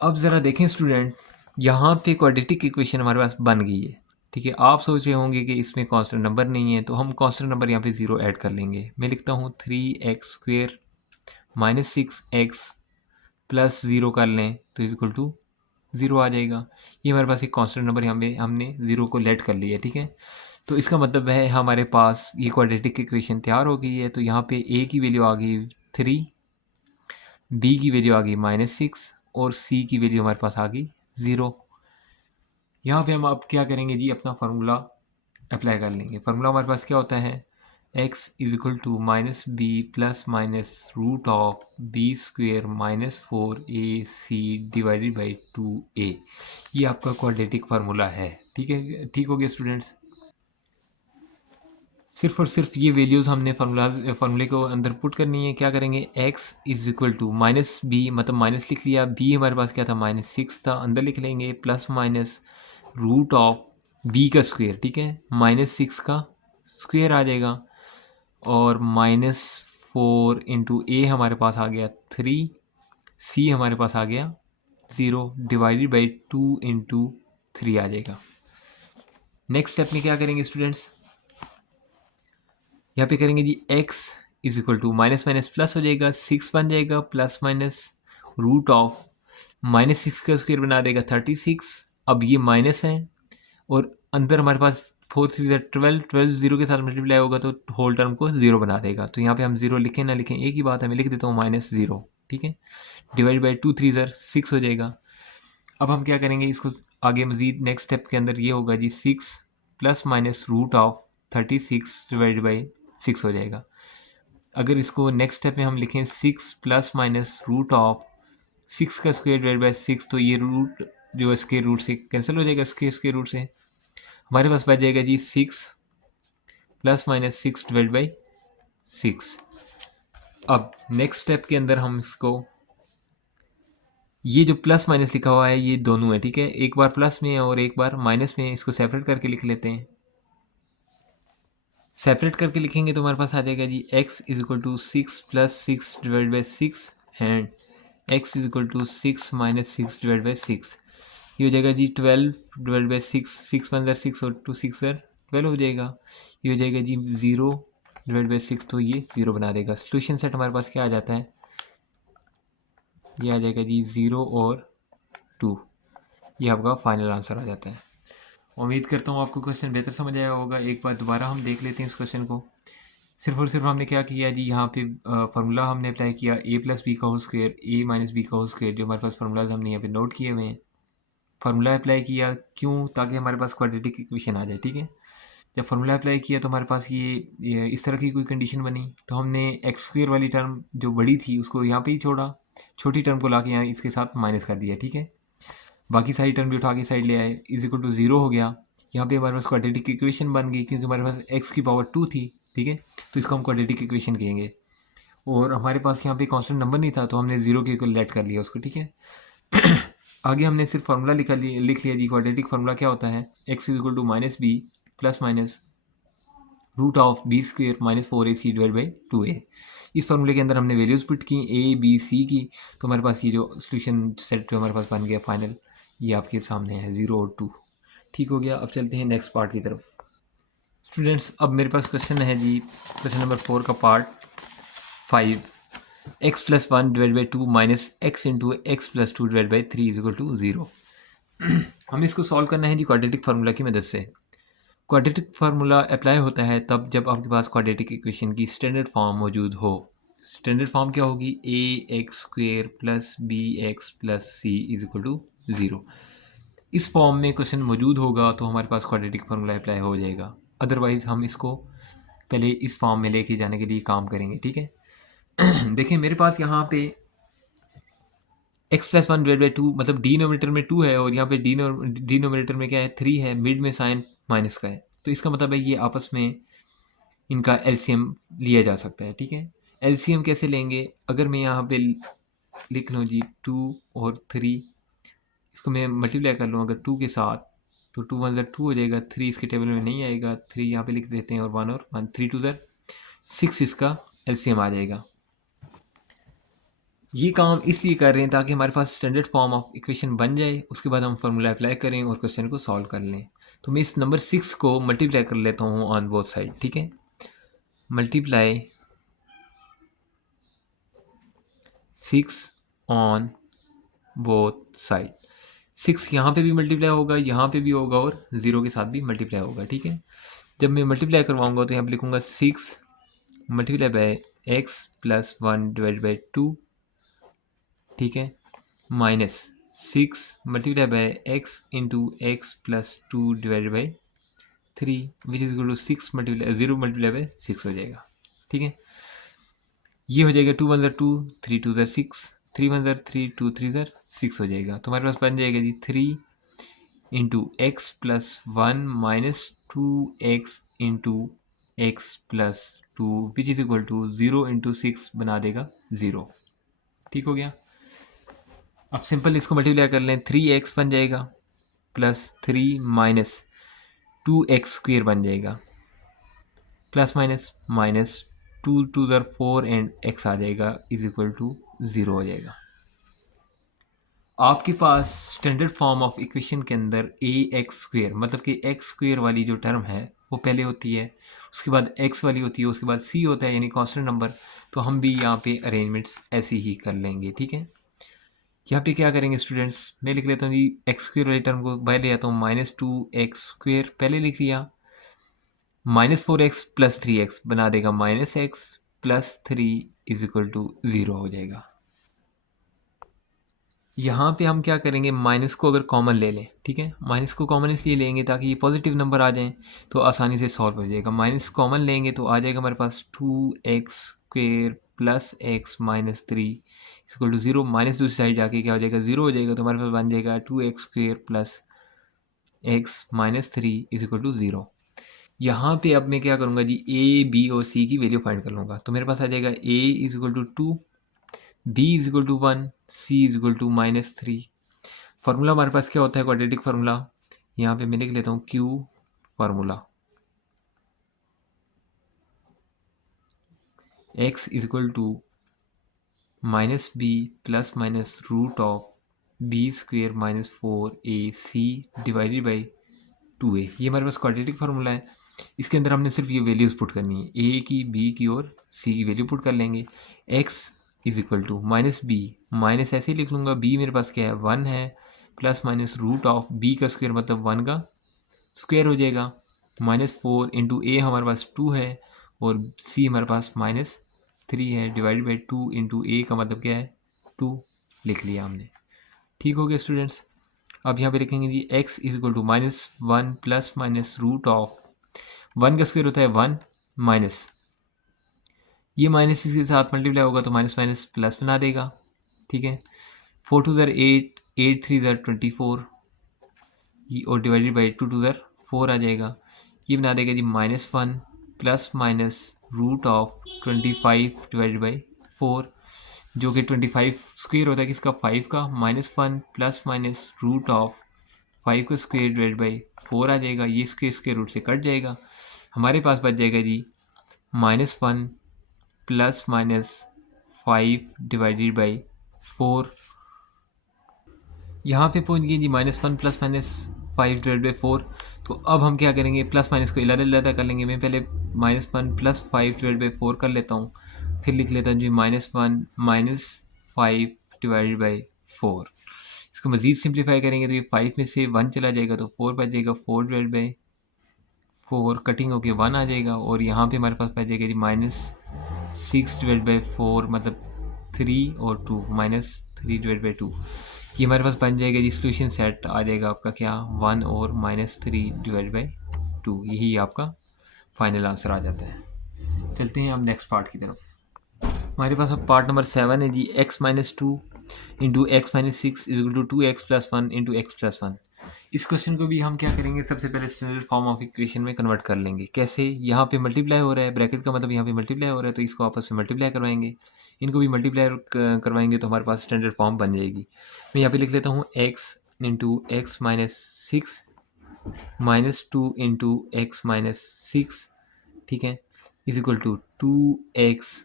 अब ज़रा देखें स्टूडेंट, यहाँ पे क्वाड्रेटिक इक्वेशन हमारे पास बन गई है। ठीक है, आप सोच रहे होंगे कि इसमें कांस्टेंट नंबर नहीं है, तो हम कांस्टेंट नंबर यहाँ पे 0 ऐड कर लेंगे। मैं लिखता हूँ 3x square minus 6x plus 0 कर लें तो इज इक्वल टू 0 आ जाएगा। ये हमारे पास एक कांस्टेंट नंबर यहाँ पे हमने 0 को लेट कर लिया। ठीक है, तो इसका मतलब है हमारे पास ये क्वाड्रेटिक इक्वेशन तैयार हो गई है। तो यहाँ पे a की वैल्यू आ गई 3, b की वैल्यू आ गई -6 और c की वैल्यू हमारे पास आ गई 0। यहाँ पे हम अब क्या करेंगे जी, अपना फार्मूला अप्लाई कर लेंगे। फार्मूला हमारे पास क्या होता है, x is equal to minus B plus minus root of B square minus 4ac divided by 2a। ये आपका क्वाड्रेटिक फार्मूला है। ठीक है, ठीक हो गया स्टूडेंट्स। सिर्फ और सिर्फ ये वैल्यूज़ हमने फार्मूले को अंदर पुट करनी है। क्या करेंगे, x is equal to minus b, मतलब माइनस लिख लिया, b हमारे पास क्या था -6 था, अंदर लिख लेंगे plus minus root of b का स्क्वेयर। ठीक है, -6 का स्क्वेयर आ जाएगा और -4 इंटू ए हमारे पास आ गया 3, c हमारे पास आ गया 0 डिवाइडेड बाई 2 इंटू 3 आ जाएगा। नेक्स्ट स्टेप में क्या करेंगे स्टूडेंट्स, यहाँ पे करेंगे जी x is equal to minus minus plus हो जाएगा, 6 बन जाएगा प्लस माइनस रूट ऑफ -6 का स्क्वायर बना देगा 36। अब ये माइनस है और अंदर हमारे पास 4 3 12, 12 0 के साथ मल्टीप्लाई होगा तो होल टर्म को 0 बना देगा। तो यहाँ पे हम 0 लिखें ना लिखें एक ही बात है, मैं लिख देता हूँ -0। ठीक है, डिवाइड बाई 2 3 6 हो जाएगा। अब हम क्या करेंगे, इसको आगे मज़ीद नेक्स्ट स्टेप के अंदर ये होगा जी 6 plus minus root of 36 divide by 6 हो जाएगा। अगर इसको नेक्स्ट स्टेप में हम लिखें 6 प्लस माइनस रूट ऑफ 6 का स्क्वायर डिवाइड बाई 6, तो ये रूट जो स्क्वायर रूट से कैंसिल हो जाएगा, स्क्वायर रूट से हमारे पास बच जाएगा जी 6 प्लस माइनस 6 डिवाइड बाई 6। अब नेक्स्ट स्टेप के अंदर हम इसको, ये जो प्लस माइनस लिखा हुआ है ये दोनों है। ठीक है, एक बार प्लस में और एक बार माइनस में, इसको सेपरेट करके लिख लेते हैं। सेपरेट करके लिखेंगे तो हमारे पास आ जाएगा जी x is equal to 6 plus 6 divide by 6 and x is equal to 6 minus 6 divide by 6। ये हो जाएगा जी 12 डिवाइड बाई 6, 6 1 6 और 2 6 12 हो जाएगा। ये हो जाएगा जी 0 डिवाइड बाई 6, तो ये 0 बना देगा। सोल्यूशन सेट हमारे पास क्या आ जाता है, ये आ जाएगा जी 0 और 2। ये आपका फाइनल आंसर आ जाता है। उम्मीद करता हूँ आपको क्वेश्चन बेहतर समझ आया होगा। एक बार दोबारा हम देख लेते हैं इस क्वेश्चन को। सिर्फ और सिर्फ हमने क्या किया जी, यहाँ पे फार्मूला हमने अप्लाई किया a प्लस बी का whole square a minus B का होल स्क्वायर, जो हमारे पास फार्मूलाज हमने यहाँ पे नोट किए हुए हैं। फार्मूला अप्लाई किया क्यों, ताकि हमारे पास क्वाड्रेटिक इक्वेशन आ जाए। ठीक है, जब फार्मूला अप्लाई किया तो हमारे पास ये इस तरह की कोई कंडीशन बनी, तो हमने एक्स स्क्वायर वाली टर्म जो बड़ी थी उसको यहाँ पे ही छोड़ा, छोटी टर्म को ला के यहाँ इसके साथ माइनस कर दिया। ठीक है, बाकी सारी टर्म भी उठा के साइड ले आए, इज इक्वल टू 0 हो गया। यहाँ पे हमारे पास क्वाड्रेटिक इक्वेशन बन गई क्योंकि हमारे पास x की पावर 2 थी। ठीक है, तो इसको हम क्वाड्रेटिक इक्वेशन कहेंगे। और हमारे पास यहाँ पे कांस्टेंट नंबर नहीं था तो हमने 0 के इक्वल लेट कर लिया उसको। ठीक है, आगे हमने सिर्फ फार्मूला लिख लिया जी। क्वाड्रेटिक फार्मूला क्या होता है, x is equal to minus B plus minus root of B square minus 4ac divide by 2a। इस फार्मूले के अंदर हमने वैल्यूज़ पुट की ए बी सी की, तो हमारे पास ये जो सोल्यूशन सेट जो हमारे पास बन गया फाइनल, ये आपके सामने है 0 और 2। ठीक हो गया। अब चलते हैं नेक्स्ट पार्ट की तरफ। स्टूडेंट्स, अब मेरे पास क्वेश्चन है जी, क्वेश्चन नंबर 4 का part 5। X plus 1 divide by 2 minus x into x plus 2 divide by 3 is equal to 0। हमें इसको सॉल्व करना है जी क्वाड्रेटिक फार्मूला की मदद से। क्वाड्रेटिक फार्मूला अप्लाई होता है तब जब आपके पास क्वाड्रेटिक इक्वेशन की स्टैंडर्ड फॉर्म मौजूद हो। स्टैंडर्ड फॉर्म क्या होगी? A X square plus B x plus C is equal to 0। इस फॉर्म में क्वेश्चन मौजूद होगा तो हमारे पास क्वाड्रेटिक फार्मूला अप्लाई हो जाएगा। अदरवाइज़ हम इसको पहले इस फॉर्म में लेके जाने के लिए काम करेंगे। ठीक है। देखिए मेरे पास यहाँ पे एक्स प्लस 1 डिवाइड बाई 2, मतलब डिनोमिनेटर में 2 है और यहाँ पे डिनोमिनेटर में क्या है? 3 है, मिड में साइन माइनस का है, तो इसका मतलब है ये आपस में इनका एलसीएम लिया जा सकता है। ठीक है। एलसीएम कैसे लेंगे? अगर मैं यहाँ पे लिख लूँ जी 2 और 3, इसको मैं मल्टीप्लाई कर लूँ अगर 2 के साथ, तो 2 वन ज़र 2 हो जाएगा, 3 इसके टेबल में नहीं आएगा, 3 यहाँ पे लिख देते हैं और 1 और 1, 3 2 ज़र 6 इसका एलसीएम आ जाएगा। ये काम इसलिए कर रहे हैं ताकि हमारे पास स्टैंडर्ड फॉर्म ऑफ इक्वेशन बन जाए, उसके बाद हम फार्मूला अप्लाई करें और क्वेश्चन को सॉल्व कर लें। तो मैं इस नंबर 6 को मल्टीप्लाई कर लेता हूँ ऑन बोथ साइड। ठीक है। Multiply 6 on both side. 6 यहाँ पे भी मल्टीप्लाई होगा, यहाँ पे भी होगा और 0 के साथ भी मल्टीप्लाई होगा। ठीक है। जब मैं मल्टीप्लाई करवाऊँगा तो यहाँ पे लिखूँगा 6 multiply by x plus 1 divide by 2। ठीक है। Minus 6 multiply by x into x plus 2 divided by 3 which is equal to 6 multiply 0 multiply by 6 हो जाएगा। ठीक है। ये हो जाएगा 2 वन ज़र 2, 3 टू ज़र 6, 3 वन ज़र 3, 2 3 ज़र 6 हो जाएगा। तो हमारे पास बन जाएगा जी 3 into x plus 1 minus 2x into x plus 2 which is equal to 0 into 6 बना देगा 0। ठीक हो गया। अब सिंपल इसको मल्टीप्लाई कर लें, 3x बन जाएगा प्लस 3 माइनस 2x स्क्वेयर बन जाएगा, प्लस माइनस माइनस 2 टू ज़र 4 एंड x आ जाएगा इज इक्वल टू 0 हो जाएगा। आपके पास स्टैंडर्ड फॉर्म ऑफ इक्वेशन के अंदर ए एक्स स्क्वेयर, मतलब कि एक्स स्क्वेयर वाली जो टर्म है वो पहले होती है, उसके बाद एक्स वाली होती है, उसके बाद सी होता है यानी कांस्टेंट नंबर। तो हम भी यहाँ पे अरेंजमेंट्स ऐसी ही कर लेंगे। ठीक है। यहाँ पे क्या करेंगे स्टूडेंट्स, मैं लिख लेता हूँ जी एक्स स्क्वेयर वाली टर्म को बाहर ले आता हूँ, माइनस 2x स्क्वेयर पहले लिख लिया, माइनस 4x प्लस 3x बना देगा minus x plus 3 is equal to 0 हो जाएगा। यहाँ पे हम क्या करेंगे, माइनस को अगर कॉमन ले लें। ठीक है। माइनस को कॉमन इसलिए लेंगे ताकि ये पॉजिटिव नंबर आ जाएं तो आसानी से सॉल्व हो जाएगा। माइनस कॉमन लेंगे तो आ जाएगा हमारे पास 2x square plus x minus 3 equal to 0। Minus दूसरी साइड जाके क्या हो जाएगा, 0 हो जाएगा। तो हमारे पास बन जाएगा 2x square plus x minus 3 is equal to 0। यहाँ पे अब मैं क्या करूँगा जी, ए बी और सी की वैल्यू फाइंड कर लूँगा। तो मेरे पास आ जाएगा A is equal to 2, B is equal to 1, C is equal to minus 3। Formula हमारे पास क्या होता है क्वाड्रेटिक फार्मूला, यहाँ पे मैं लिख लेता हूँ Q formula, x is equal to minus B plus minus root of B square minus 4ac divided by 2a। ये हमारे पास क्वाड्रेटिक फार्मूला है। इसके अंदर हमने सिर्फ ये वैल्यूज़ पुट करनी है, ए की, बी की और सी की वैल्यू पुट कर लेंगे। एक्स is equal to minus B, minus ऐसे ही लिख लूँगा, बी मेरे पास क्या है 1 है, plus minus root of b का स्क्वायर मतलब 1 का स्क्वायर हो जाएगा, माइनस 4 इंटू ए हमारे पास 2 है और सी हमारे पास माइनस 3 है, डिवाइड बाई 2 इंटू ए का मतलब क्या है 2 लिख लिया हमने। ठीक हो गया स्टूडेंट्स। अब यहाँ पे लिखेंगे जी x is equal to minus 1 plus minus root of 1 का स्क्वायर होता है 1 माइनस, ये माइनस इसके साथ मल्टीप्लाई होगा तो माइनस माइनस प्लस बना देगा। ठीक है। 4 टू ज़र 8, 8 3 ज़र 24 और डिवाइडेड बाई 2 टू ज़र 4 आ जाएगा। ये बना देगा जी minus 1 plus minus root of 25 divided by 4, जो कि 25 स्क्वायर होता है किसका 5 का, minus 1 plus minus root of 5 का स्क्वायर डिवाइड बाई 4 आ जाएगा। ये इसके रूट से कट जाएगा। हमारे पास बच जाएगा जी -1 प्लस माइनस 5 डिवाइडेड बाई 4। यहाँ पे पहुँच गए जी -1 प्लस माइनस 5 डिवाइड बाई 4। तो अब हम क्या करेंगे, प्लस माइनस को अलग कर लेंगे। मैं पहले -1 प्लस 5 डिवाइड बाई 4 कर लेता हूँ, फिर लिख लेता हूँ जी -1 माइनस 5 डिवाइडेड बाई 4। इसको मज़ीद सिंप्लीफाई करेंगे तो ये 5 में से 1 चला जाएगा तो 4 बच जाएगा। 4 डिवाइड बाई 4 कटिंग होके 1 आ जाएगा, और यहाँ पे हमारे पास बच जाएगा जी -6 डिवाइड बाई 4 मतलब 3 और 2 -3 डिवाइड बाई 2। ये हमारे पास बन जाएगा जी सोल्यूशन सेट आ जाएगा आपका क्या 1 और -3 डिवाइड बाई 2। यही आपका फाइनल आंसर आ जाता है। चलते हैं अब नेक्स्ट पार्ट की तरफ। हमारे पास अब पार्ट नंबर 7 है जी x-2 into x-6 is equal to 2x+1 into x+1। इस क्वेश्चन को भी हम क्या करेंगे, सबसे पहले स्टैंडर्ड फॉर्म ऑफ इक्वेशन में कन्वर्ट कर लेंगे। कैसे, यहाँ पे मल्टीप्लाई हो रहा है, ब्रैकेट का मतलब यहाँ पे मल्टीप्लाई हो रहा है, तो इसको आपस में मल्टीप्लाई करवाएंगे, इनको भी मल्टीप्लाई करवाएंगे तो हमारे पास स्टैंडर्ड फॉर्म बन जाएगी। मैं यहाँ पे लिख लेता हूँ x into x-6 -2 into x-6, ठीक है, is equal to 2x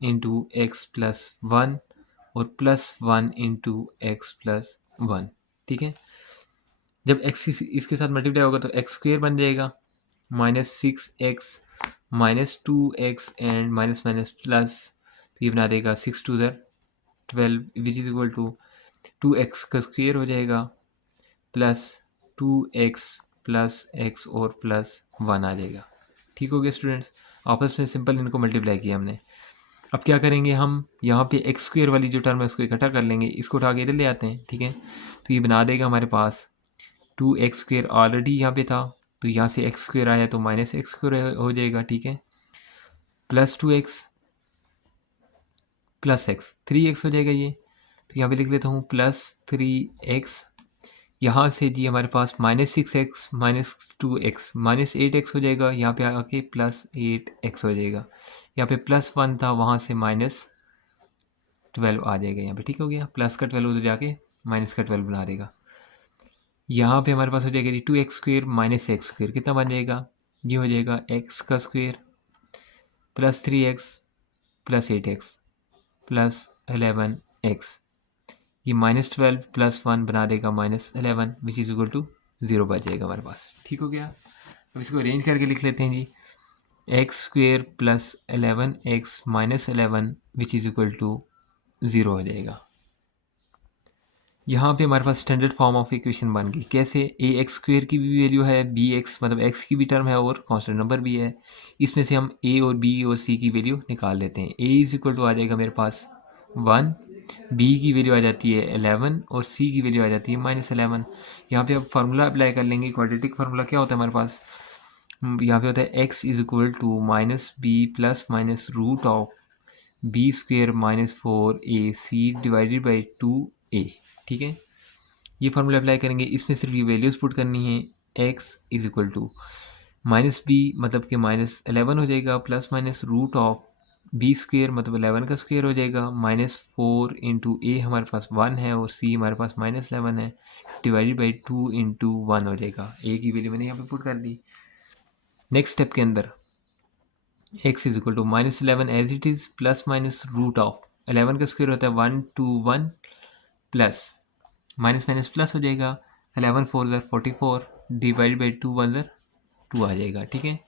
into x+1 और +1 इंटू x+1, ठीक है। जब x इसके साथ मल्टीप्लाई होगा तो x² बन जाएगा, -6x -2x and minus minus plus, तो ये बना देगा 6 2 12 विच इज़ इक्वल टू 2x का स्क्वेयर हो जाएगा प्लस 2x प्लस x और +1 आ जाएगा। ठीक हो गया स्टूडेंट्स, आपस में सिंपल इनको मल्टीप्लाई किया हमने। अब क्या करेंगे, हम यहाँ पे x² वाली जो टर्म है उसको इकट्ठा कर लेंगे, इसको उठा के इधर ले आते हैं, ठीक है। तो ये बना देगा हमारे पास 2x² ऑलरेडी यहाँ पे था, तो यहाँ से x² आया तो -x² हो जाएगा, ठीक है, plus 2x plus x 3x हो जाएगा ये। तो यहाँ पे लिख लेता हूँ +3x, यहाँ से जी हमारे पास -6x -2x -8x हो जाएगा, यहाँ पे आके +8x हो जाएगा। यहाँ पे +1 था, वहाँ से -12 आ जाएगा यहाँ पे, ठीक हो गया। प्लस का 12 उधर जाके माइनस का 12 बना देगा। यहाँ पे हमारे पास हो जाएगा जी 2x² -x² कितना बन जाएगा, ये हो जाएगा x का square plus 3x plus 8x plus 11x, ये -12 +1 बना देगा -11 विच इज़ इक्वल टू 0 बच जाएगा हमारे पास। ठीक हो गया। अब इसको अरेंज करके लिख लेते हैं जी, x² plus 11x minus 11 which is equal to 0 हो जाएगा। यहाँ पे हमारे पास स्टैंडर्ड फॉर्म ऑफ इक्वेशन बन गई। कैसे, ax² की भी वैल्यू है, bx मतलब x की भी टर्म है और कांस्टेंट नंबर भी है। इसमें से हम a और b और c की वैल्यू निकाल लेते हैं। a इज इक्वल टू आ जाएगा मेरे पास 1, b की वैल्यू आ जाती है 11 और c की वैल्यू आ जाती है -11। यहाँ पे अब फार्मूला अप्लाई कर लेंगे। क्वाड्रेटिक फार्मूला क्या होता है हमारे पास, यहाँ पे होता है x is equal to -b plus minus root of b² -4ac divided by 2a। ठीक है, ये फार्मूला अप्लाई करेंगे। इसमें सिर्फ ये वैल्यूज़ पुट करनी है। x is equal to -b मतलब कि -11 हो जाएगा, plus minus root of b² मतलब 11 का स्क्वेयर हो जाएगा, -4 इंटू a हमारे पास 1 है और c हमारे पास -11 है, डिवाइडेड बाई 2 इंटू 1 हो जाएगा। a की वैल्यू मैंने यहाँ पे पुट कर दी। नेक्स्ट स्टेप के अंदर x is equal to -11 as it is plus minus root of 11 का स्क्वेयर होता है 1 2 1 प्लस माइनस माइनस प्लस हो जाएगा, 11 4 44 डिवाइड बाई 2 1 2 आ जाएगा। ठीक है,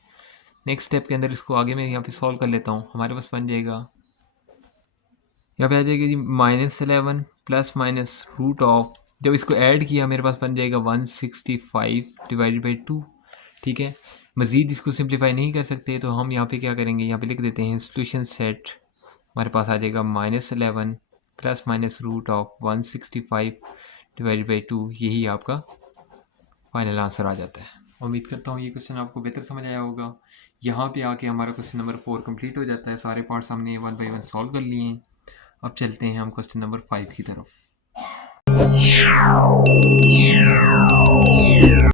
नेक्स्ट स्टेप के अंदर इसको आगे मैं यहाँ पे सॉल्व कर लेता हूँ। हमारे पास बन जाएगा, यहाँ पे आ जाएगा जी -11 प्लस माइनस रूट ऑफ, जब इसको ऐड किया मेरे पास बन जाएगा 165 डिवाइडेड बाई 2। ठीक है, मज़ीद इसको सिंप्लीफाई नहीं कर सकते तो हम यहाँ पे क्या करेंगे, यहाँ पे लिख देते हैं सोल्यूशन सेट। हमारे पास आ जाएगा -11 plus minus root of 165 divided by 2, यही आपका फाइनल आंसर आ जाता है। उम्मीद करता हूँ ये क्वेश्चन आपको बेहतर समझ आया होगा। यहाँ पे आके हमारा क्वेश्चन नंबर 4 कंप्लीट हो जाता है। सारे पार्ट्स हमने 1 बाई 1 सॉल्व कर लिए हैं। अब चलते हैं हम क्वेश्चन नंबर 5 की तरफ।